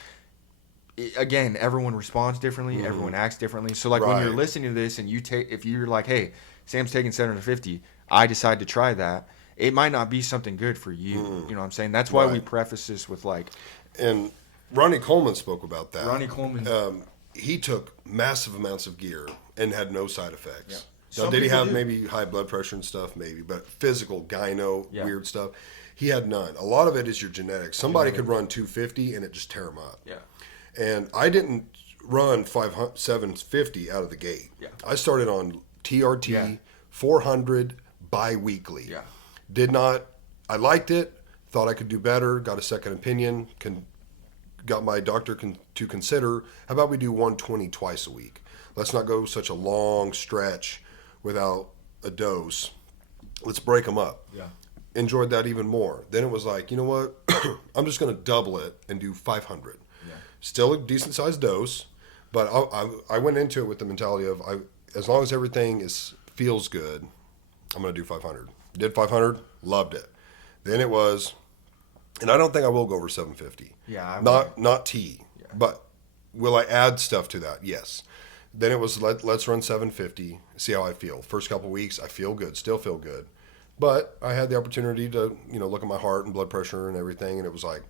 again, everyone responds differently. Everyone acts differently. So, like, when you're Right. listening to this and if you're like, hey, Sam's taking 750, I decide to try that, it might not be something good for you. You know what I'm saying? That's why we Right. preface this with, like, And Ronnie Coleman spoke about that. Ronnie Coleman. He took massive amounts of gear and had no side effects. Yeah. Now, Some did he people have do. maybe high blood pressure and stuff? Maybe, but physical, gyno, Yeah. weird stuff, he had none. A lot of it is your genetics. Somebody could run 250 and it just tear them up. Yeah. And I didn't run 750 out of the gate. Yeah. I started on TRT Yeah. 400 bi-weekly. Yeah. I liked it, thought I could do better, got a second opinion, got my doctor to consider, how about we do 120 twice a week? Let's not go such a long stretch without a dose. Let's break them up. Yeah. Enjoyed that even more. Then it was like, you know what? I'm just going to double it and do 500. Yeah. Still a decent sized dose, but I went into it with the mentality of as long as everything feels good, I'm going to do 500. Did 500, loved it. Then it was, and I don't think I will go over 750. Yeah, Not T, but will I add stuff to that? Yes. Then it was let's run 750, see how I feel. First couple weeks, I feel good, still feel good, but I had the opportunity to look at my heart and blood pressure and everything, and it was like,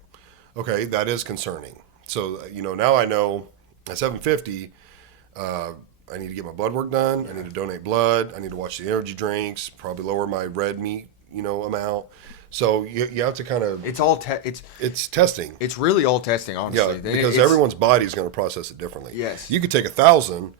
okay, that is concerning. So now I know at 750, I need to get my blood work done. I need to donate blood. I need to watch the energy drinks. Probably lower my red meat amount. So you have to kind of It's all it's testing. it's really all testing, honestly. Yeah, because It's- everyone's body is going to process it differently. Yes. You could take 1,000,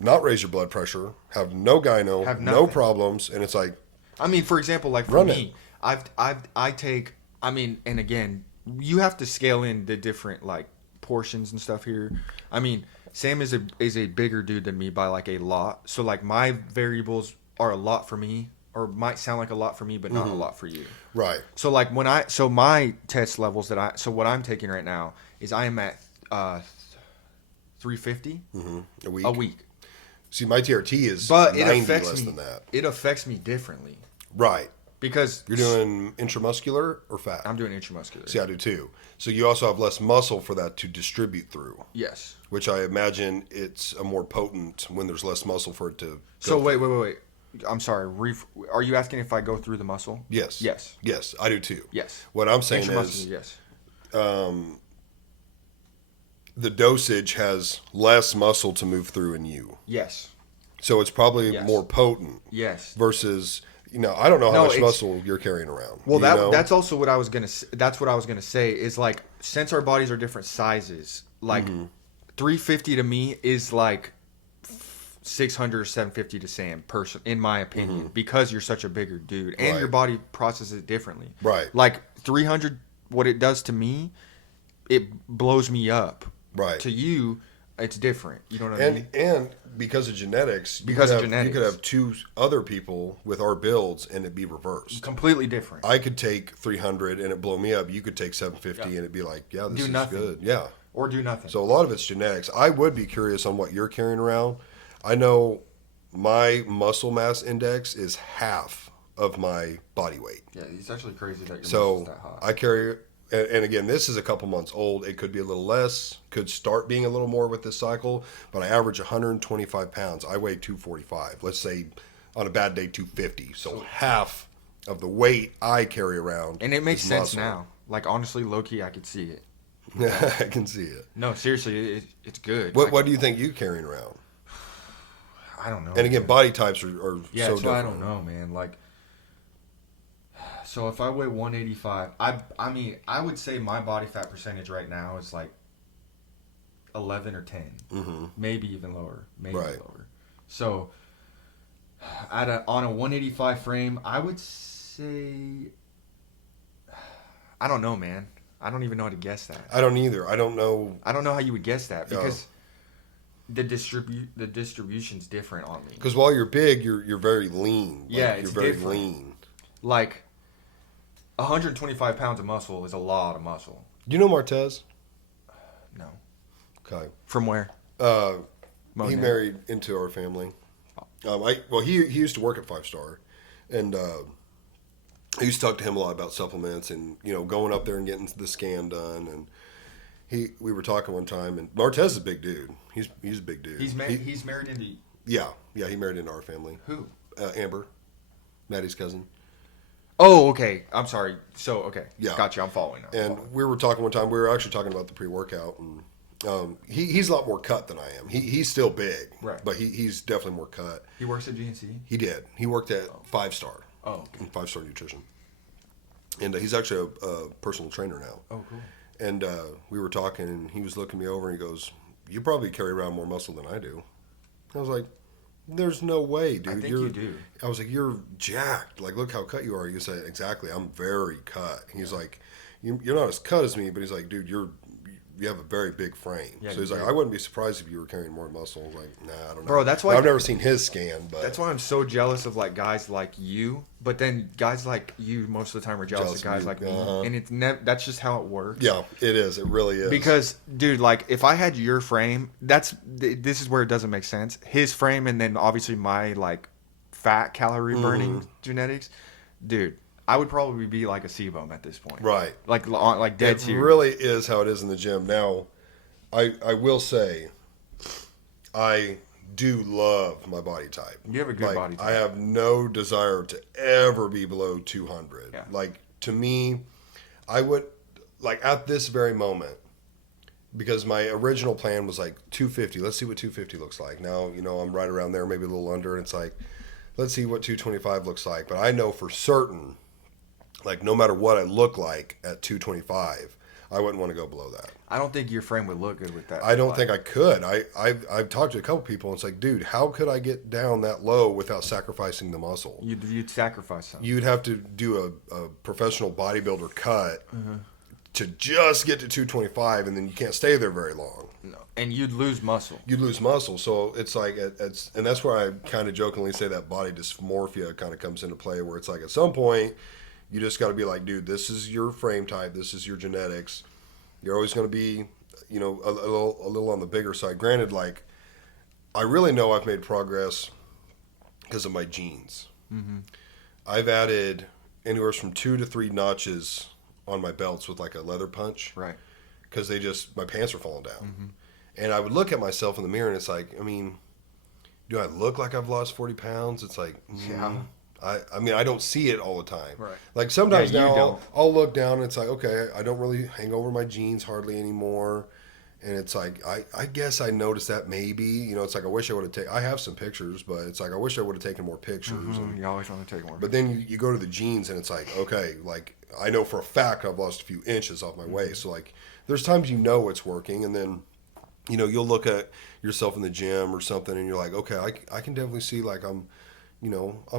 not raise your blood pressure, have no gyno, Have no nothing. problems, and it's like, I mean, for example, like for Run me, I take. I mean, and again, you have to scale in the different like portions and stuff here. I mean, Sam is a bigger dude than me by like a lot. So like my variables are a lot for me, or might sound like a lot for me, but not a lot for you. right. So like my test levels what I'm taking right now is I am at 350 A week. a week. See, my TRT is But it 90 affects less me. than that. It affects me differently Right. because You're doing intramuscular or fat? I'm doing intramuscular. See, I do too. So you also have less muscle for that to distribute through, Yes. which I imagine it's a more potent when there's less muscle for it to go So through. wait. I'm sorry. Are you asking if I go through the muscle? Yes. Yes. Yes, I do too. Yes. What I'm saying Intramuscular, is yes. the dosage has less muscle to move through in you. Yes. So it's probably Yes. more potent Yes. versus, I don't know how No, much it's- muscle you're carrying around. Well, you know? that's also what I was gonna. That's what I was gonna say is like since our bodies are different sizes, like 350 to me is like 600 or 750 to Sam, in my opinion, because you're such a bigger dude and Right. your body processes it differently. Right. Like 300, what it does to me, it blows me up. Right. To you, it's different. You know what I mean? And because of genetics, Because of you genetics. could have two other people with our builds and it'd be reversed. Completely different. I could take 300 and it blow me up. You could take 750 and it'd be like, yeah, this Do is nothing. good. Yeah. Or do nothing. So a lot of it's genetics. I would be curious on what you're carrying around. I know my muscle mass index is half of my body weight. Yeah, it's actually crazy that your muscle's So that high. I carry, and again, this is a couple months old. It could be a little less, could start being a little more with this cycle, but I average 125 pounds. I weigh 245. Let's say on a bad day, 250. So half of the weight I carry around. And it makes is sense muscle. now. Like, honestly, low-key, I could see it. I can see it. No, seriously, it's good. What Like, What do you think you carrying around? I don't know. And again, body types are yeah, so that's why I different. don't know, man. Like, so if I weigh 185, I mean, I would say my body fat percentage right now is like 11 or 10, maybe even lower, maybe Right. lower. So, on a 185 frame, I would say, I don't know, man. I don't even know how to guess that. I don't either. I don't know. I don't know how you would guess that Yeah. because the distribution's different on me. Because while you're big, you're very lean. Like, Yeah, you're it's very different. lean. Like, 125 pounds of muscle is a lot of muscle. You know Martez? No. Okay. From where? He Monet. married into our family. He used to work at 5-Star, and I used to talk to him a lot about supplements and going up there and getting the scan done. And we were talking one time, and Martez is a big dude. He's a big dude. He's married into Yeah, he married into our family. who? Amber, Maddie's cousin. Oh, okay. I'm sorry. So, okay. Yeah. Gotcha. I'm following now. And we were talking one time. We were actually talking about the pre-workout, and he's a lot more cut than I am. He's still big, Right. But he's definitely more cut. He works at GNC? He did. He worked at 5-Star. Oh, okay. 5-Star Nutrition, and he's actually a personal trainer now. Oh, cool. And we were talking, and he was looking me over, and he goes, "You probably carry around more muscle than I do." I was like, "There's no way, dude. I think you do. I was like, "You're jacked. Like, look how cut you are." He said, "Exactly. I'm very cut." He's like, "You're not as cut as me," but he's like, "Dude, you have a very big frame." Yeah, so he's you like, do. "I wouldn't be surprised if you were carrying more muscle." I was like, "Nah, I don't know." Bro, that's why- I've never seen his scan, but That's why I'm so jealous of, like, guys like you. But then guys like you most of the time are jealous Jealous of of guys you. like Uh-huh. me. And that's just how it works. yeah, it is. It really is. Because, dude, like, if I had your frame, this is where it doesn't make sense. His frame and then obviously my, like, fat calorie burning Mm-hmm. genetics, dude, I would probably be like a C-bum at this point. right. Like dead It serious. really is how it is in the gym. Now, I will say, I do love my body type. You have a good body type. I have no desire to ever be below 200. Yeah. Like, to me, I would, like, at this very moment, because my original plan was like 250. Let's see what 250 looks like. Now, I'm right around there, maybe a little under. And it's like, let's see what 225 looks like. But I know for certain, like, no matter what I look like at 225, I wouldn't want to go below that. I don't think your frame would look good with that. I don't think I could. I've talked to a couple people, and it's like, dude, how could I get down that low without sacrificing the muscle? You'd sacrifice something. You'd have to do a professional bodybuilder cut to just get to 225, and then you can't stay there very long. No. And you'd lose muscle. You'd lose muscle. So it's like, and that's where I kind of jokingly say that body dysmorphia kind of comes into play, where it's like at some point, you just got to be like, dude, this is your frame type, this is your genetics. You're always going to be, a little on the bigger side. Granted, like, I really know I've made progress because of my genes. Mm-hmm. I've added anywhere from 2 to 3 notches on my belts with like a leather punch. Right. Because my pants are falling down. And I would look at myself in the mirror, and it's like, I mean, do I look like I've lost 40 pounds? It's like, Yeah. I mean, I don't see it all the time. Right. Like sometimes Yeah, you now don't. I'll look down and it's like, okay, I don't really hang over my jeans hardly anymore. And it's like, I guess I noticed that maybe, it's like, I wish I would have taken, I have some pictures, but it's like, I wish I would have taken more pictures. And, You always want to take more. but then you go to the jeans and it's like, okay, like I know for a fact I've lost a few inches off my waist. So like, there's times it's working, and then, you'll look at yourself in the gym or something and you're like, okay, I can definitely see like I'm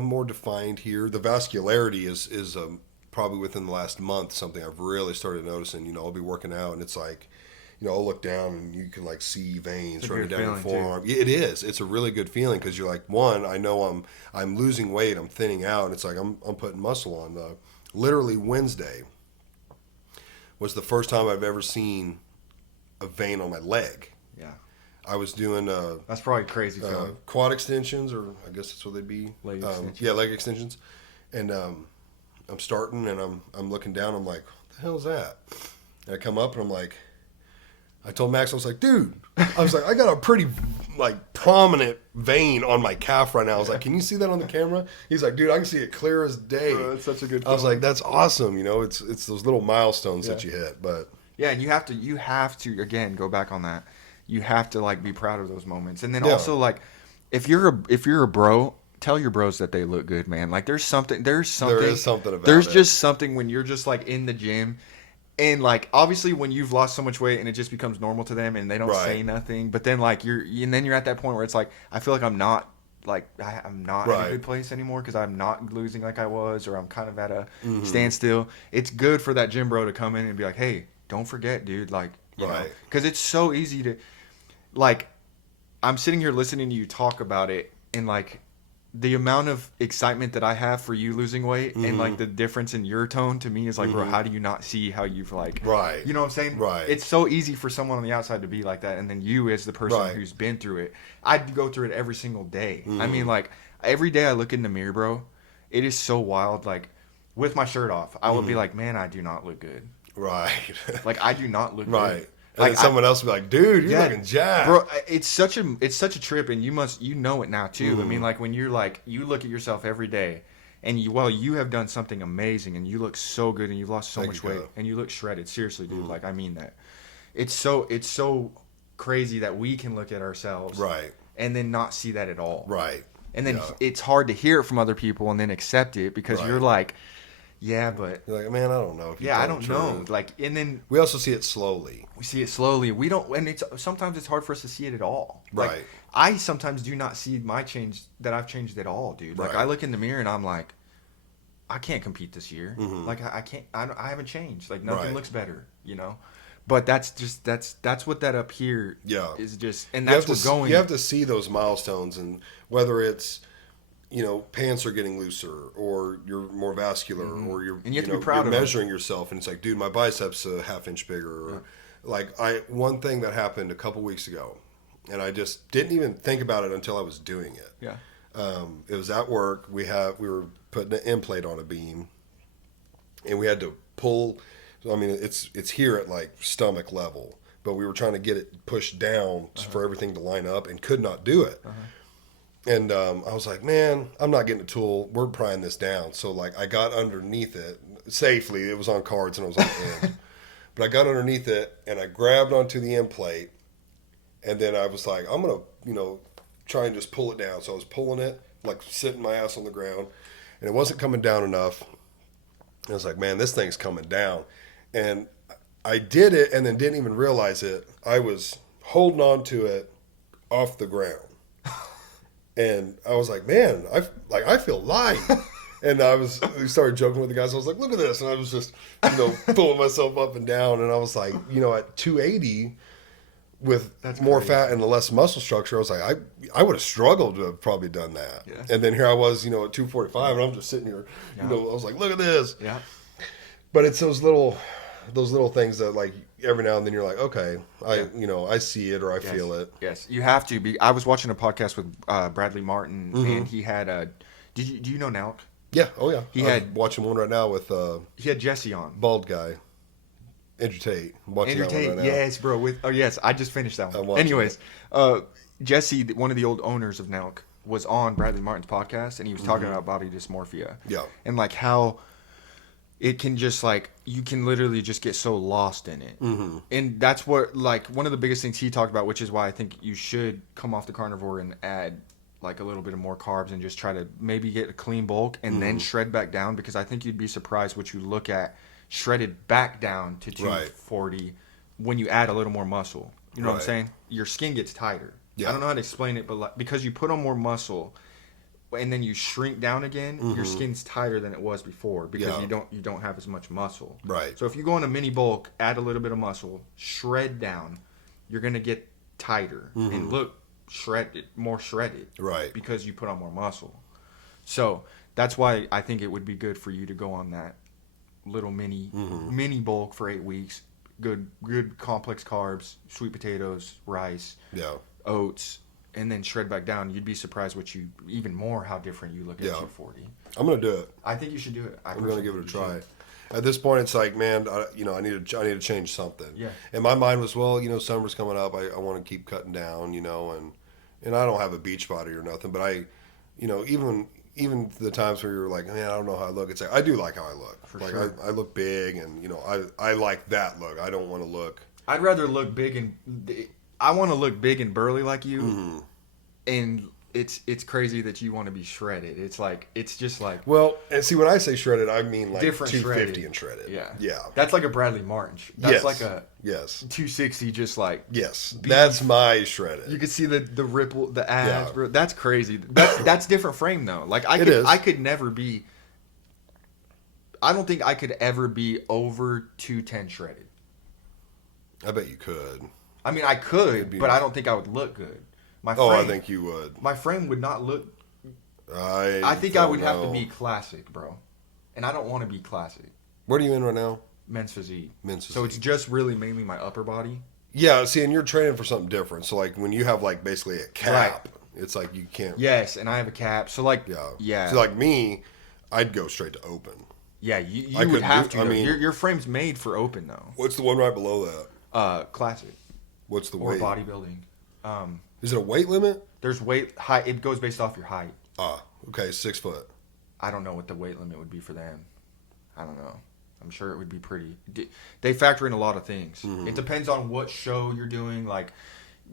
more defined here. The vascularity is probably within the last month something I've really started noticing. I'll be working out and it's like, I'll look down and you can like see veins It's a running good down your feeling, too. forearm. Yeah, it is. It's a really good feeling because you're like, one, I know I'm losing weight, I'm thinning out, and it's like I'm putting muscle on. Literally Wednesday was the first time I've ever seen a vein on my leg. Yeah. I was doing That's probably crazy feeling. quad extensions, or I guess that's what they'd be. Leg extensions. Yeah, leg extensions. And I'm starting, and I'm looking down. I'm like, what the hell is that? And I come up, and I'm like, I told Max, I was like, dude, I got a pretty like prominent vein on my calf right now. I was like, can you see that on the camera? He's like, dude, I can see it clear as day. Bro, that's such a good I was feeling. like, that's awesome. It's those little milestones that you hit. But Yeah, and you have to again go back on that. You have to like be proud of those moments, and then Yeah. also like if you're a bro, tell your bros that they look good, man. Like there's something there is something about there's it. just something when you're just like in the gym, and like obviously when you've lost so much weight and it just becomes normal to them and they don't Right. say nothing, but then like you're at that point where it's like I feel like I'm not in Right. a good place anymore because I'm not losing like I was, or I'm kind of at a Mm-hmm. standstill. It's good for that gym bro to come in and be like, hey, don't forget, dude, like, Right. because it's so easy to, like, I'm sitting here listening to you talk about it, and like the amount of excitement that I have for you losing weight, and like the difference in your tone to me is like, bro, how do you not see how you've like, Right. you know what I'm saying? Right. It's so easy for someone on the outside to be like that, and then you as the person Right. who's been through it, I go through it every single day. I Mm-hmm. mean, like every day I look in the mirror, bro, it is so wild. Like with my shirt off, I would be Mm-hmm. like, man, I do not look good. right. Like I do not look right. good. And Like then someone else will be like, dude, you're yeah, looking jacked. bro. It's such a trip, and you know it now too. I Mm-hmm. mean, like when you're like you look at yourself every day, and you have done something amazing, and you look so good, and you've lost so Thank much you, weight, God. and you look shredded. Seriously, dude. Mm-hmm. Like I mean that. It's so crazy that we can look at ourselves, Right. and then not see that at all, Right. and then Yeah. it's hard to hear it from other people, and then accept it because Right. you're like, yeah, but You're like, man, I don't know. If you yeah, I tell don't the know. truth." Like, and then We also see it slowly. we see it slowly. We don't, and it's sometimes it's hard for us to see it at all. Like, Right. I sometimes do not see my change that I've changed at all, dude. Like Right. I look in the mirror and I'm like, I can't compete this year. Mhm. Like I can't. I haven't changed. Like nothing Right. looks better, you know. But that's what that up here Yeah. is just, and You have that's to what going. you have to see those milestones, and whether it's pants are getting looser, or you're more vascular, or you're And you have to be proud of you're them. measuring yourself, and it's like, dude, my biceps a half inch bigger. Or, like one thing that happened a couple weeks ago, and I just didn't even think about it until I was doing it. Yeah. It was at work. We were putting an end plate on a beam, and we had to pull. I mean, it's here at like stomach level, but we were trying to get it pushed down for everything to line up, and could not do it. And I was like, man, I'm not getting a tool. We're prying this down. So like, I got underneath it safely. It was on cards and it was on the end. But I got underneath it and I grabbed onto the end plate, and then I was like, I'm gonna try and just pull it down. So I was pulling it, like sitting my ass on the ground, and it wasn't coming down enough. And I was like, man, this thing's coming down. And I did it and then didn't even realize it. I was holding on to it off the ground. And I was like, man, I feel light. And we started joking with the guys. I was like, look at this. And I was just, pulling myself up and down. And I was like, at 280 with That's more crazy. fat and less muscle structure, I was like, I would have struggled to have probably done that. Yeah. And then here I was, at 245, and I'm just sitting here, Yeah. I was like, look at this. Yeah. But it's those little things that, like, every now and then you're like, okay, I see it, or I feel it. Yes, you have to be. I was watching a podcast with Bradley Martin, and he had a. Do you know Nauk? Yeah. Oh yeah. He I'm had- watching one right now with He had Jesse on. bald guy, Andrew Tate. I'm watching Andrew that Tate, one right now. yes, bro. Yes, I just finished that I'm one. watching Anyways, Jesse, one of the old owners of Nauk, was on Bradley Martin's podcast, and he was talking about body dysmorphia. Yeah. And like how it can just like you can literally just get so lost in it. Mm-hmm. And that's what like one of the biggest things he talked about, which is why I think you should come off the carnivore and add like a little bit of more carbs and just try to maybe get a clean bulk and then shred back down, because I think you'd be surprised what you look at shredded back down to Right. 240 when you add a little more muscle. You know what I'm Right. saying? Your skin gets tighter. Yeah. I don't know how to explain it, but like, because you put on more muscle, and then you shrink down again, your skin's tighter than it was before because Yeah. you don't have as much muscle. Right. So if you go on a mini bulk, add a little bit of muscle, shred down, you're gonna get tighter and look more shredded. Right. Because you put on more muscle. So that's why I think it would be good for you to go on that little mini bulk for 8 weeks. Good complex carbs, sweet potatoes, rice, Yeah. oats, and then shred back down. You'd be surprised how different you look at 240. I'm gonna do it. I think you should do it. I'm gonna give it a try. At this point, it's like, man, I need to change something. Yeah. And my mind was, well, summer's coming up. I want to keep cutting down, and I don't have a beach body or nothing, but even the times where you're like, man, I don't know how I look. It's like I do like how I look. For like sure. I look big, and I like that look. I don't want to look. I'd rather look big I want to look big and burly like you, and it's crazy that you want to be shredded. It's just like Well, and see, when I say shredded, I mean like different 250 shredded. and shredded. Yeah, Yeah. That's like a Bradley Martin. That's Yes. like a Yes. 260. Just like Yes. That's my shredded. you can see the ripple, the abs. Yeah. Bro. That's crazy. That's different frame though. Like is. I could never be. I don't think I could ever be over 210 shredded. I bet you could. I mean, I could, but I don't think I would look good. My frame, I think you would. my frame would not look. I I think I don't would have to know. be classic, bro, and I don't want to be classic. What are you in right now? Men's physique. Men's So it's physique. just really mainly my upper body. Yeah, see, and you're training for something different. So, like, when you have, like, basically a cap, it's like you can't. Yes, and I have a cap. So like, Yeah. yeah, So, like, me, I'd go straight to open. yeah. I You could would have do- to. I though. mean- Your frame's made for open though. What's the one right below that? Classic What's the or weight? bodybuilding. Is it a weight limit? There's weight height. It goes based off your height. Ah, okay, 6 foot. I don't know what the weight limit would be for them. I don't know. I'm sure it would be pretty. They factor in a lot of things. Mm-hmm. It depends on what show you're doing, like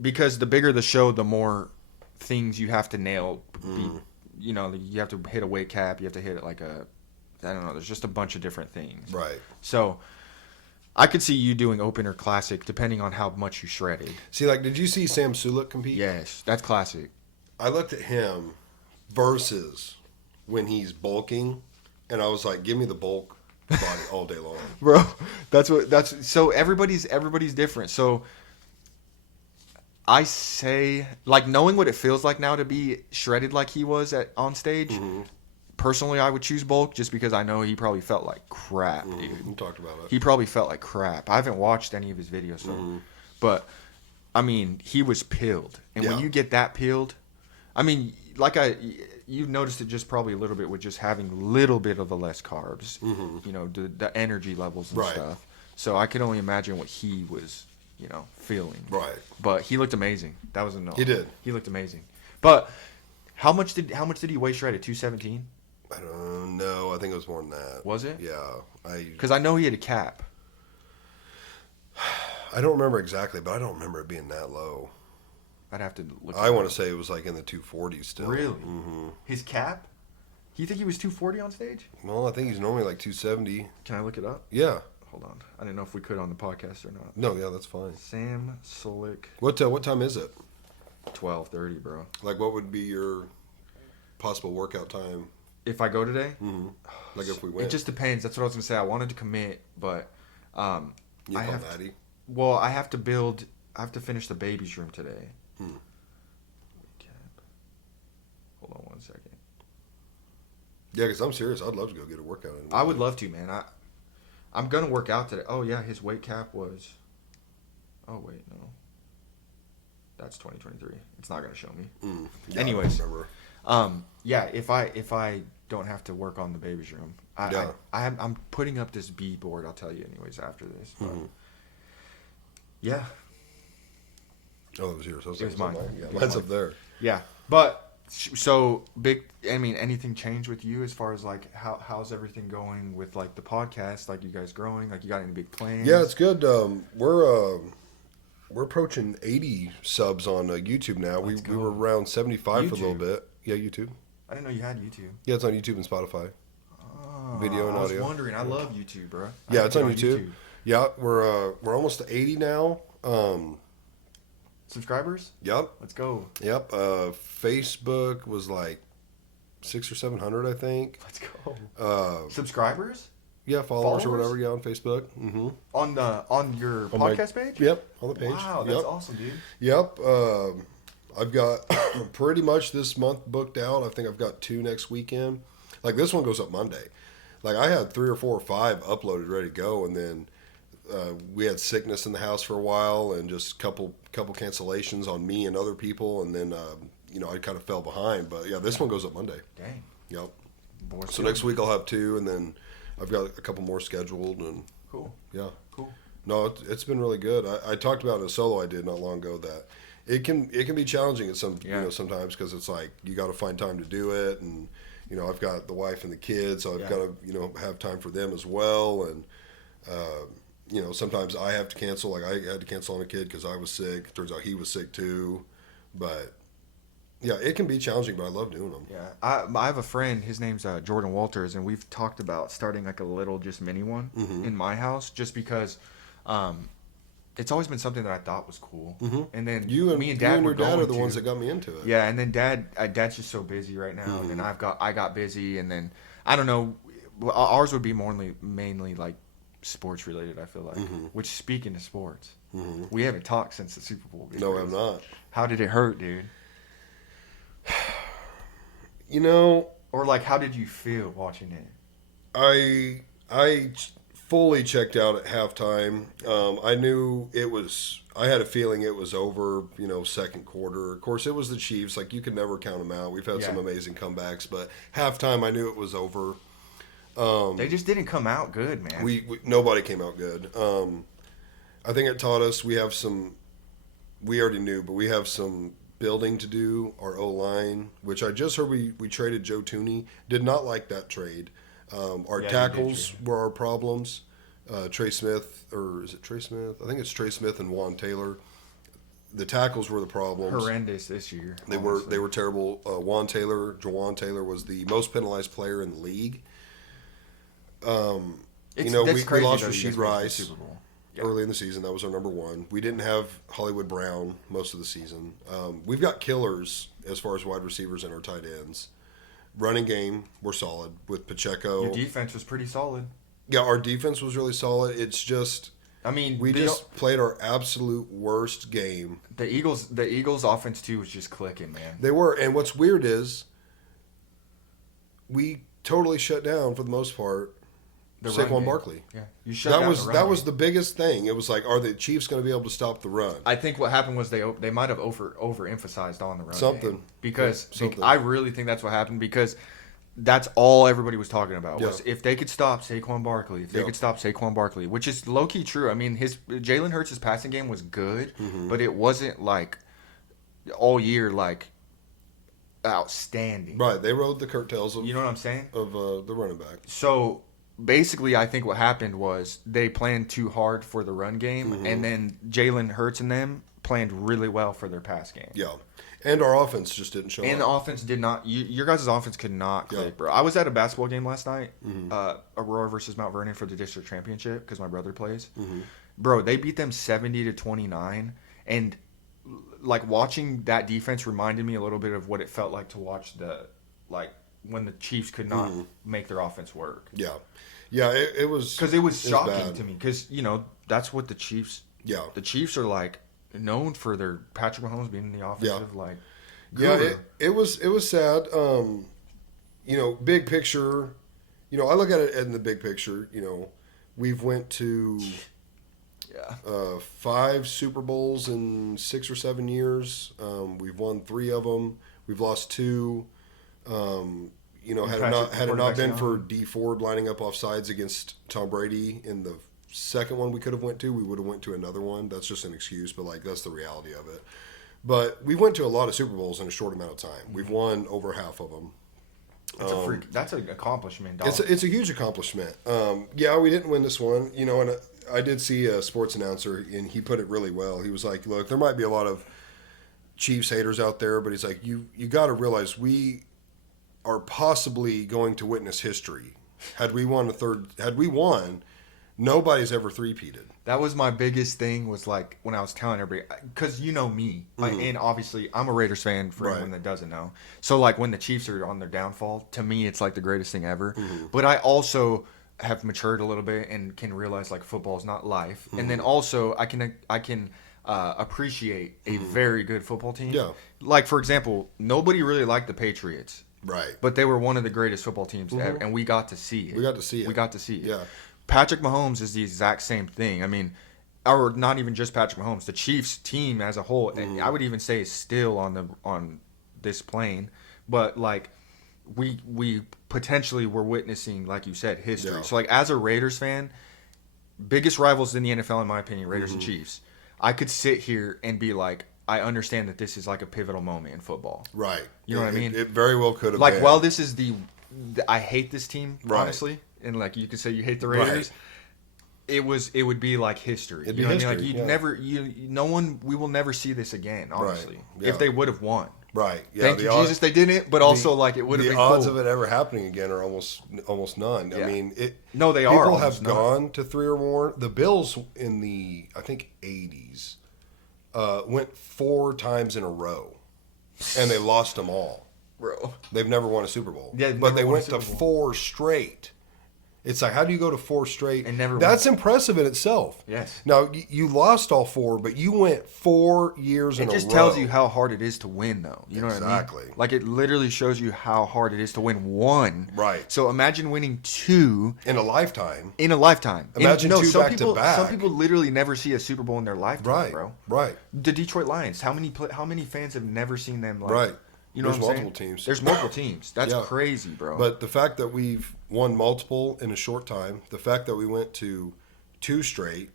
because the bigger the show, the more things you have to nail. Mm. You have to hit a weight cap. You have to hit like I don't know. There's just a bunch of different things. Right. So I could see you doing open or classic depending on how much you shredded. See, like, did you see Sam Sulek compete? Yes, that's classic. I looked at him versus when he's bulking, and I was like, give me the bulk body all day long. Bro, that's so everybody's different. So I say like knowing what it feels like now to be shredded like he was on stage. Personally, I would choose bulk just because I know he probably felt like crap, dude. We talked about it. He probably felt like crap. I haven't watched any of his videos, so but I mean, he was peeled. And when Yeah. you get that peeled, I mean, you've noticed it just probably a little bit with just having a little bit of the less carbs, the energy levels and Right. stuff. So I can only imagine what he was, feeling. Right. But he looked amazing. That was a no. He did. He looked amazing. But how much did he weigh shredded? 217? I don't know. I think it was more than that. Was it? Yeah. Because I know he had a cap. I don't remember exactly, but I don't remember it being that low. I'd have to look. I want to say it was like in the 240s still. Really? Mm-hmm. His cap? You think he was 240 on stage? Well, I think he's normally like 270. Can I look it up? Yeah. Hold on. I didn't know if we could on the podcast or not. No, yeah, that's fine. Sam Sulek, What time is it? 12:30, bro. Like, what would be your possible workout time? If I go today, Mm-hmm. Like if we went. it just depends. That's what I was gonna say. I wanted to commit, but You I call have Natty? well, I have to finish the baby's room today. Cap. Hold on one second. Yeah, because I'm serious. I'd love to go get a workout in. I would love to, man. I'm gonna work out today. Oh yeah, his weight cap was. Oh wait, no. That's 2023. It's not gonna show me. Yeah, Anyways. I don't remember. Yeah. If I don't have to work on the baby's room, I'm putting up this B board. I'll tell you anyways after this. But yeah, Oh, it was yours. I was It like, was mine. Yeah, It was mine's mine. up there. yeah. But so big. I mean, anything changed with you as far as like how's everything going with like the podcast? Like you guys growing? Like you got any big plans? Yeah, it's good. We're approaching 80 subs on YouTube now. We were around 75 for a little YouTube. bit. Yeah, YouTube. I didn't know you had YouTube. Yeah, it's on YouTube and Spotify. Video and I was audio. wondering. I love YouTube, bro. Yeah, it's on YouTube. Yeah, we're almost to 80 now. Subscribers? Yep. Let's go. Yep. Facebook was like 600 or 700, I think. Let's go. Uh, Subscribers yeah, followers or Followers? whatever. Yeah, on Facebook. Mm-hmm. on your On my- podcast page. Yep, on the page. Wow, that's Yep. awesome, dude. Yep. I've got pretty much this month booked out. I think I've got 2 next weekend. Like this one goes up Monday. Like I had 3 or 4 or 5 uploaded, ready to go, and then we had sickness in the house for a while, and just couple cancellations on me and other people, and then I kind of fell behind. But yeah, this one goes up Monday. Dang. Yep. Boy, So next week I'll have 2, and then I've got a couple more scheduled, and Cool. yeah. Cool. No, it's been really good. I talked about in a solo I did not long ago that it can be challenging at sometimes, because it's like you got to find time to do it, and I've got the wife and the kids, so I've got to have time for them as well, and sometimes I have to cancel. Like I had to cancel on a kid because I was sick. Turns out he was sick too, but yeah, it can be challenging, but I love doing them. Yeah, I have a friend. His name's Jordan Walters, and we've talked about starting like a little, just mini one in my house, just because it's always been something that I thought was cool. And then me and Dad your were dad going are the to. ones that got me into it. Yeah, and then Dad's just so busy right now, and then I got busy, and then I don't know. Ours would be mainly like sports related. I feel like. Which, speaking of sports, we haven't talked since the Super Bowl. No, I'm not. How did it hurt, dude? Or like, how did you feel watching it? I fully checked out at halftime. I knew I had a feeling it was over, second quarter. Of course, it was the Chiefs. Like, you could never count them out. We've had some amazing comebacks, but halftime, I knew it was over. They just didn't come out good, man. We nobody came out good. I think it taught us we already knew, but we have some building to do. Our O-line, which I just heard we traded Joe Tooney. Did not like that trade. Our tackles were our problems. Trey Smith, or is it Trey Smith? I think it's Trey Smith and Juan Taylor. The tackles were the problems. Horrendous this year. They were terrible. Jawan Taylor was the most penalized player in the league. We lost Rashid Rice early in the season. That was our number one. We didn't have Hollywood Brown most of the season. We've got killers as far as wide receivers and our tight ends. Running game, we're solid with Pacheco. Your defense was pretty solid. Yeah, our defense was really solid. It's just, we just played our absolute worst game. The Eagles' offense too was just clicking, man. They were, and what's weird is we totally shut down for the most part Saquon Barkley. Yeah, you shut down the run that was the biggest thing. It was like, are the Chiefs going to be able to stop the run? I think what happened was they might have overemphasized on the run game. Because something. I really think that's what happened, because that's all everybody was talking about was if they could stop Saquon Barkley, which is low key true. I mean, Jalen Hurts' passing game was good, but it wasn't like all year like outstanding. Right, they rode the curtails of, you know what I'm saying, of the running back. So basically, I think what happened was they planned too hard for the run game, and then Jalen Hurts and them planned really well for their pass game. Yeah. And our offense just didn't show up. And the offense did not. Your guys' offense could not click, bro. I was at a basketball game last night, Aurora versus Mount Vernon for the district championship, because my brother plays. Bro, they beat them 70-29, and like watching that defense reminded me a little bit of what it felt like to watch when the Chiefs could not make their offense work. Yeah. Yeah, it was, because it was shocking to me, because that's what the Chiefs. Yeah. The Chiefs are like known for their Patrick Mahomes being the offensive it was sad. Big picture, I look at it in the big picture. We've went to 5 Super Bowls in 6 or 7 years. We've won 3 of them. We've lost 2. Had it not been for D Ford lining up off sides against Tom Brady in the second one we could have went to, we would have went to another one. That's just an excuse, but that's the reality of it. But we went to a lot of Super Bowls in a short amount of time. We've won over half of them. That's an accomplishment, dog. It's a huge accomplishment. We didn't win this one, and I did see a sports announcer, and he put it really well. He was like, look, there might be a lot of Chiefs haters out there, but he's like, you got to realize we are possibly going to witness history. Had we won, Nobody's ever three-peated. That was my biggest thing, was like when I was telling everybody, because you know me, like, and obviously I'm a Raiders fan for anyone that doesn't know. So like when the Chiefs are on their downfall, to me it's like the greatest thing ever. But I also have matured a little bit and can realize like football is not life, and then also I can appreciate a very good football team. Yeah. Like for example, nobody really liked the Patriots, Right. but they were one of the greatest football teams ever, and we got to see it. We got to see it. We got to see it. Yeah. Patrick Mahomes is the exact same thing. I mean, or not even just Patrick Mahomes. The Chiefs team as a whole, and I would even say is still on this plane. But like, we potentially were witnessing, like you said, history. Yeah. So like, as a Raiders fan, biggest rivals in the NFL, in my opinion, Raiders and Chiefs. I could sit here and be like, I understand that this is like a pivotal moment in football. Right. You know what I mean? It very well could have Like, been. while this is I hate this team, Right. honestly, and like you could say you hate the Raiders. It would be like history. It'd You be know what I mean? history, Like yeah. no one, we will never see this again, honestly. Yeah. If they would have won. Right. Yeah. Thank you, Jesus, they didn't, but also like it would have been the odds cool. of it ever happening again are almost none. Yeah. I mean, No, they people are. have almost none. gone to 3 or more. The Bills in the I think 80s went 4 times in a row, and they lost them all. Bro. They've never won a Super Bowl. Yeah, they've but never they won a went to Super Bowl. 4 straight. It's like, how do you go to 4 straight? And never That's impressive in itself. Yes. Now, you lost all 4, but you went 4 years in It a row. just tells you how hard it is to win, though. You know what I mean? Exactly. Like, it literally shows you how hard it is to win one. Right. So imagine winning 2 in a lifetime. in a lifetime. Imagine 2 some back to people, back. Some people literally never see a Super Bowl in their lifetime, Right. bro. Right. The Detroit Lions. How many fans have never seen them? Like, Right. You know There's what I'm multiple saying? teams. There's multiple teams. That's Yeah. crazy, bro. But the fact that we've won multiple in a short time, the fact that we went to 2 straight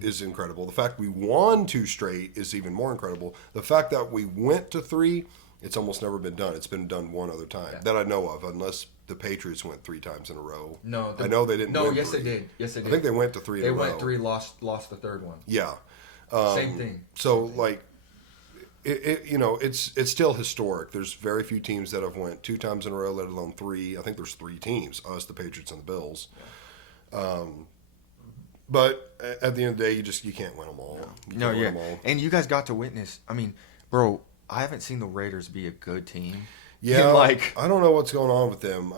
is incredible. The fact we won 2 straight is even more incredible. The fact that we went to 3, it's almost never been done. It's been done one other time that I know of, unless the Patriots went 3 times in a row. no, I know they didn't. No, win yes, 3. they did. Yes, they did. I think they went to 3 They in a row. went 3, lost the third one. Yeah. Same thing. So like, it's still historic. There's very few teams that have went 2 times in a row, let alone 3. I think there's 3 teams: us, the Patriots, and the Bills. But at the end of the day, you can't win them all. You No, can't yeah. win 'em all. And you guys got to witness. I mean, bro, I haven't seen the Raiders be a good team. Yeah, And, like, I don't know what's going on with them.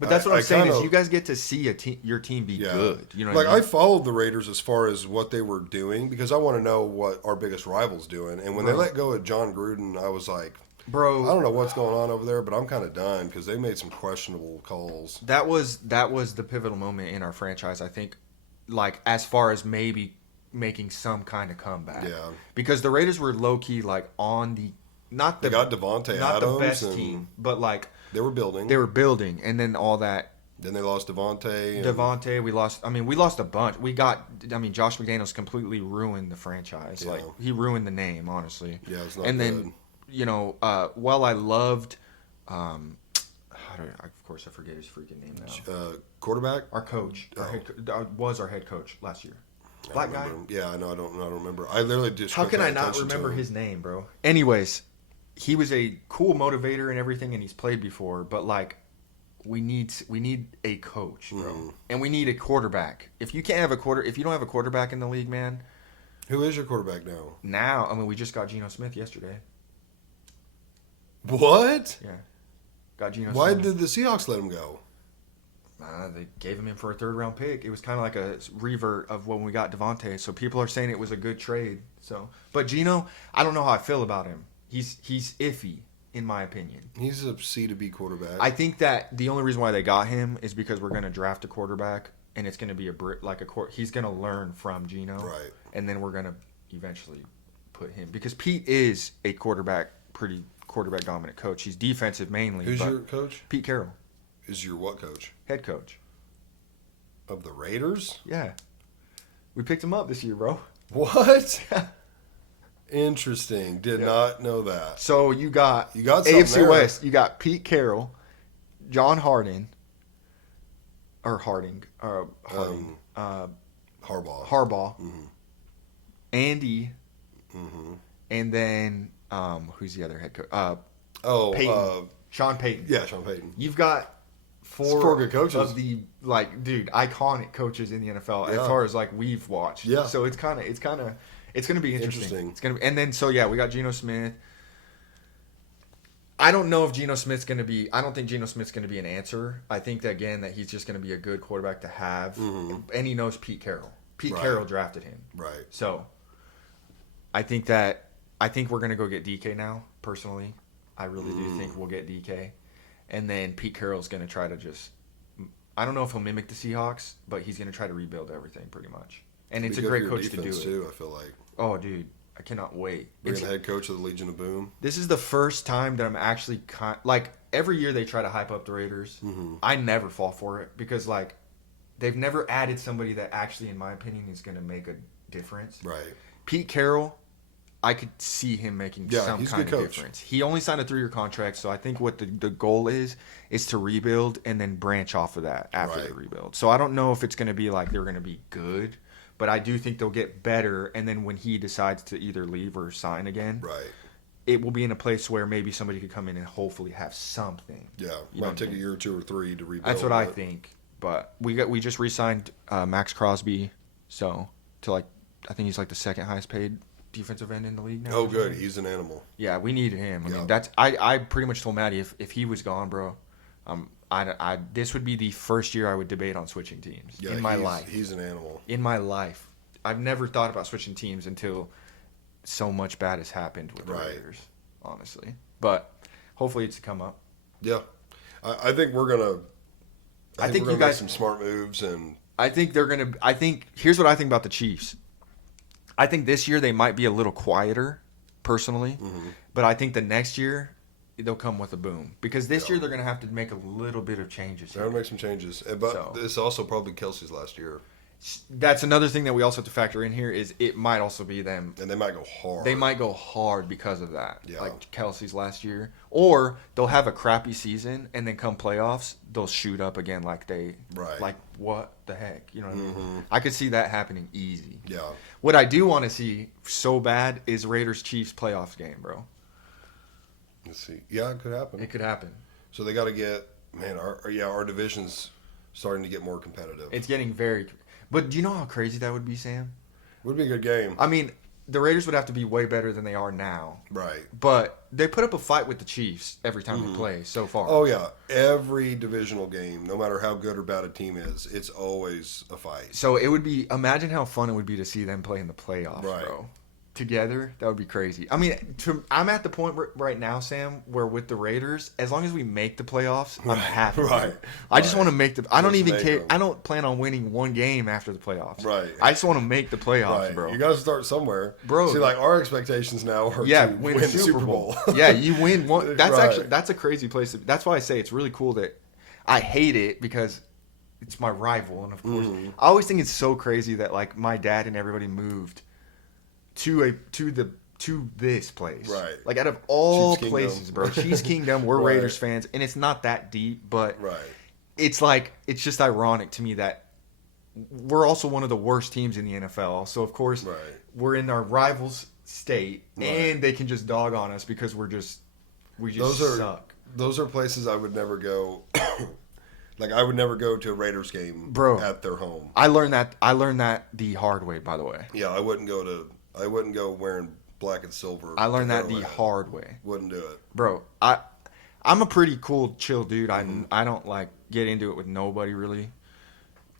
but that's what I'm saying kinda- is you guys get to see your team be good. You know, what like I mean? I followed the Raiders as far as what they were doing because I want to know what our biggest rivals doing. And when they let go of John Gruden, I was like, Bro, I don't know what's going on over there, but I'm kind of done because they made some questionable calls. that was the pivotal moment in our franchise, I think, like as far as maybe making some kind of comeback. Yeah. Because the Raiders were low key like on the not the They got Devontae not Adams the best and team, but like they were building. they were building, and then all that Then they lost Devontae. And Devontae, we lost a bunch. Josh McDaniels completely ruined the franchise. Yeah. Like he ruined the name, honestly. Yeah, it's not and good. then, while I loved of course I forget his freaking name now. Quarterback. Our coach, was our head coach last year. I Black don't guy. remember. Yeah, I know. I don't remember. I literally just. How couldn't can I pay not attention to remember him. his name, bro? Anyways, he was a cool motivator and everything, and he's played before. But like, we need a coach, bro, and we need a quarterback. If you can't have if you don't have a quarterback in the league, man. Who is your quarterback now? Now, we just got Geno Smith yesterday. What? Yeah, got Geno. Why Smith. did the Seahawks let him go? They gave him in for a 3rd round pick. It was kind of like a revert of when we got Devontae. So people are saying it was a good trade. So, but Geno, I don't know how I feel about him. He's iffy in my opinion. He's a C to B quarterback. I think that the only reason why they got him is because we're going to draft a quarterback, and it's going to be he's going to learn from Geno, Right. And then we're going to eventually put him because Pete is a pretty quarterback dominant coach. He's defensive mainly. Who's but your coach? Pete Carroll, Is your what coach? head coach. Of the Raiders? Yeah, we picked him up this year, bro. What? Interesting. Did not know that. So you got something AFC there. West. You got Pete Carroll, John Harding, Harbaugh, Mm-hmm. Andy, Mm-hmm. and then who's the other head coach? Oh, Peyton. Sean Payton. yeah, Sean Payton. You've got four good coaches. of the iconic coaches in the NFL as Yeah. far as like we've watched. Yeah. So it's going to be interesting. Interesting. It's going to be, and then so yeah, we got Geno Smith. I don't know if Geno Smith's going to be. I don't think Geno Smith's going to be an answer. I think that he's just going to be a good quarterback to have, and he knows Pete Carroll. Pete Right. Carroll drafted him, Right. so I think we're going to go get DK now. Personally, I really do think we'll get DK, and then Pete Carroll's going to try to just. I don't know if he'll mimic the Seahawks, but he's going to try to rebuild everything pretty much, and it's Be a good great for your coach to do defense, it. too, I feel like. Oh, dude, I cannot wait. Being It's- the head coach of the Legion of Boom. This is the first time that I'm actually like every year they try to hype up the Raiders. I never fall for it because like they've never added somebody that actually, in my opinion, is going to make a difference. Right. Pete Carroll, I could see him making Yeah, some he's a kind good of coach. difference. He only signed a 3-year contract, so I think what the goal is to rebuild and then branch off of that after the Right. rebuild. So I don't know if it's going to be like they're going to be good, but I do think they'll get better. And then when he decides to either leave or sign again, Right. it will be in a place where maybe somebody could come in and hopefully have something. Yeah. You know Might take what I a year or 2 or 3 to rebuild. That's what I but- think. But we just re-signed Max Crosby, so to like I think he's like the second highest paid defensive end in the league now. Oh, good. He's an animal. Yeah, we needed him. I Yeah. mean, I pretty much told Maddie if he was gone, bro, this would be the first year I would debate on switching teams Yeah, in my life. He's an animal. In my life, I've never thought about switching teams until so much bad has happened with the Right. Raiders, honestly. But hopefully it's to come up. Yeah. I think we're going to. I think we're you gonna make guys- some smart moves and. I think they're gonna. Here's what I think about the Chiefs. I think this year they might be a little quieter, personally, but I think the next year they'll come with a boom because this year they're gonna have to make a little bit of changes. They're going to make some changes. But So- it's also probably Kelsey's last year. That's another thing that we also have to factor in here is it might also be them. And they might go hard. They might go hard because of that, Yeah. like Kelsey's last year, or they'll have a crappy season and then come playoffs they'll shoot up again like they Right. like what the heck, you know what I mean? I could see that happening easy. Yeah. What I do want to see so bad is Raiders Chiefs playoffs game, bro. Let's see. Yeah, it could happen. It could happen. So they got to get, man, our division's starting to get more competitive. It's getting very. But do you know how crazy that would be, Sam? Would be a good game. I mean, the Raiders would have to be way better than they are now. Right. But they put up a fight with the Chiefs every time they play so far. Oh, yeah. Every divisional game, no matter how good or bad a team is, it's always a fight. So it would be. Imagine how fun it would be to see them play in the playoffs, Right. bro. Together, that would be crazy. I mean, I'm at the point right now, Sam, where with the Raiders, as long as we make the playoffs, I'm happy. right, I just right. want to make the. I don't Just even make care. them. I don't plan on winning one game after the playoffs. Right. I just want to make the playoffs, Right. bro. You got to start somewhere. Bro, See, like, our expectations now are Yeah, to win the Super Bowl. Bowl. Yeah, you win one. That's Right. that's a crazy place. That's why I say it's really cool that I hate it because it's my rival, and of course, Mm-hmm. I always think it's so crazy that like my dad and everybody moved to this place. Right. Like out of all Chiefs Kingdom. places, bro. Chiefs Kingdom. We're Right. Raiders fans, and it's not that deep, but Right. it's like it's just ironic to me that we're also one of the worst teams in the NFL. So of course Right. we're in our rivals' state, Right. and they can just dog on us because we just suck. Those are places I would never go. Like, I would never go to a Raiders game Bro. at their home. I learned that the hard way, by the way. Yeah, I wouldn't go wearing black and silver. I learned to that the Arrowhead. hard way. Wouldn't do it. Bro, I'm a pretty cool, chill dude. Mm-hmm. I don't like get into it with nobody really.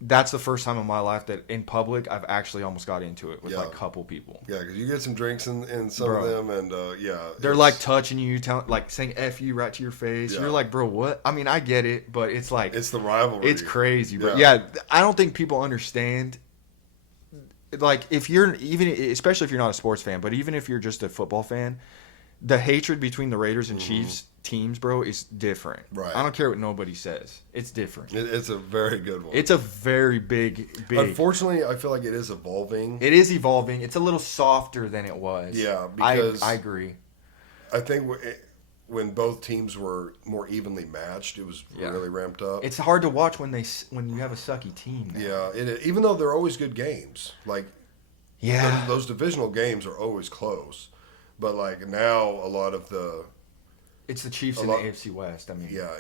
That's the first time in my life that in public I've actually almost got into it with Yeah. like a couple people. Yeah, because you get some drinks in some Bro. of them, and yeah, They're it's- like touching you, like saying "f you" right to your face. Yeah. You're like, bro, what? I mean, I get it, but it's like it's the rivalry. it's crazy. But Yeah. yeah, I don't think people understand. Like, if you're especially if you're not a sports fan, but even if you're just a football fan, the hatred between the Raiders and Chiefs teams, bro, is different. Right. I don't care what nobody says. It's different. It's a very good one. It's a very big. Unfortunately, I feel like it is evolving. It is evolving. It's a little softer than it was. Yeah, because- I agree. I think when both teams were more evenly matched, it was Yeah. really ramped up. It's hard to watch when you have a sucky team. Now. Yeah, even though they're always good games, like Yeah. those divisional games are always close. But like now, a lot of the It's the Chiefs A in the lot- AFC West. I mean, Yeah,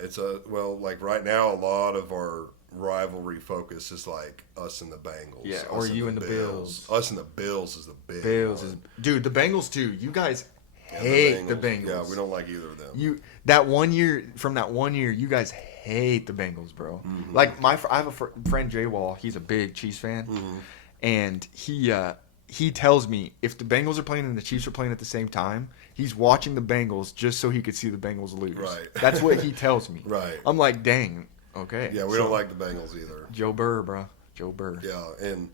like right now, a lot of our rivalry focus is like us and the Bengals. Yeah, us or you and the Bills. Us and the Bills is the big Bills one. is dude. The Bengals too. You guys And hate the Bengals. Yeah, we don't like either of them. That 1 year from that 1 year, you guys hate the Bengals, bro. Like I have a friend Jay Wall. He's a big Chiefs fan, and he tells me if the Bengals are playing and the Chiefs are playing at the same time, he's watching the Bengals just so he could see the Bengals lose. Right. That's what he tells me. Right. I'm like, dang. Okay. Yeah, we don't like the Bengals either. Joe Burr, bro. Joe Burr. Yeah, and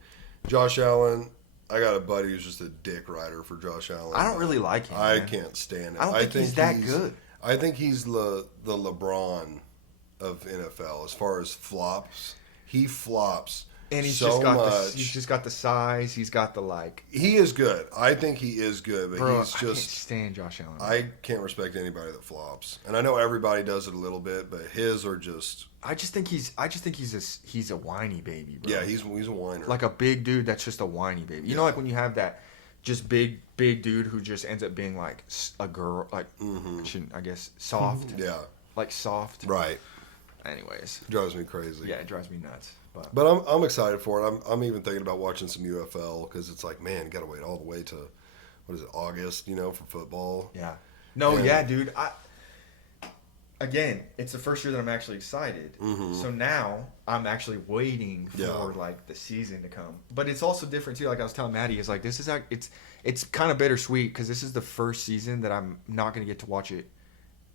Josh Allen, I got a buddy who's just a dick rider for Josh Allen. I don't really like him. I man. can't stand it. I don't think he's that good. I think he's the LeBron of NFL as far as flops. He flops. And he's so just got much. he's just got the size. He's got the like. He is good. I think he is good, but Bro, he's I can't just. stand Josh Allen. I can't respect anybody that flops, and I know everybody does it a little bit, but his are just. I just think he's a whiny baby, bro. Yeah, he's a whiner. like a big dude that's just a whiny baby. You know, like when you have that just big dude who just ends up being like a girl, like I guess soft, yeah, like soft. right. Anyways, Drives me crazy. yeah, it drives me nuts. But I'm excited for it. I'm even thinking about watching some UFL because it's like, man, you got to wait all the way to what is it, August? For football. Yeah. No, And- yeah, dude. Again, it's the first year that I'm actually excited. So now I'm actually waiting for Yeah. like the season to come. But it's also different too. Like I was telling Maddie, it's like this is it's kind of bittersweet because this is the first season that I'm not going to get to watch it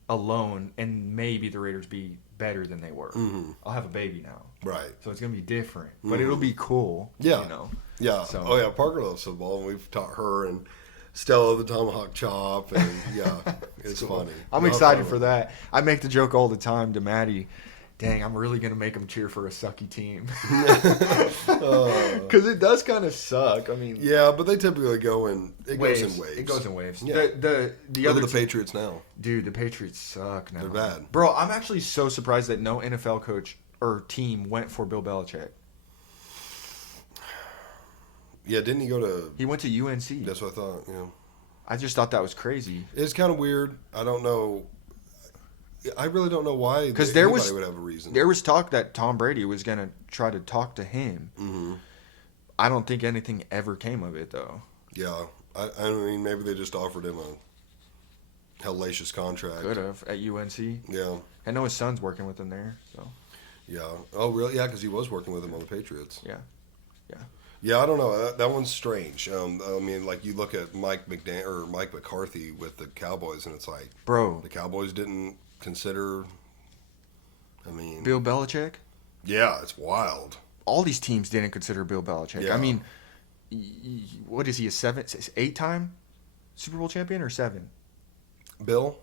alone, and maybe the Raiders be better than they were. I'll have a baby now, Right. so it's going to be different, but it'll be cool. Yeah. You know. Yeah. So- Oh yeah. Parker loves football, and we've taught her and Stella the tomahawk chop, and yeah, it's funny. I'm No, excited totally. for that. I make the joke all the time to Maddie. Dang, I'm really gonna make them cheer for a sucky team because it does kind of suck. I mean, Yeah, but they typically go in. It goes in waves. It goes in waves. Yeah. The Look other at the Patriots now. dude, the Patriots suck now. They're bad. bro. I'm actually so surprised that no NFL coach or team went for Bill Belichick. Yeah, didn't he go to? He went to UNC. That's what I thought. Yeah, I just thought that was crazy. it's kind of weird. I don't know. I really don't know why. 'Cause there anybody was- would have a reason. There was talk that Tom Brady was gonna try to talk to him. Mm-hmm. I don't think anything ever came of it though. Yeah, I mean, maybe they just offered him a hellacious contract. Could have at UNC. Yeah, I know his son's working with him there. So yeah. Oh, really? Yeah, because he was working with him on the Patriots. yeah. Yeah, I don't know. That one's strange. I mean, like you look at Mike McCarthy with the Cowboys, and it's like Bro, the Cowboys didn't consider. I mean, Bill Belichick. yeah, it's wild. All these teams didn't consider Bill Belichick. Yeah. I mean, what is he? A 8-time Super Bowl champion or 7? Bill,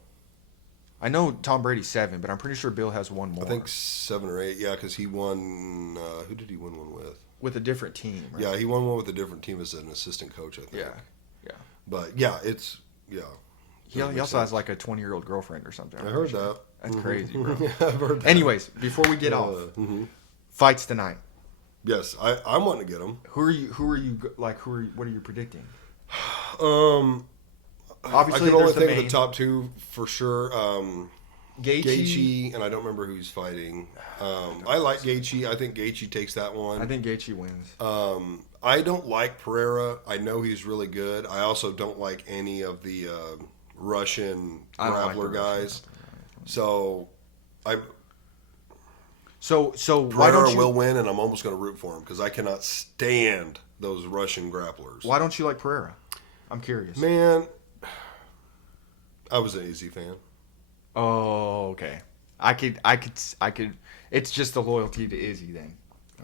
I know Tom Brady's 7, but I'm pretty sure Bill has one more. I think 7 or 8. Yeah, because he won. Who did he win one with? with a different team. Right? Yeah, he won one with a different team as an assistant coach, I think. Yeah. But yeah, it's He also has like a 20-year-old girlfriend or something. I heard that. That's crazy, bro. I've heard that. Anyways, before we get off, fights tonight. Yes, I'm wanting to get him. What are you predicting? I Obviously, can only there's the think of main. the top 2 for sure. Gaethje. Gaethje, and I don't remember who he's fighting. I like Gaethje. I think Gaethje takes that one. I think Gaethje wins. I don't like Pereira. I know he's really good. I also don't like any of the Russian I don't like grappler the guys. So So why Pereira don't you will win, and I'm almost going to root for him because I cannot stand those Russian grapplers. why don't you like Pereira? I'm curious. Man, I was an Izzy fan. Oh, okay. I could. It's just the loyalty to Izzy then.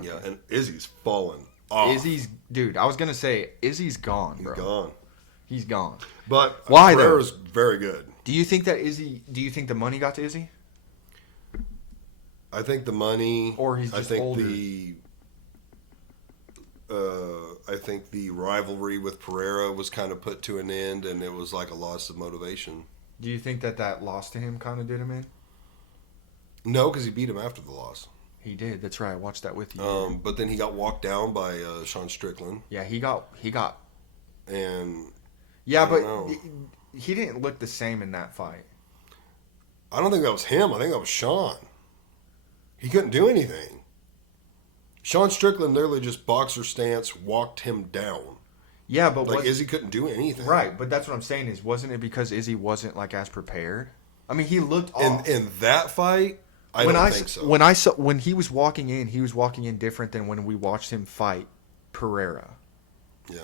Yeah, and Izzy's fallen off. Izzy's dude. I was gonna say Izzy's gone, He's bro. gone. He's gone. But Why, though? Pereira's very good. Do you think that Izzy? Do you think the money got to Izzy? I think the money, Or he's just I think older. I think the rivalry with Pereira was kind of put to an end, and it was like a loss of motivation. Do you think that loss to him kind of did him in? No, because he beat him after the loss. He did. That's right. I watched that with you. But then he got walked down by Sean Strickland, Yeah, he got. and Yeah, I but don't know. he didn't look the same in that fight. I don't think that was him. I think that was Sean. He couldn't do anything. Sean Strickland literally just boxer stance walked him down. Yeah, but like Izzy couldn't do anything. Right, but that's what I'm saying is, wasn't it because Izzy wasn't like as prepared? I mean, he looked off. In that fight, I don't think so. When he was walking in different than when we watched him fight Pereira. Yeah.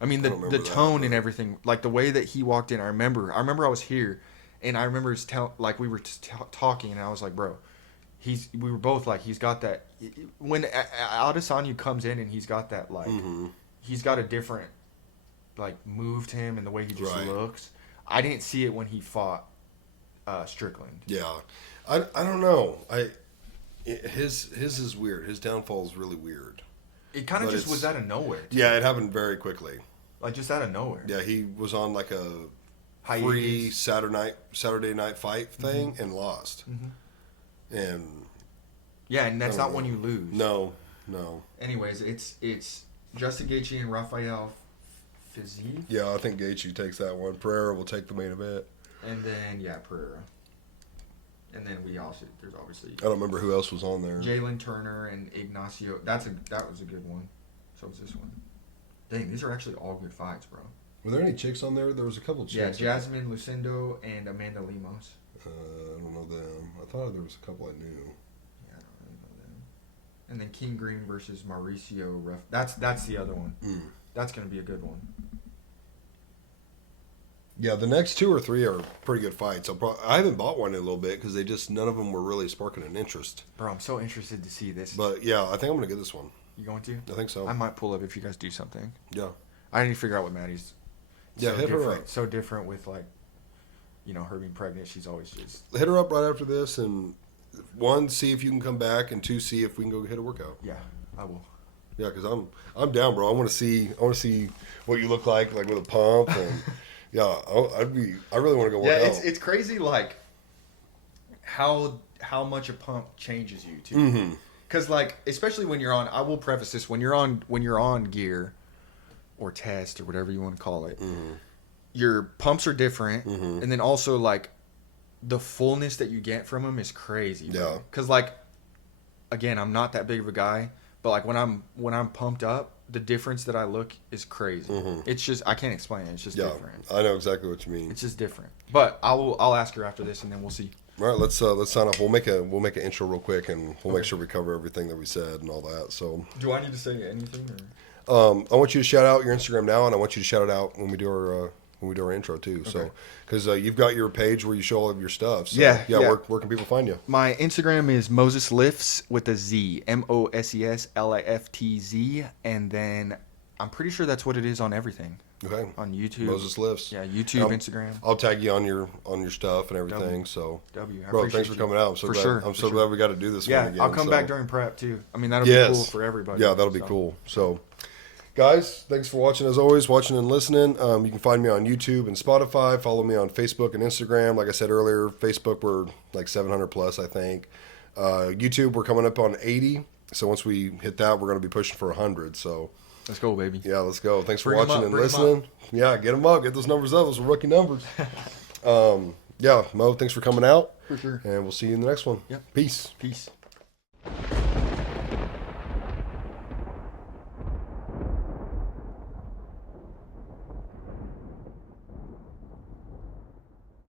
I mean, the tone and everything, like the way that he walked in. I remember I was here, and I remember like we were talking, and I was like, bro, we were both like, he's got that. When Adesanya comes in and he's got that like, he's got a different like move to him and the way he just looks. I didn't see it when he fought Strickland. Yeah, I don't know. His is weird. His downfall is really weird. It kind of just was out of nowhere. Too. Yeah, it happened very quickly. Like just out of nowhere. Yeah, he was on like a free Saturday night fight thing and lost. And yeah, and that's not when you lose. No. Anyways, it's Justin Gaethje and Rafael Fiziev. Yeah, I think Gaethje takes that one. Pereira will take the main event. And then Pereira. And then there's obviously I don't remember who else was on there. Jalen Turner and Ignacio. That was a good one. So was this one. Dang, these are actually all good fights, bro. Were there any chicks on there? There was a couple chicks. Yeah, Jasmine Lucindo and Amanda Lemos. I don't know them. I thought there was a couple I knew. Yeah, I don't really know them. And then King Green versus Mauricio Ruff. That's the other one. That's gonna be a good one. Yeah, the next 2 or 3 are pretty good fights. I haven't bought one in a little bit because none of them were really sparking an interest. Bro, I'm so interested to see this. But yeah, I think I'm gonna get this one. You going to? I think so. I might pull up if you guys do something. Yeah. I need to figure out what Maddie's. Yeah, hit her up. So different with like, her being pregnant. She's always just hit her up right after this, and 1, see if you can come back, and 2, see if we can go hit a workout. Yeah, I will. Yeah, because I'm down, bro. I want to see what you look like with a pump, and yeah, I really want to go work out. Yeah, it's crazy like how much a pump changes you too. Because like, especially when you're on, I will preface this, when you're on gear or test or whatever you want to call it, your pumps are different, and then also like the fullness that you get from them is crazy. Yeah. Because like, again, I'm not that big of a guy, but like when I'm pumped up, the difference that I look is crazy. It's just, I can't explain it. It's just different. I know exactly what you mean. It's just different. But I'll ask her after this, and then we'll see. All right, let's sign off. We'll make an intro real quick, and we'll make sure we cover everything that we said and all that. So, do I need to say anything? I want you to shout out your Instagram now, and I want you to shout it out when we do our intro too. Okay. So, because you've got your page where you show all of your stuff. So, yeah. Where can people find you? My Instagram is Moses Lifts with a Z, MOSESLIFTZ, and then I'm pretty sure that's what it is on everything. Okay. On YouTube. Moses Lifts. Yeah, YouTube, Instagram. I'll tag you on your stuff and everything. Bro, thanks for coming out. I'm so glad we got to do this one again. I'll come back during prep too. I mean, that'll be cool for everybody. Yeah, that'll be cool. So, guys, thanks for watching as always, watching and listening. You can find me on YouTube and Spotify. Follow me on Facebook and Instagram. Like I said earlier, Facebook we're like 700 plus, I think. YouTube we're coming up on 80. So once we hit that, we're going to be pushing for 100. So. Let's go, baby. Yeah, let's go. Thanks for watching and listening. Yeah, get them up. Get those numbers up. Those are rookie numbers. Yeah, Mo, thanks for coming out. For sure. And we'll see you in the next one. Yeah. Peace. Peace.